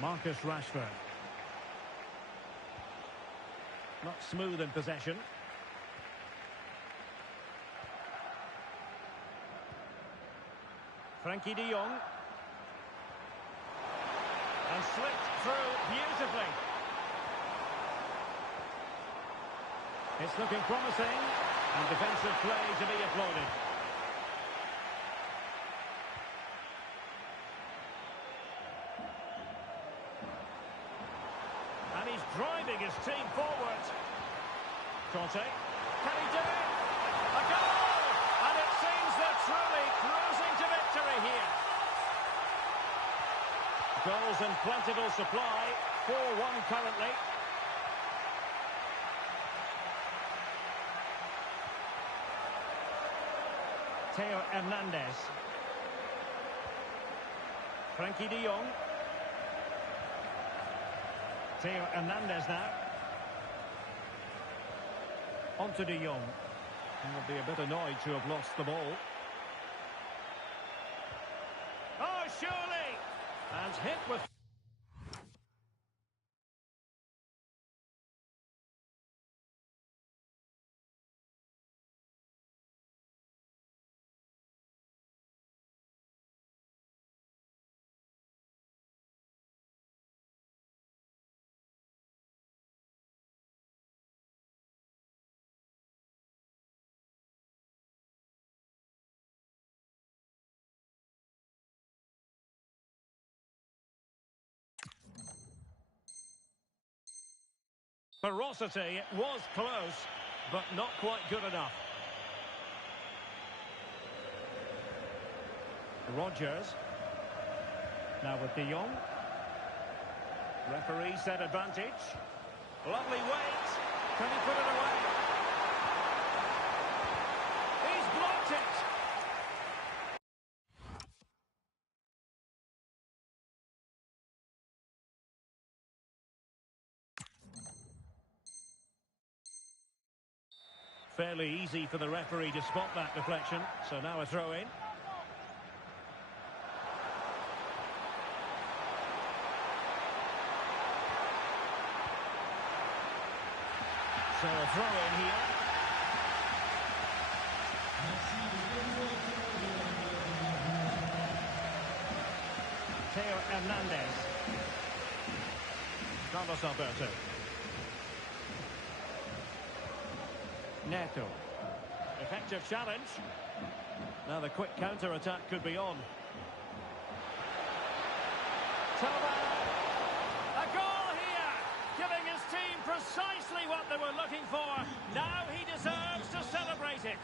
Marcus Rashford. Not smooth in possession. Frankie de Jong. And slipped through beautifully. It's looking promising. And defensive play to be applauded. And he's driving his team forward. Conte. Can he do it? A goal! And it seems they're truly cruising to victory here. Goals in plentiful supply. 4-1 currently. Theo Hernandez. Frankie de Jong. Theo Hernandez now. On to de Jong. He'll be a bit annoyed to have lost the ball. Oh, surely! And hit with... Ferocity, it was close, but not quite good enough. Rodgers. Now with de Jong. Referee set advantage. Lovely wait. Can he put it away? He's blocked it. Fairly easy for the referee to spot that deflection. So now a throw-in. So a throw-in here. Hernandez. Carlos Alberto. Neto. Effective challenge. Now the quick counter-attack could be on. Thauvin. A goal here! Giving his team precisely what they were looking for. Now he deserves to celebrate it.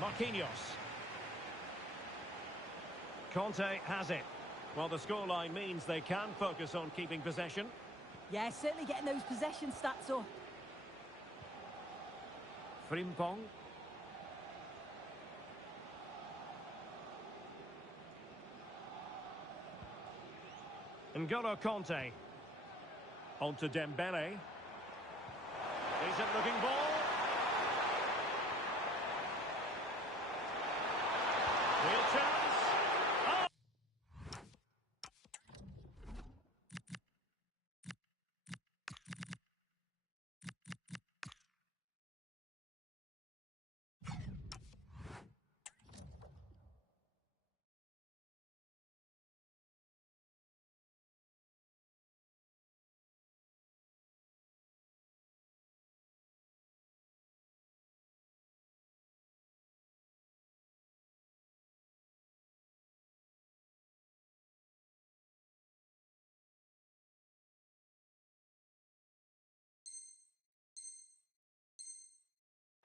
Marquinhos. Conte has it. Well, the scoreline means they can focus on keeping possession. Yeah, certainly getting those possession stats up. Frimpong. N'Golo Conte. On to Dembele. Decent looking ball. Real chance. Oh!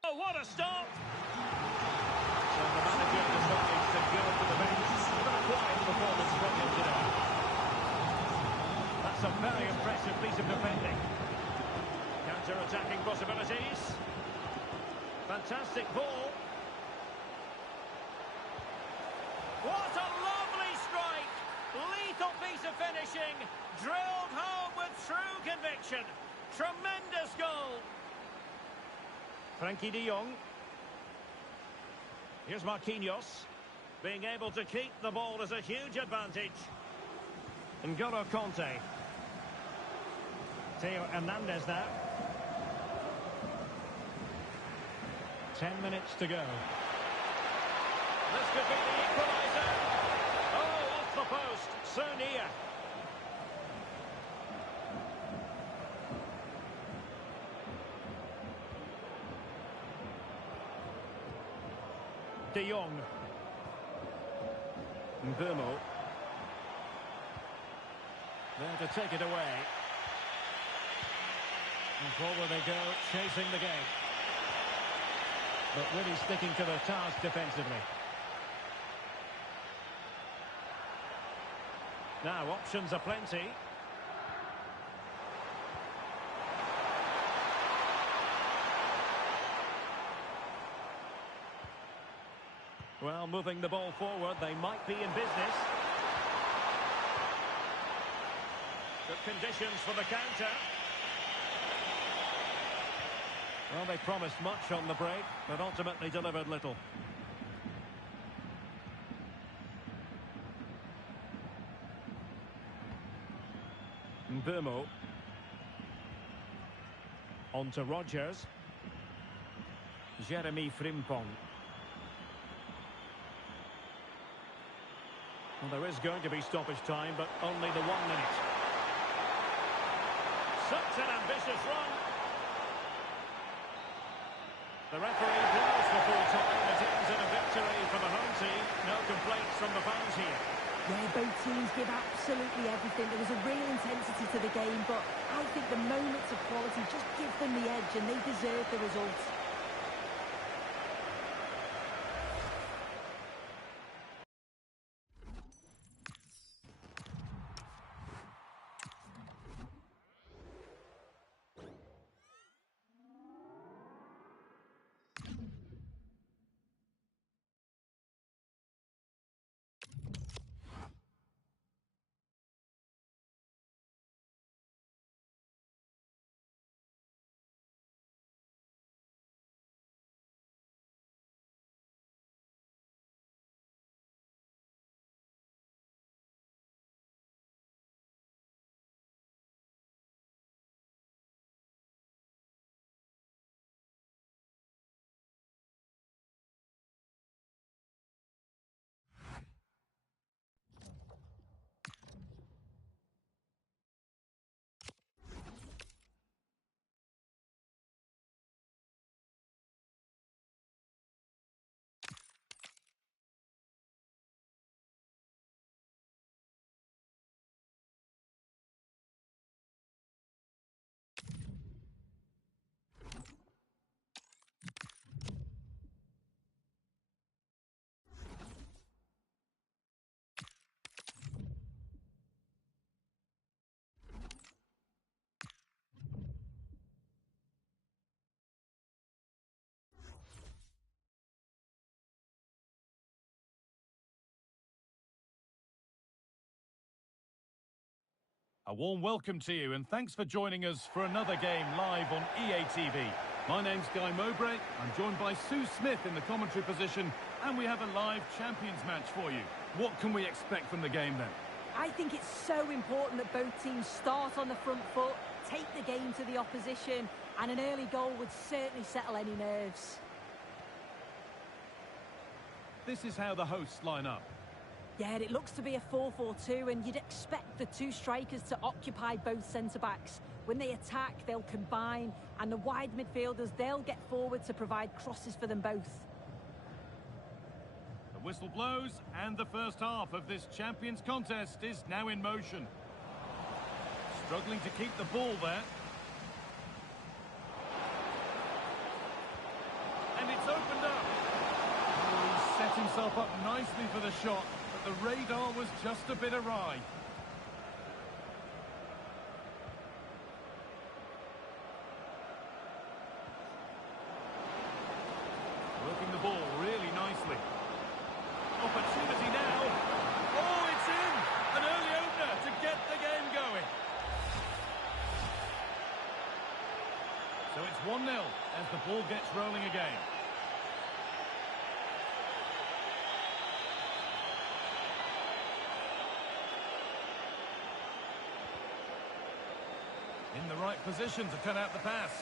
Oh, what a stop! So the manager decides to go to the bench. But a quiet performance from him today. That's a very impressive piece of defending. Counter-attacking possibilities. Fantastic ball. What a lovely strike! Lethal piece of finishing. Drilled home with true conviction. Tremendous goal. Frankie de Jong. Here's Marquinhos. Being able to keep the ball is a huge advantage. N'Golo Conte. Theo Hernandez now. 10 minutes to go. This could be the equaliser. Oh, off the post. So near. De Jong. Mbeumo. There to take it away. And forward they go, chasing the game. But really sticking to their task defensively. Now, options are plenty. Well, moving the ball forward, they might be in business. Good conditions for the counter. Well, they promised much on the break, but ultimately delivered little. Mbeumo. On to Rodgers. Jeremy Frimpong. Well, there is going to be stoppage time, but only the 1 minute. Such an ambitious run. The referee blows for full time. It ends in a victory for the home team. No complaints from the fans here. Yeah, both teams give absolutely everything. There was a real intensity to the game, but I think the moments of quality just give them the edge, and they deserve the result. A warm welcome to you and thanks for joining us for another game live on EA TV. My name's Guy Mowbray, I'm joined by Sue Smith in the commentary position and we have a live Champions match for you. What can we expect from the game then? I think it's so important that both teams start on the front foot, take the game to the opposition, and an early goal would certainly settle any nerves. This is how the hosts line up. Yeah, it looks to be a 4-4-2, and you'd expect the two strikers to occupy both centre-backs. When they attack, they'll combine, and the wide midfielders, they'll get forward to provide crosses for them both. The whistle blows, and the first half of this Champions contest is now in motion. Struggling to keep the ball there. And it's opened up. Oh, he set himself up nicely for the shot. The radar was just a bit awry. Working the ball really nicely. Opportunity now. Oh, it's in! An early opener to get the game going. So it's 1-0 as the ball gets rolling again. In the right position to cut out the pass.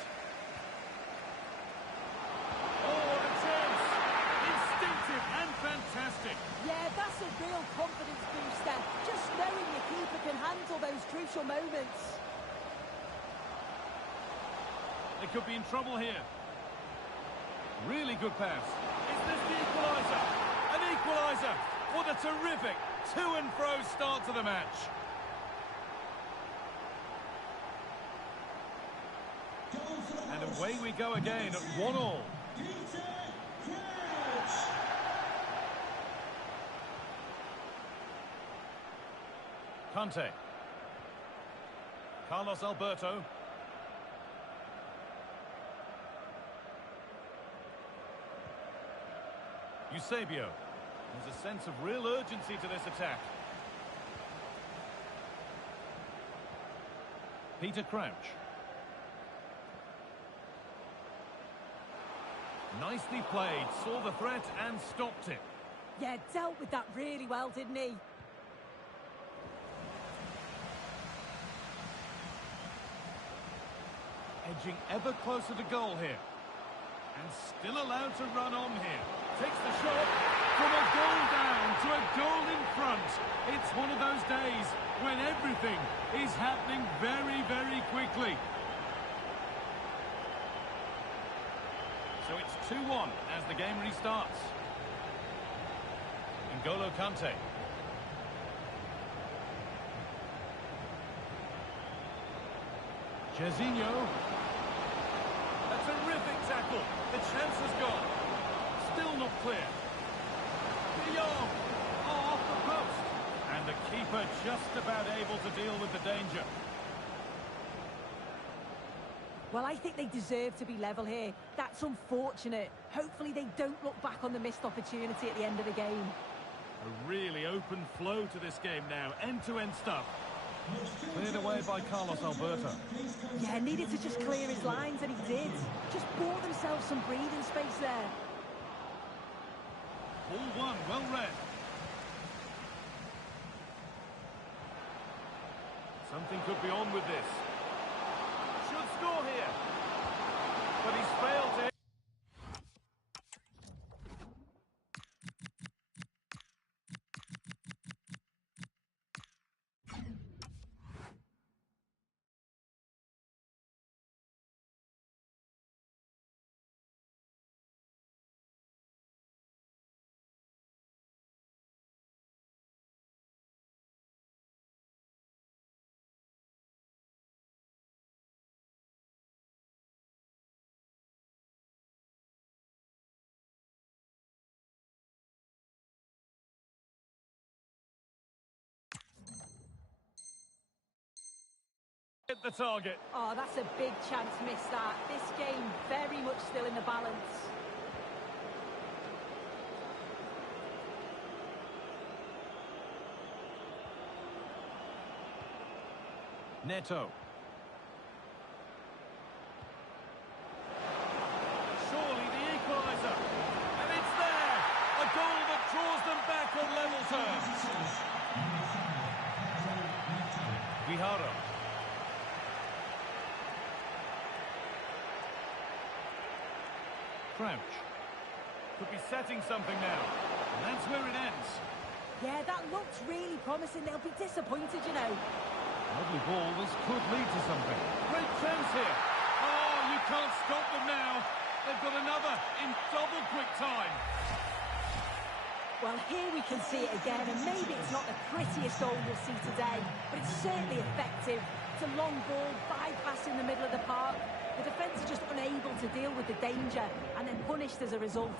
Oh, what a chance! Instinctive and fantastic. Yeah, that's a real confidence booster. Just knowing your keeper can handle those crucial moments. They could be in trouble here. Really good pass. Is this the equaliser? An equaliser! What a terrific to-and-fro start to the match. And away we go again at 1-1. Kante. Carlos Alberto. Eusebio. There's a sense of real urgency to this attack. Peter Crouch. Nicely played, saw the threat and stopped it. Yeah, dealt with that really well, didn't he? Edging ever closer to goal here. And still allowed to run on here. Takes the shot from a goal down to a goal in front. It's one of those days when everything is happening very, very quickly. So it's 2-1 as the game restarts. N'Golo Kante. Jairzinho. A terrific tackle. The chance has gone. Still not clear. De Jong. Oh, off the post. And the keeper just about able to deal with the danger. Well, I think they deserve to be level here. That's unfortunate. Hopefully they don't look back on the missed opportunity at the end of the game. A really open flow to this game now. End-to-end stuff. Cleared away by Carlos Alberto. Yeah, needed to just clear his lines, and he did. Just bought themselves some breathing space there. Ball one, well read. Something could be on with this. Should score here. But he's failed to... Hit the target. Oh, that's a big chance missed that. This game very much still in the balance. Neto. Surely the equaliser. And it's there! A goal that draws them back on level terms. Vihara. Crouch. Could be setting something now. And that's where it ends. Yeah, that looks really promising. They'll be disappointed, you know. Lovely ball. This could lead to something. Great chance here. Oh, you can't stop them now. They've got another in double quick time. Well, here we can see it again, and maybe it's not the prettiest goal you'll see today, but it's certainly effective. It's a long ball, bypassing the middle of the park. The defence are just unable to deal with the danger, and then punished as a result.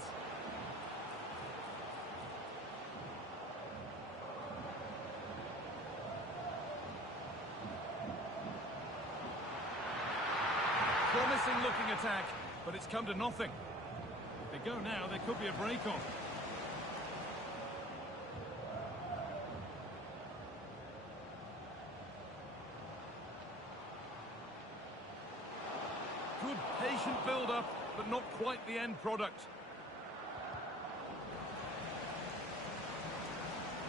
Promising looking attack, but it's come to nothing. If they go now, there could be a break on. Good patient build-up, but not quite the end product.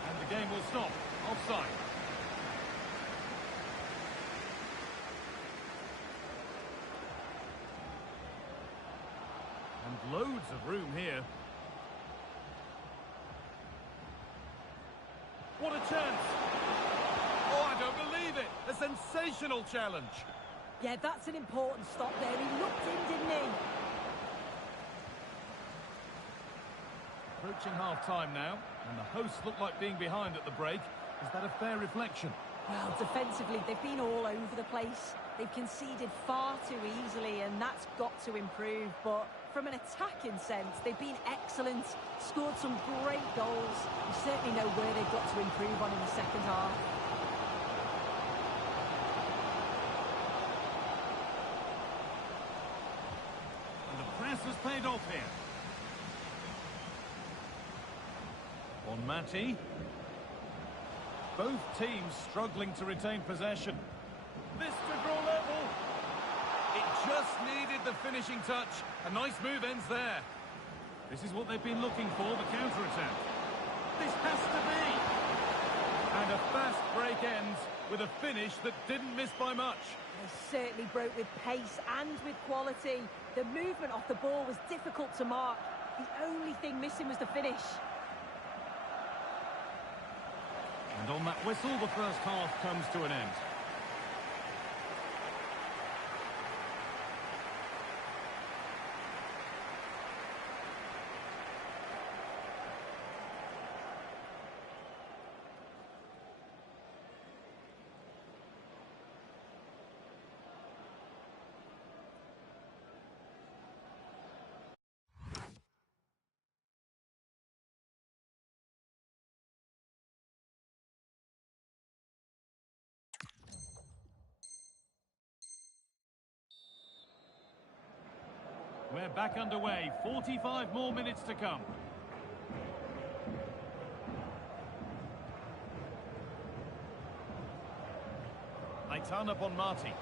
And the game will stop. Offside. And loads of room here. What a chance! Oh, I don't believe it! A sensational challenge! Yeah, that's an important stop there. He looked in, didn't he? Approaching half-time now, and the hosts look like being behind at the break. Is that a fair reflection? Well, defensively, they've been all over the place. They've conceded far too easily, and that's got to improve. But from an attacking sense, they've been excellent, scored some great goals. You certainly know where they've got to improve on in the second half. And the press has paid off here. On Matti. Both teams struggling to retain possession. This to draw level. It just needed the finishing touch. A nice move ends there. This is what they've been looking for, the counter-attack. This has to be. And a fast break ends with a finish that didn't miss by much. They certainly broke with pace and with quality. The movement off the ball was difficult to mark. The only thing missing was the finish. And on that whistle, the first half comes to an end. We're back underway. 45 more minutes to come. Aitana Bonmati.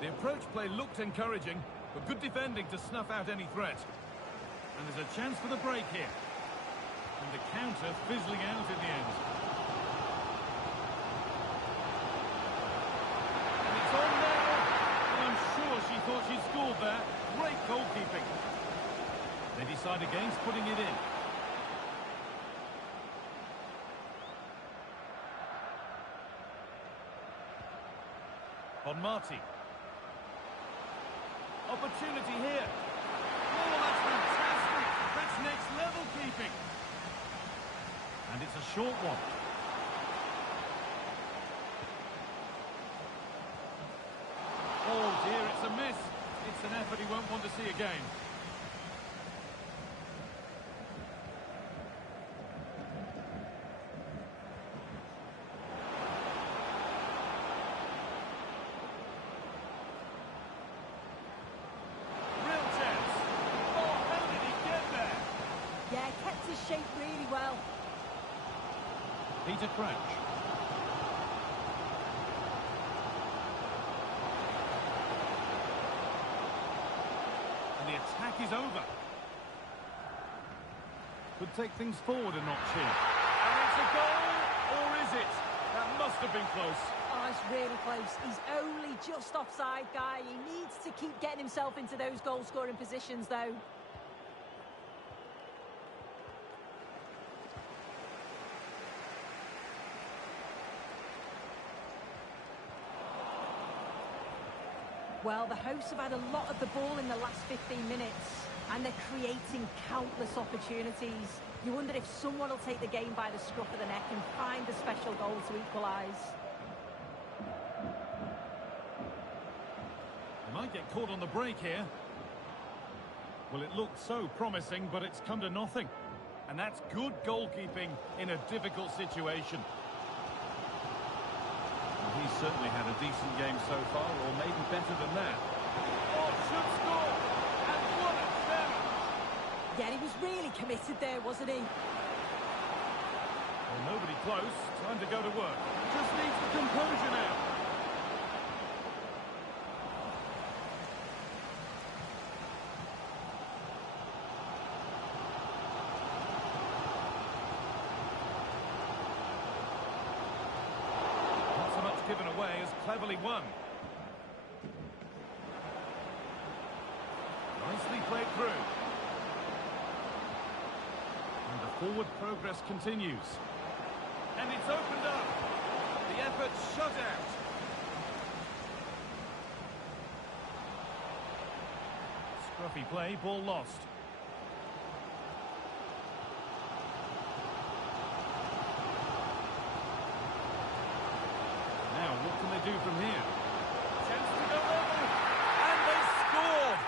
The approach play looked encouraging, but good defending to snuff out any threat. And there's a chance for the break here. And the counter fizzling out in the end. She thought she'd scored there. Great goalkeeping. They decide against putting it in. Bonmati. Opportunity here. Oh, that's fantastic. That's next level keeping. And it's a short one. Oh dear, it's a miss. It's an effort he won't want to see again. Real chance. Oh, how did he get there? Yeah, kept his shape really well. Peter Crouch. And the attack is over. Could take things forward a notch here. And it's a goal, or is it? That must have been close. Oh, it's really close. He's only just offside, Guy. He needs to keep getting himself into those goal-scoring positions, though. Well, the hosts have had a lot of the ball in the last 15 minutes, and they're creating countless opportunities. You wonder if someone will take the game by the scruff of the neck and find a special goal to equalise. They might get caught on the break here. Well, it looked so promising, but it's come to nothing. And that's good goalkeeping in a difficult situation. Well, he's certainly had a decent game so far, or maybe better than that. Oh, should score! And what a challenge! Yeah, he was really committed there, wasn't he? Well, nobody close. Time to go to work. Just needs the composure now. Not so much given away as cleverly won. Nicely played through. And the forward progress continues. And it's opened up. The effort shut out. Scruffy play, ball lost. Now, what can they do from here? Chance to go level. And they scored!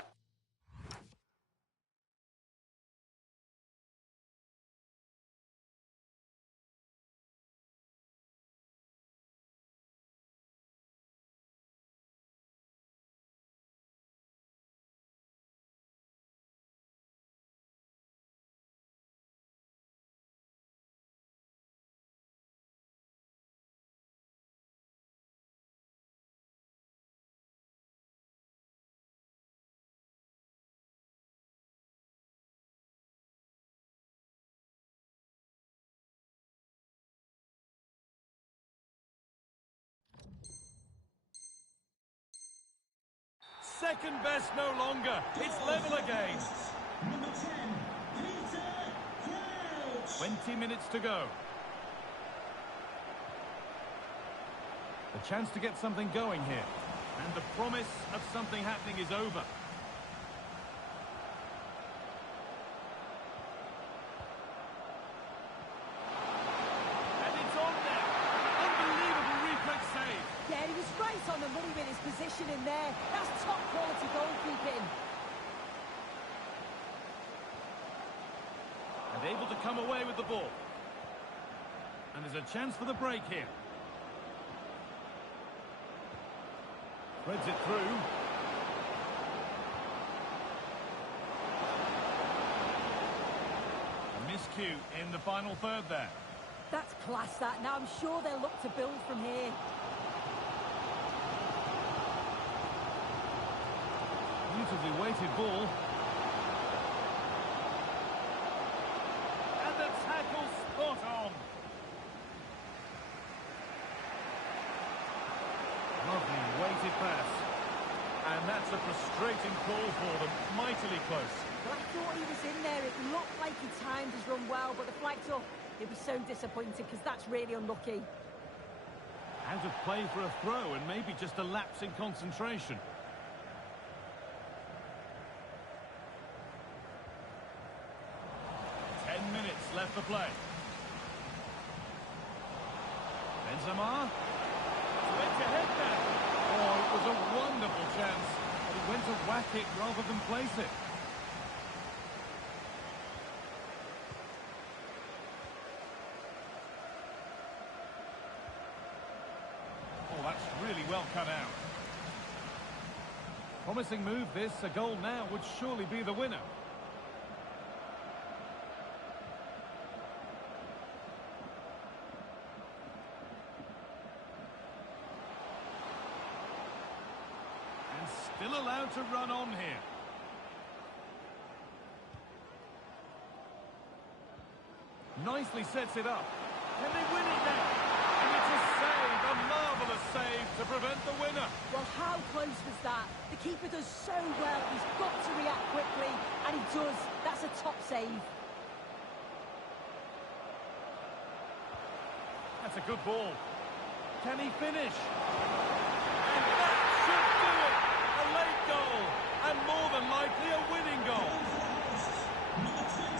Second best no longer. It's level again. Number 10, Peter Crouch. 20 minutes to go. A chance to get something going here. And the promise of something happening is over. And it's on now. Unbelievable reflex save. Yeah, he was right on the money with his position in there. That's top quality goalkeeping. And able to come away with the ball. And there's a chance for the break here. Threads it through. A miscue in the final third there. That's class, that. Now I'm sure they'll look to build from here. Beautifully weighted ball. And the tackle spot on. Lovely weighted pass. And that's a frustrating call for them. Mightily close. Well, I thought he was in there. It looked like he timed his run well, but the flag's up. He'll be so disappointed because that's really unlucky. Out of play for a throw and maybe just a lapse in concentration. Left for play. Benzema. Went to head there. Oh, it was a wonderful chance. But he went to whack it rather than place it. Oh, that's really well cut out. Promising move this. A goal now would surely be the winner. Still allowed to run on here. Nicely sets it up. Can they win it now? And it's a save, a marvellous save to prevent the winner. Well, how close was that? The keeper does so well. He's got to react quickly, and he does. That's a top save. That's a good ball. Can he finish? And that should do it! A late goal, and more than likely a winning goal.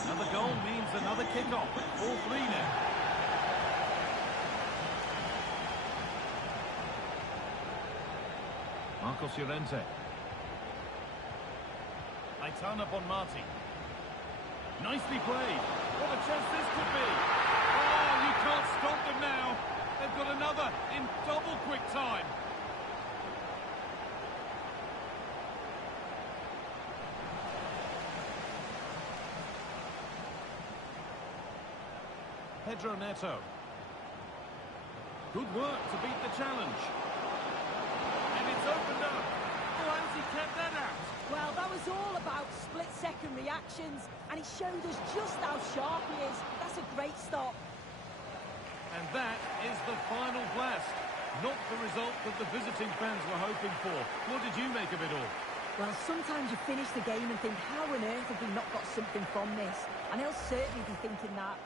Another goal means another kick-off. 4-3 now. Marcos Llorente. Aitana Bonmati. Nicely played. What a chance this could be. Oh, you can't stop them now. They've got another in double quick time. Pedro Neto. Good work to beat the challenge. And it's opened up. Oh, how's he kept that out? Well, that was all about split-second reactions, and it showed us just how sharp he is. That's a great stop. And that is the final blast. Not the result that the visiting fans were hoping for. What did you make of it all? Well, sometimes you finish the game and think, how on earth have we not got something from this? And he'll certainly be thinking that.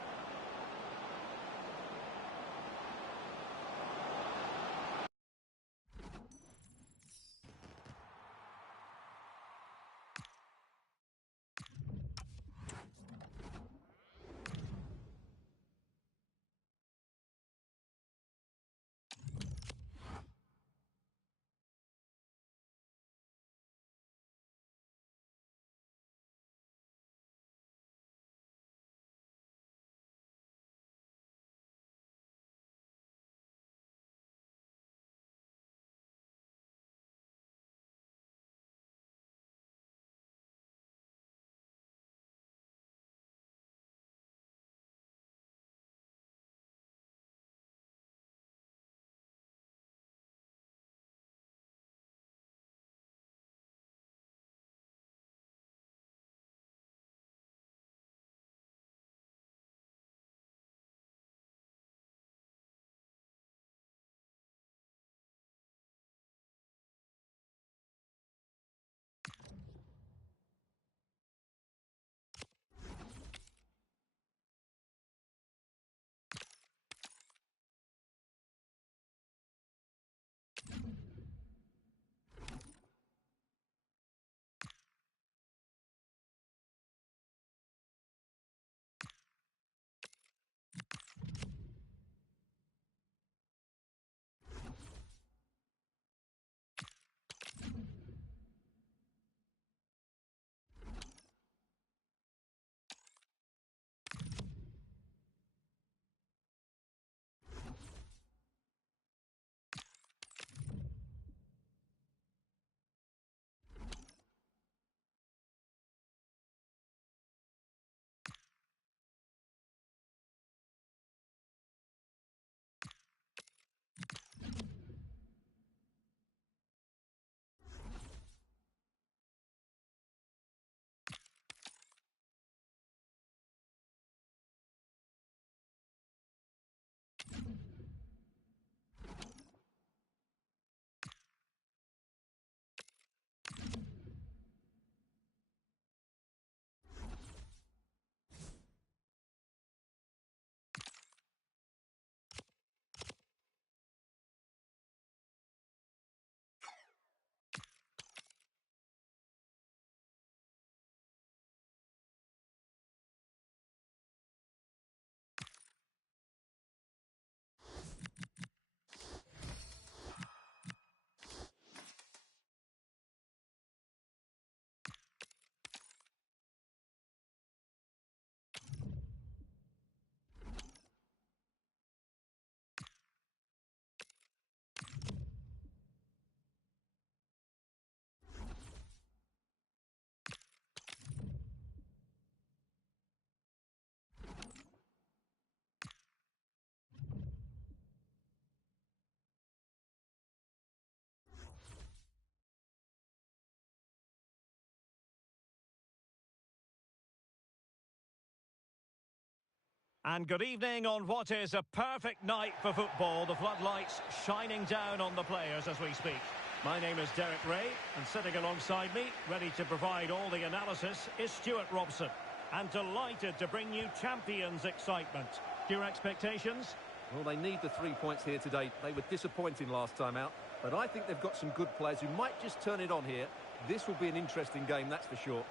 And good evening on what is a perfect night for football. The floodlights shining down on the players as we speak. My name is Derek Ray, and sitting alongside me, ready to provide all the analysis, is Stuart Robson. And delighted to bring you champions excitement. Your expectations? Well, they need the 3 points here today. They were disappointing last time out, but I think they've got some good players who might just turn it on here. This will be an interesting game, that's for sure.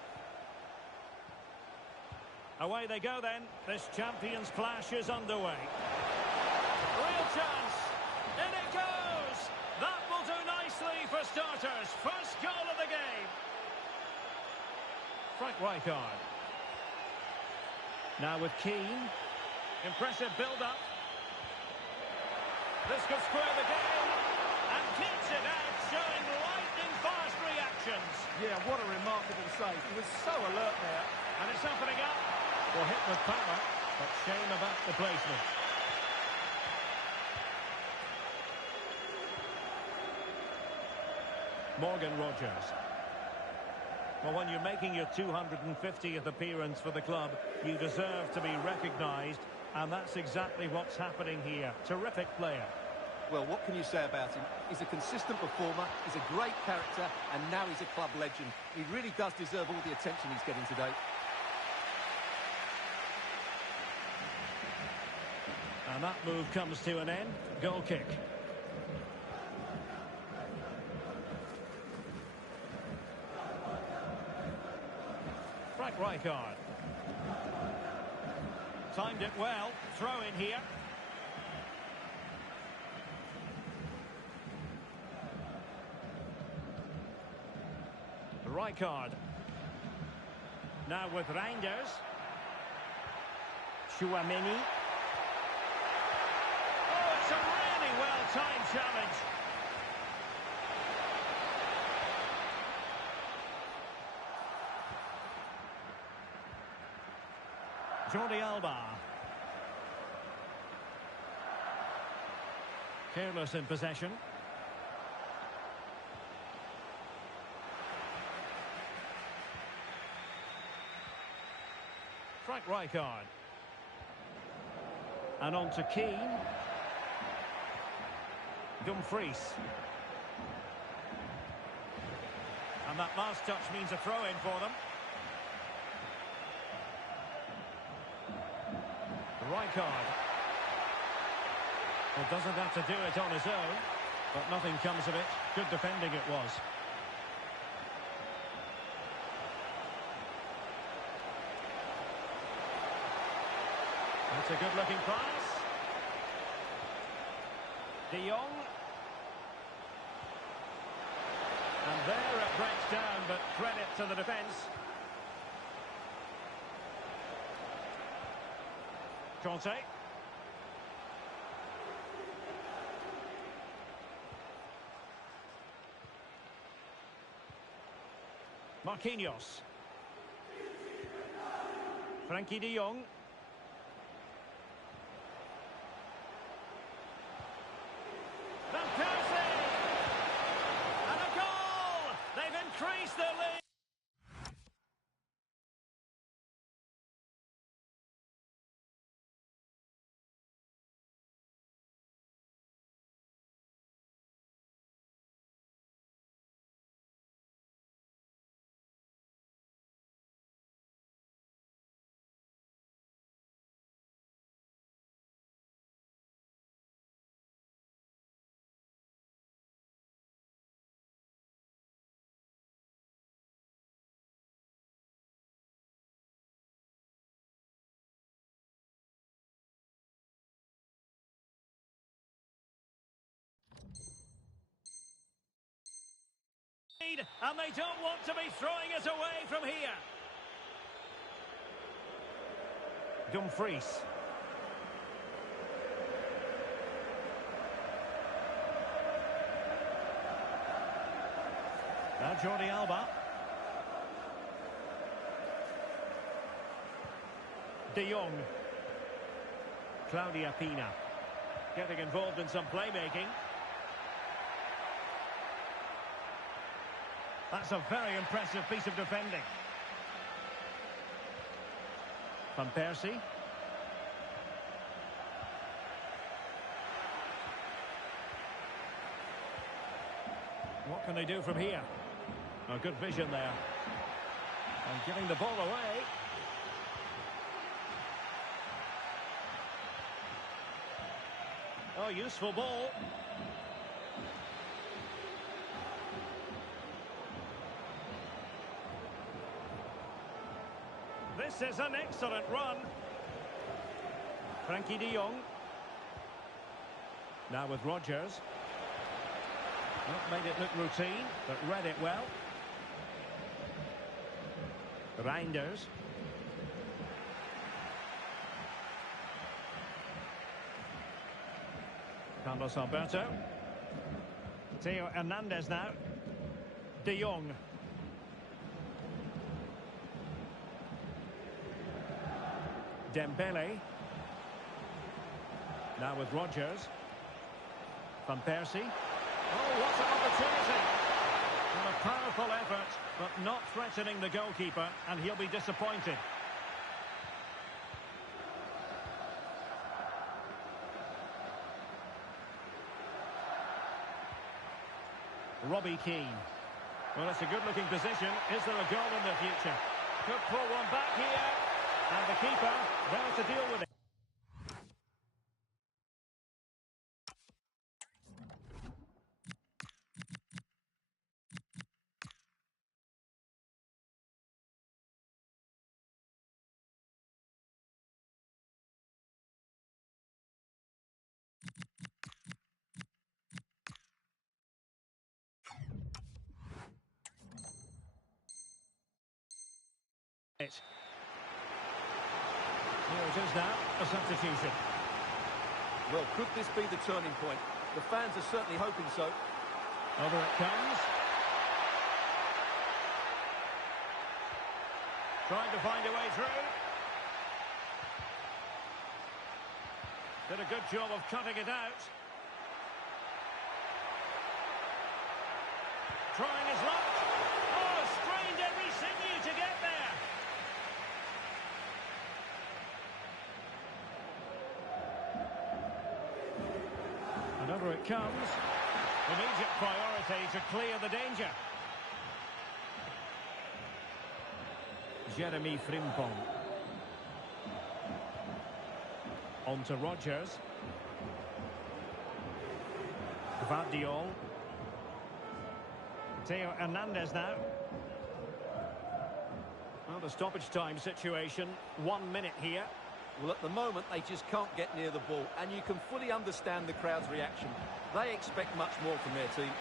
Away they go then. This Champions clash is underway. Real chance. In it goes. That will do nicely for starters. First goal of the game. Frank Rijkaard. Now with Keane. Impressive build-up. This could square the game. And kicks it out, showing lightning-fast reactions. Yeah, what a remarkable save. He was so alert there. And it's opening up. Well, hit with power, but shame about the placement. Morgan Rogers. Well, when you're making your 250th appearance for the club, you deserve to be recognised, and that's exactly what's happening here. Terrific player. Well, what can you say about him? He's a consistent performer, he's a great character, and now he's a club legend. He really does deserve all the attention he's getting today. And that move comes to an end. Goal kick. Frank Rijkaard. Timed it well. Throw in here. Rijkaard. Now with Reinders. Chouameni. It's a really well-timed challenge. Jordi Alba. Careless in possession. Frank Rijkaard. And on to Keane. Dumfries. And that last touch means a throw-in for them. Rijkaard. Well, doesn't have to do it on his own, but nothing comes of it. Good defending it was. That's a good-looking pass. De Jong. And there it breaks down, but credit to the defence. Conte. Marquinhos. Frankie de Jong. Van Persie! And a goal! They've increased their lead. And they don't want to be throwing it away from here. Dumfries. Now Jordi Alba. De Jong. Claudia Pina. Getting involved in some playmaking. That's a very impressive piece of defending. Van Persie. What can they do from here? Oh, good vision there. And giving the ball away. Oh, useful ball. This is an excellent run. Frankie de Jong. Now with Rodgers. Not made it look routine, but read it well. Reinders. Carlos Alberto. Theo Hernandez now. De Jong. Dembele. Now with Rodgers. Van Persie. Oh, what an opportunity! And a powerful effort, but not threatening the goalkeeper, and he'll be disappointed. Robbie Keane. Well, it's a good-looking position. Is there a goal in the future? Could pull one back here. And the keeper there to deal with it. Here it is now, a substitution. Well, could this be the turning point? The fans are certainly hoping so. Over it comes. Trying to find a way through. Did a good job of cutting it out. Trying his luck. Oh, strained every sinew to get there. And over it comes. Immediate priority to clear the danger. Jeremy Frimpong. On to Rodgers. Gvardiol. Theo Hernandez now. Well, the stoppage time situation, 1 minute here. Well, at the moment, they just can't get near the ball, and you can fully understand the crowd's reaction. They expect much more from their team.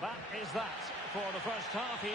That is that for the first half here.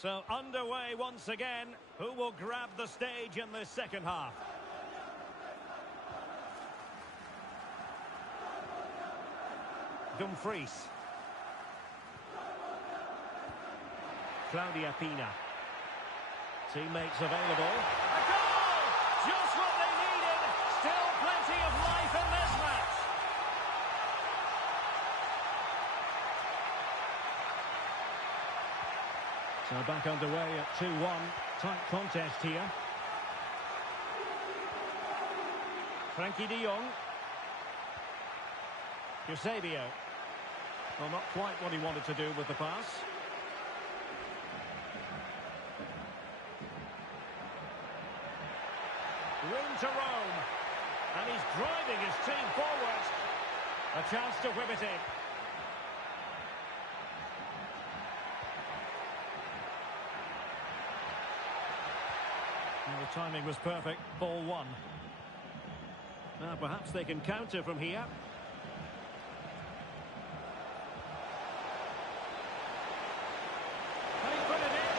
So underway once again. Who will grab the stage in the second half? Dumfries. Claudia Pina. Teammates available. A goal! Just what they needed. Still plenty of life in this match. So back underway at 2-1. Tight contest here. Frankie de Jong. Eusebio. Well, not quite what he wanted to do with the pass. room to roam. And he's driving his team forward. A chance to whip it in. Well, the timing was perfect. Ball one. Now perhaps they can counter from here. And he's put it in.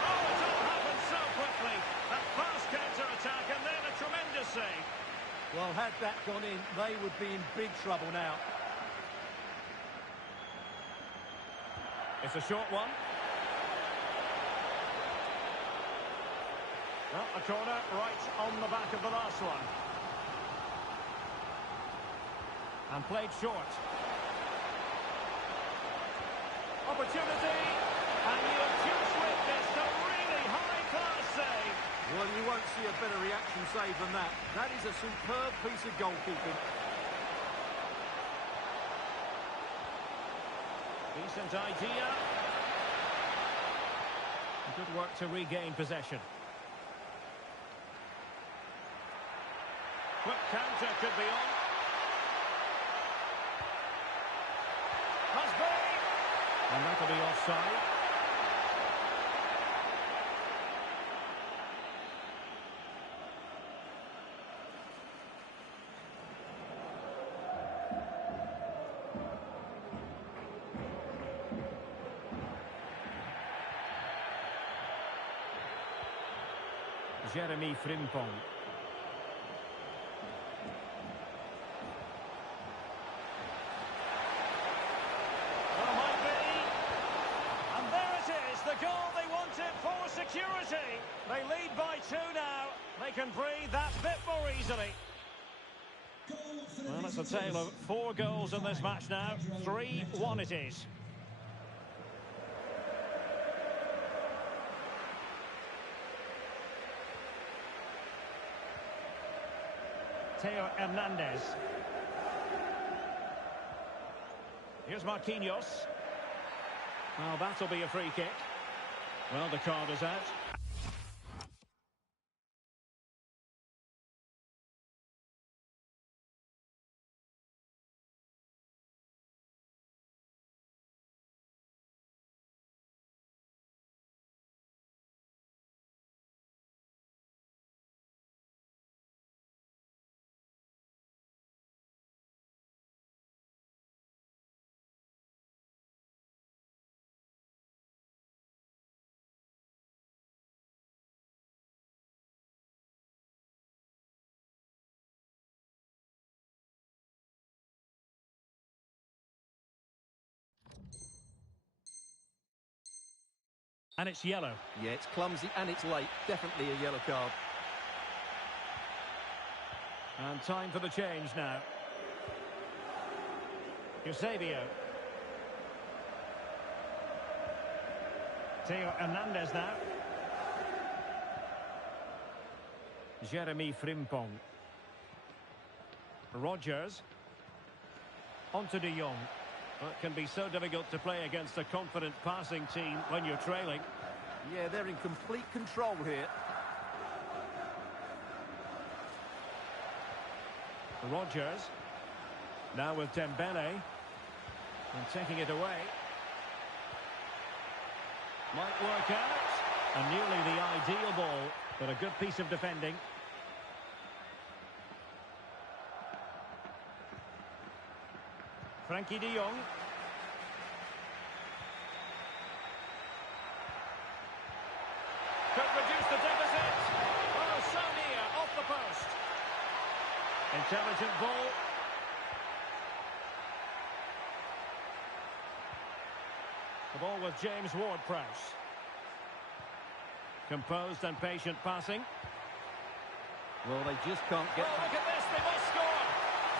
Oh, it all happened so quickly. That fast counter-attack and then a tremendous save. Well, had that gone in, they would be in big trouble now. It's a short one. Well, a corner right on the back of the last one. And played short. Opportunity. And you have just witnessed a really high-class save. Well, you won't see a better reaction save than that. That is a superb piece of goalkeeping. Decent idea. Good work to regain possession. Quick counter could be on. Must be. And that'll be offside. Jeremy Frimpong. Well, might be. And there it is, the goal they wanted for security. They lead by 2 now. They can breathe that bit more easily. Well, it's a tale of 4 goals in this match now. 3-1 it is. Theo Hernandez. Here's Marquinhos. Well, that'll be a free kick. Well, the card is out. And it's yellow. Yeah, it's clumsy and it's late. Definitely a yellow card. And time for the change now. Eusebio. Theo Hernandez now. Jeremy Frimpong. Rodgers. On to De Jong. Well, it can be so difficult to play against a confident passing team when you're trailing. Yeah, they're in complete control here. Rodgers. Now with Dembele. And taking it away. Might work out. And nearly the ideal ball, but a good piece of defending. Frankie de Jong. Could reduce the deficit. Oh, so near, off the post. Intelligent ball. The ball with James Ward-Prowse. Composed and patient passing. Well, they just can't get... Oh, look at this, they must score!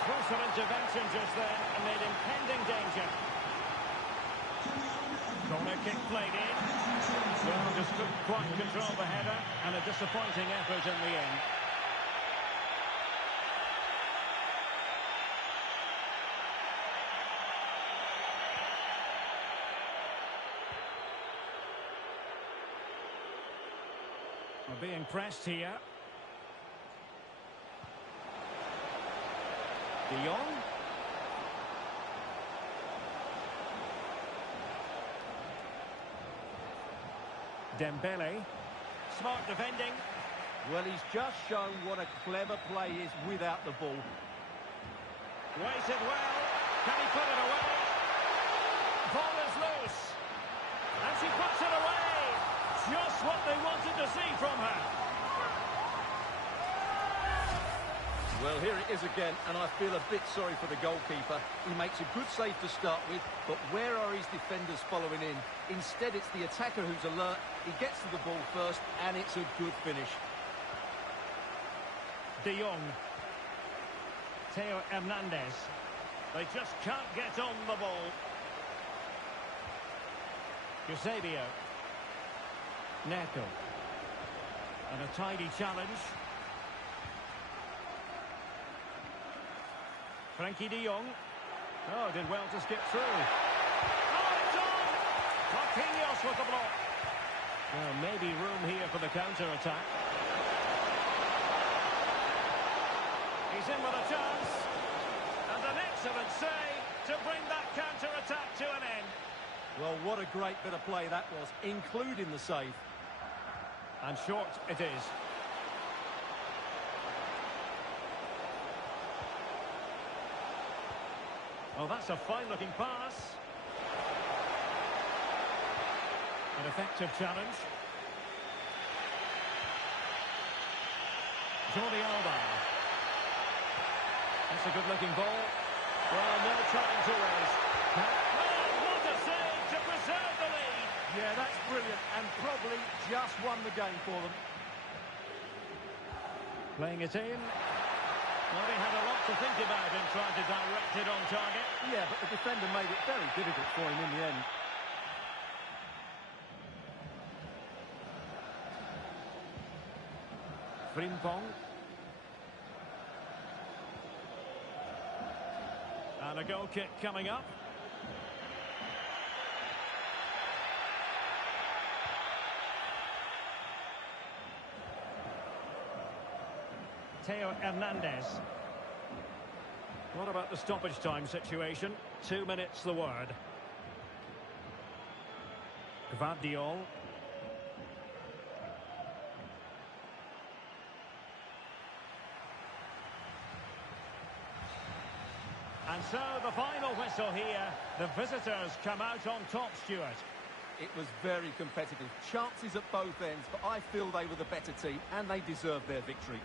Closer intervention just then amid impending danger. Corner kick played in. Well, just couldn't quite control the header and a disappointing effort in the end. We're being pressed here. De Jong. Dembele. Smart defending. Well, he's just shown what a clever play is without the ball. Waited well. Can he put it away? Ball is loose. And she puts it away. Just what they wanted to see from her. Well, here it is again, and I feel a bit sorry for the goalkeeper. He makes a good save to start with, but where are his defenders following in? Instead, it's the attacker who's alert. He gets to the ball first, and it's a good finish. De Jong. Theo Hernandez. They just can't get on the ball. Eusebio. Neto. And a tidy challenge. Frankie de Jong. Oh, did well to skip through. Oh, it's on! Marquinhos with the block. Well, maybe room here for the counter-attack. He's in with a chance. And an excellent save to bring that counter-attack to an end. Well, what a great bit of play that was, including the save. And short it is. Oh, that's a fine-looking pass. An effective challenge. Jordi Alba. That's a good-looking ball. Well, no trying to raise. Oh, what a save to preserve the lead. Yeah, that's brilliant, and probably just won the game for them. Playing it in. Well, he had a lot to think about in trying to direct it on target. Yeah, but the defender made it very difficult for him in the end. Frimpong. And a goal kick coming up. Theo Hernandez. What about the stoppage time situation? 2 minutes the word. Gvardiol. And so the final whistle here. The visitors come out on top, Stuart. It was very competitive. Chances at both ends, but I feel they were the better team, and they deserved their victory.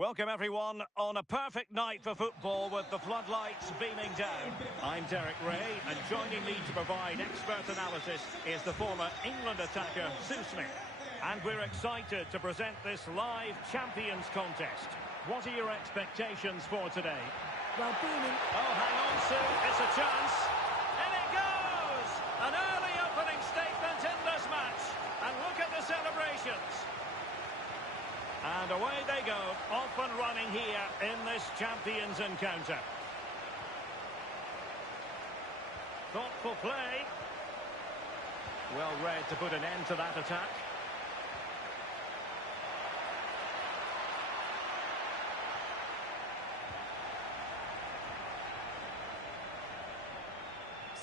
Welcome everyone on a perfect night for football with the floodlights beaming down. I'm Derek Ray, and joining me to provide expert analysis is the former England attacker Sue Smith. And we're excited to present this live Champions contest. What are your expectations for today? Well, being in... Oh, hang on, Sue, it's a chance. And it goes! An early opening statement in this match. And look at the celebrations. And away they go, off and running here in this Champions encounter. Thoughtful play. Well read to put an end to that attack.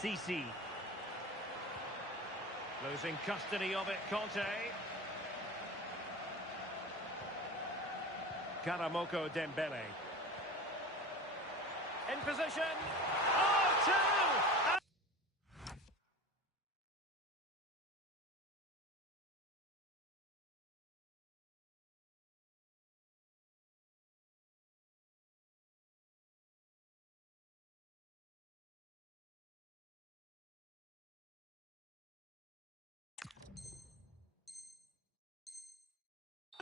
Cisse. Losing custody of it, Conte. Karamoko Dembele. In position. Oh, two!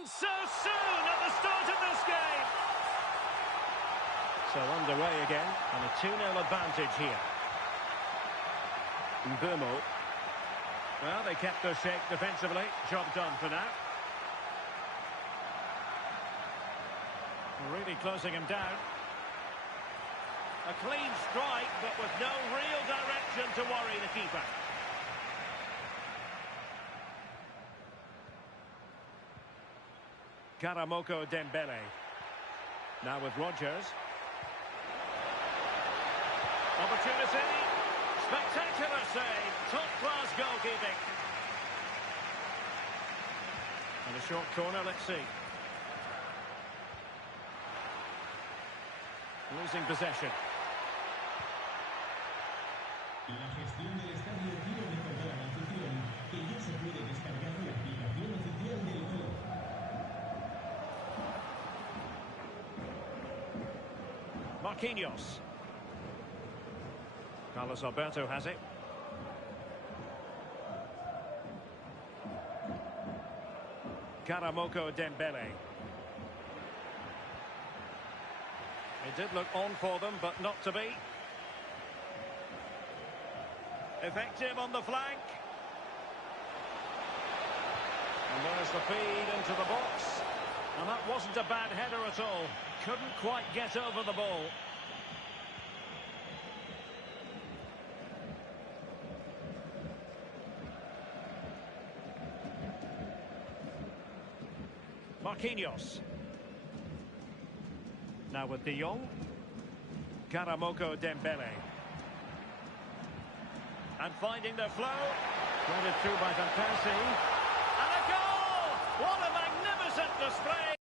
So soon at the start of this game. So underway again, and a 2-0 advantage here. Mbeumo. Well, they kept their shape defensively. Job done for now. Really closing him down. A clean strike, but with no real direction to worry the keeper. Karamoko Dembele. Now with Rodgers. Opportunity. Spectacular save. Top-class goalkeeping. And a short corner, let's see. Losing possession. La gestión del estadio quiere recordar a la afición que ya se puede descargar la aplicación oficial del club. Marquinhos. Carlos Alberto has it. Karamoko Dembele. It did look on for them, but not to be. Effective on the flank. And there's the feed into the box. And that wasn't a bad header at all. Couldn't quite get over the ball. Marquinhos. Now with De Jong. Karamoko Dembele. And finding the flow. Threaded through by Van Persie. And a goal! What a magnificent display!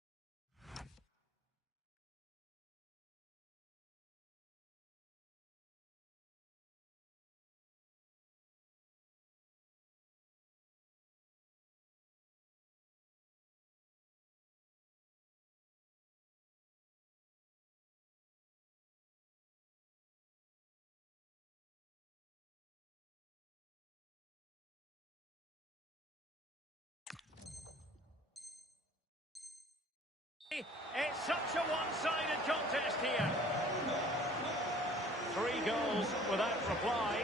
It's such a one-sided contest here. 3 goals without reply.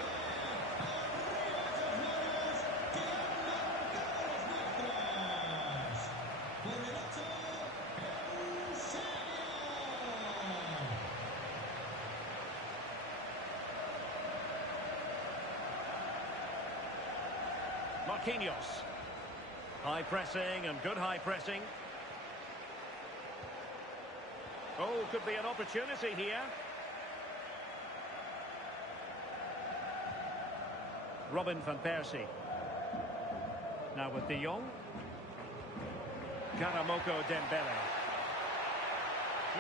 Marquinhos. High pressing and good high pressing. Oh, could be an opportunity here. Robin van Persie. Now with De Jong. Karamoko Dembele.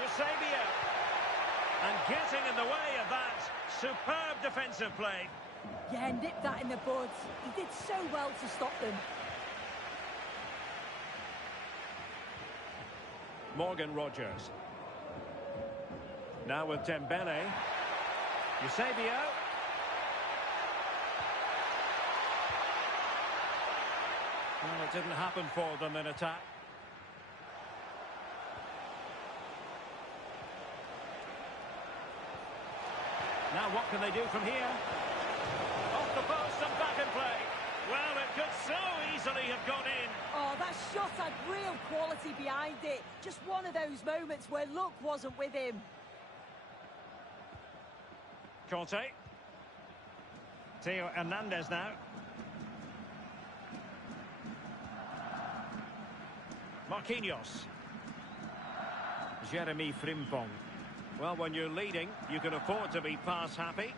Eusebio. And getting in the way of that. Superb defensive play. Yeah, nipped that in the bud. He did so well to stop them. Morgan Rogers. Now with Dembele. Eusebio. Well, it didn't happen for them in attack. Now what can they do from here? Off the post and back in play. Well, it could so easily have gone in. Oh, that shot had real quality behind it. Just one of those moments where luck wasn't with him. Conte. Theo Hernandez now. Marquinhos. Jeremy Frimpong. Well, when you're leading, you can afford to be pass happy.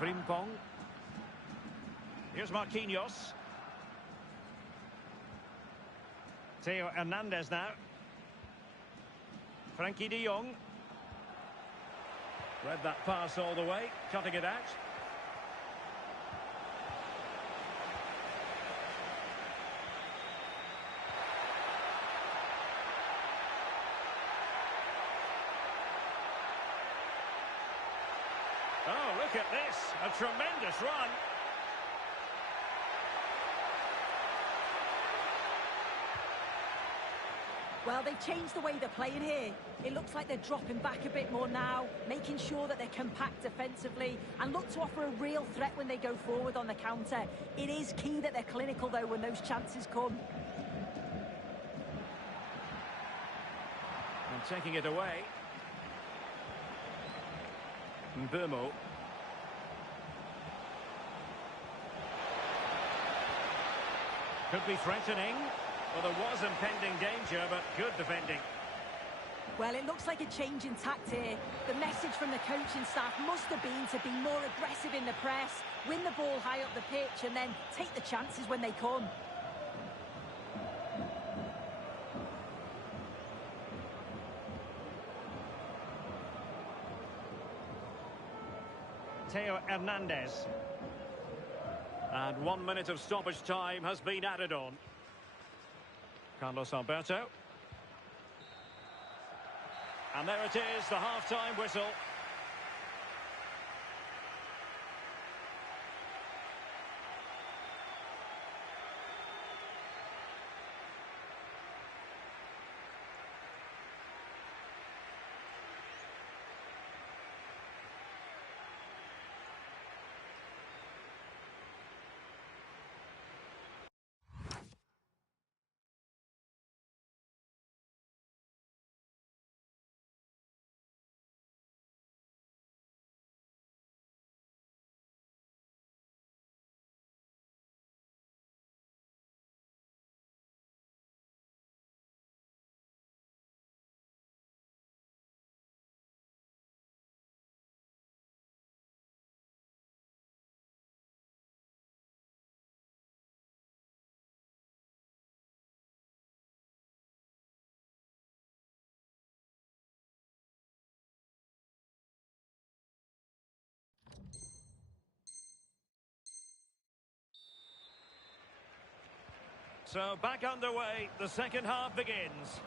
Frimpong. Here's Marquinhos. Theo Hernandez now. Frankie de Jong. Read that pass all the way, cutting it out. Oh, look at this. A tremendous run. Well, they've changed the way they're playing here. It looks like they're dropping back a bit more now, making sure that they're compact defensively and look to offer a real threat when they go forward on the counter. It is key that they're clinical, though, when those chances come. And taking it away. Mbeumo. Could be threatening. Well, there was impending danger, but good defending. Well, it looks like a change in tact here. The message from the coaching staff must have been to be more aggressive in the press, win the ball high up the pitch, and then take the chances when they come. Theo Hernandez. And 1 minute of stoppage time has been added on. Carlos Alberto. And there it is, the half-time whistle. So back underway, the second half begins.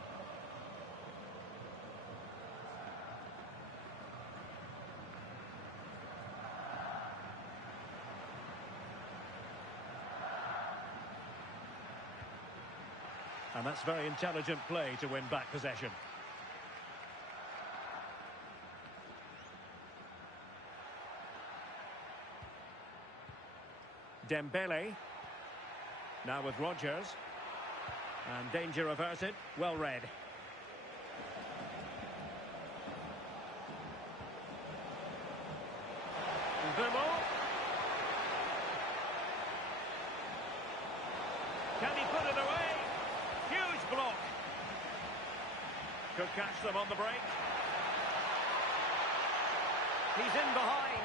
And that's very intelligent play to win back possession. Dembele. Now with Rogers. And danger averted. Well read. Mbeumo. Can he put it away? Huge block. Could catch them on the break. He's in behind.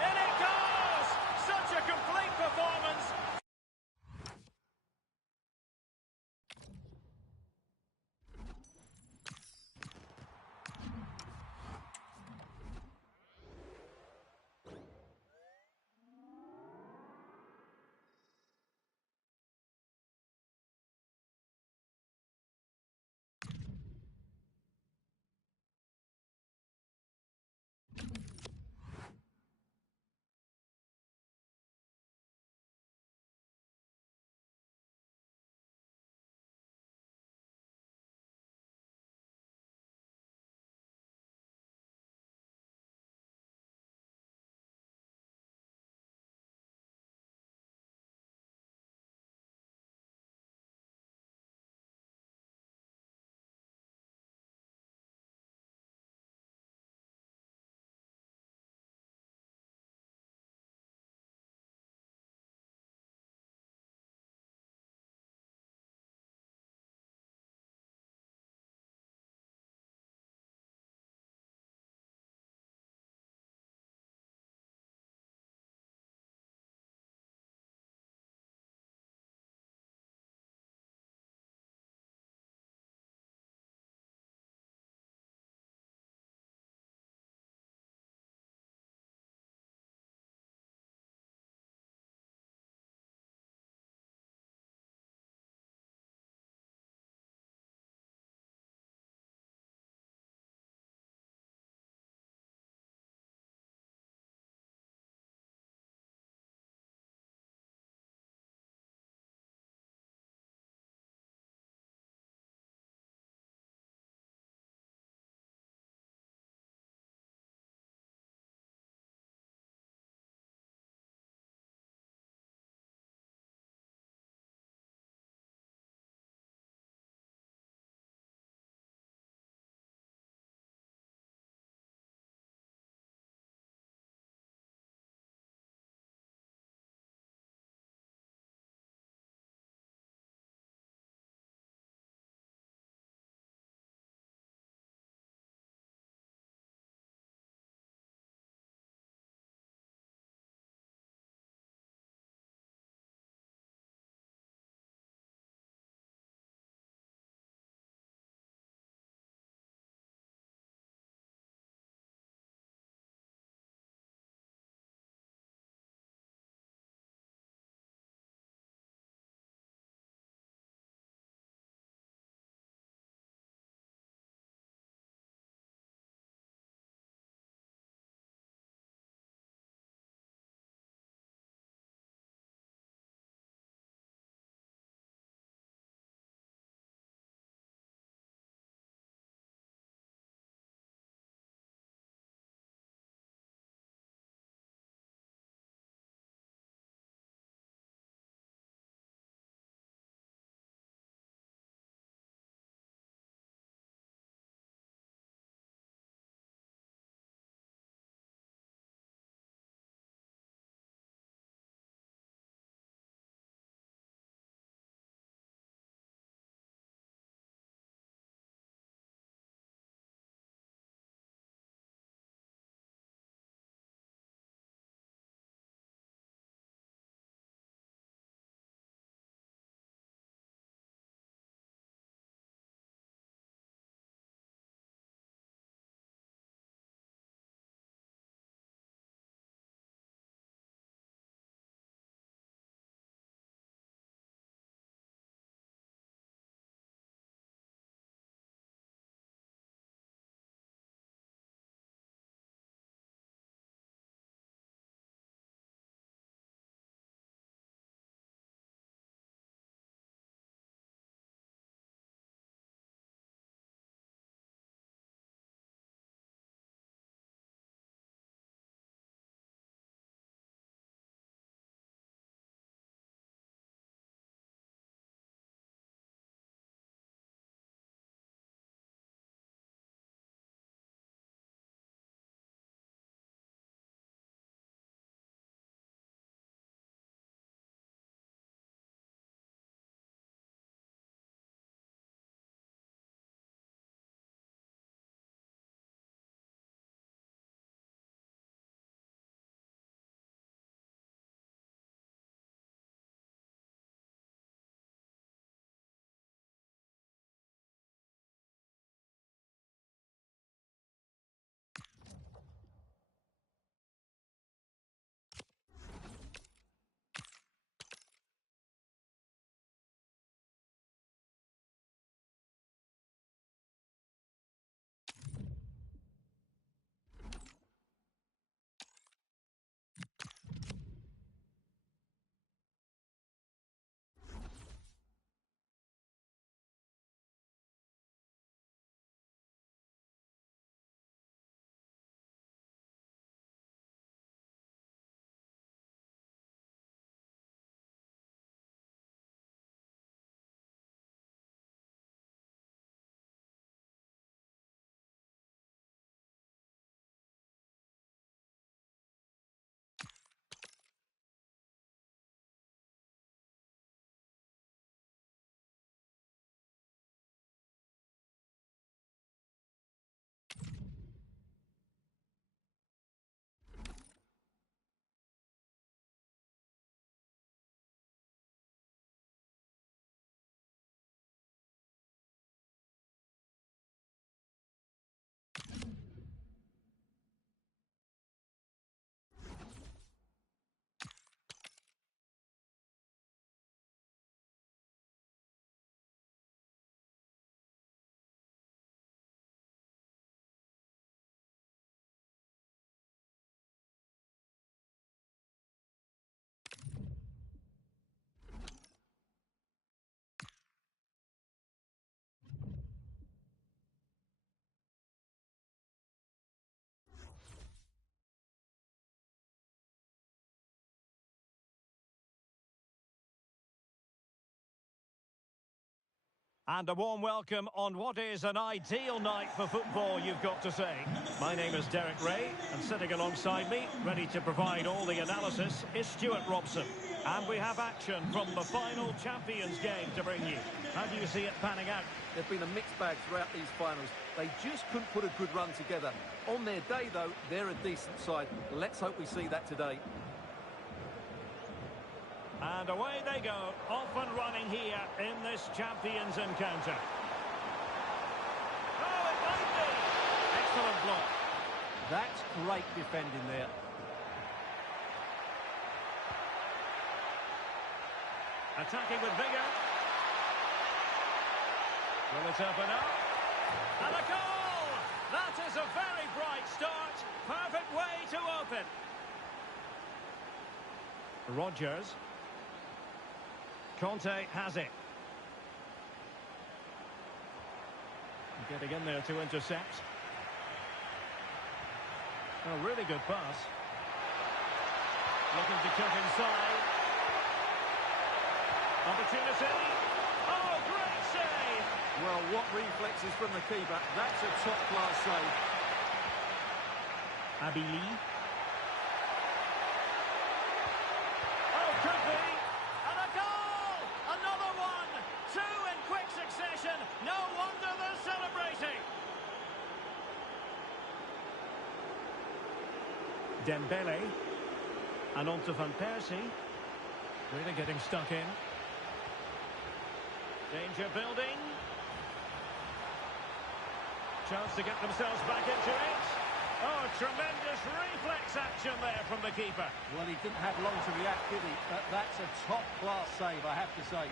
In it goes! Such a complete performance. And a warm welcome on what is an ideal night for football, you've got to say. My name is Derek Ray, and sitting alongside me, ready to provide all the analysis, is Stuart Robson. And we have action from the final Champions game to bring you. How do you see it panning out? They've been a mixed bag throughout these finals. They just couldn't put a good run together. On their day, though, they're a decent side. Let's hope we see that today. And away they go, off and running here in this Champions encounter. Oh, it might be! Excellent block. That's great defending there. Attacking with vigour. Will it open up? And a goal! That is a very bright start. Perfect way to open. Rodgers. Conte has it. Getting in there to intercept. A really good pass. Looking to cut inside. Opportunity. Oh, great save! Well, what reflexes from the keeper. That's a top-class save. Abili. Oh, could be. And a goal! Another one! Two in quick succession. No wonder they're celebrating. Dembele. And on to Van Persie. Really getting stuck in. Danger building. Chance to get themselves back into it. Oh, tremendous reflex action there from the keeper. Well, he didn't have long to react, did he? But that's a top-class save, I have to say.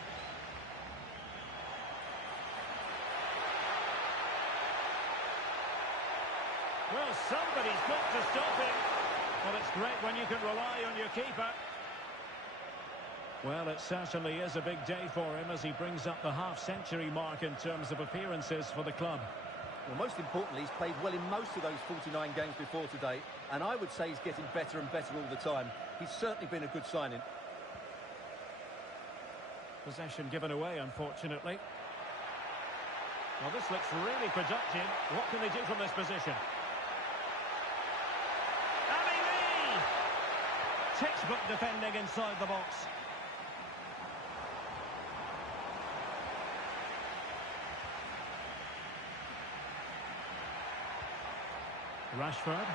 Well, somebody's got to stop him. Well, it's great when you can rely on your keeper. Well, it certainly is a big day for him as he brings up the half-century mark in terms of appearances for the club. Well, most importantly, he's played well in most of those 49 games before today, and I would say he's getting better and better all the time. He's certainly been a good signing. Possession given away, unfortunately. Well, this looks really productive. What can they do from this position? Abili! Textbook defending inside the box. Rashford.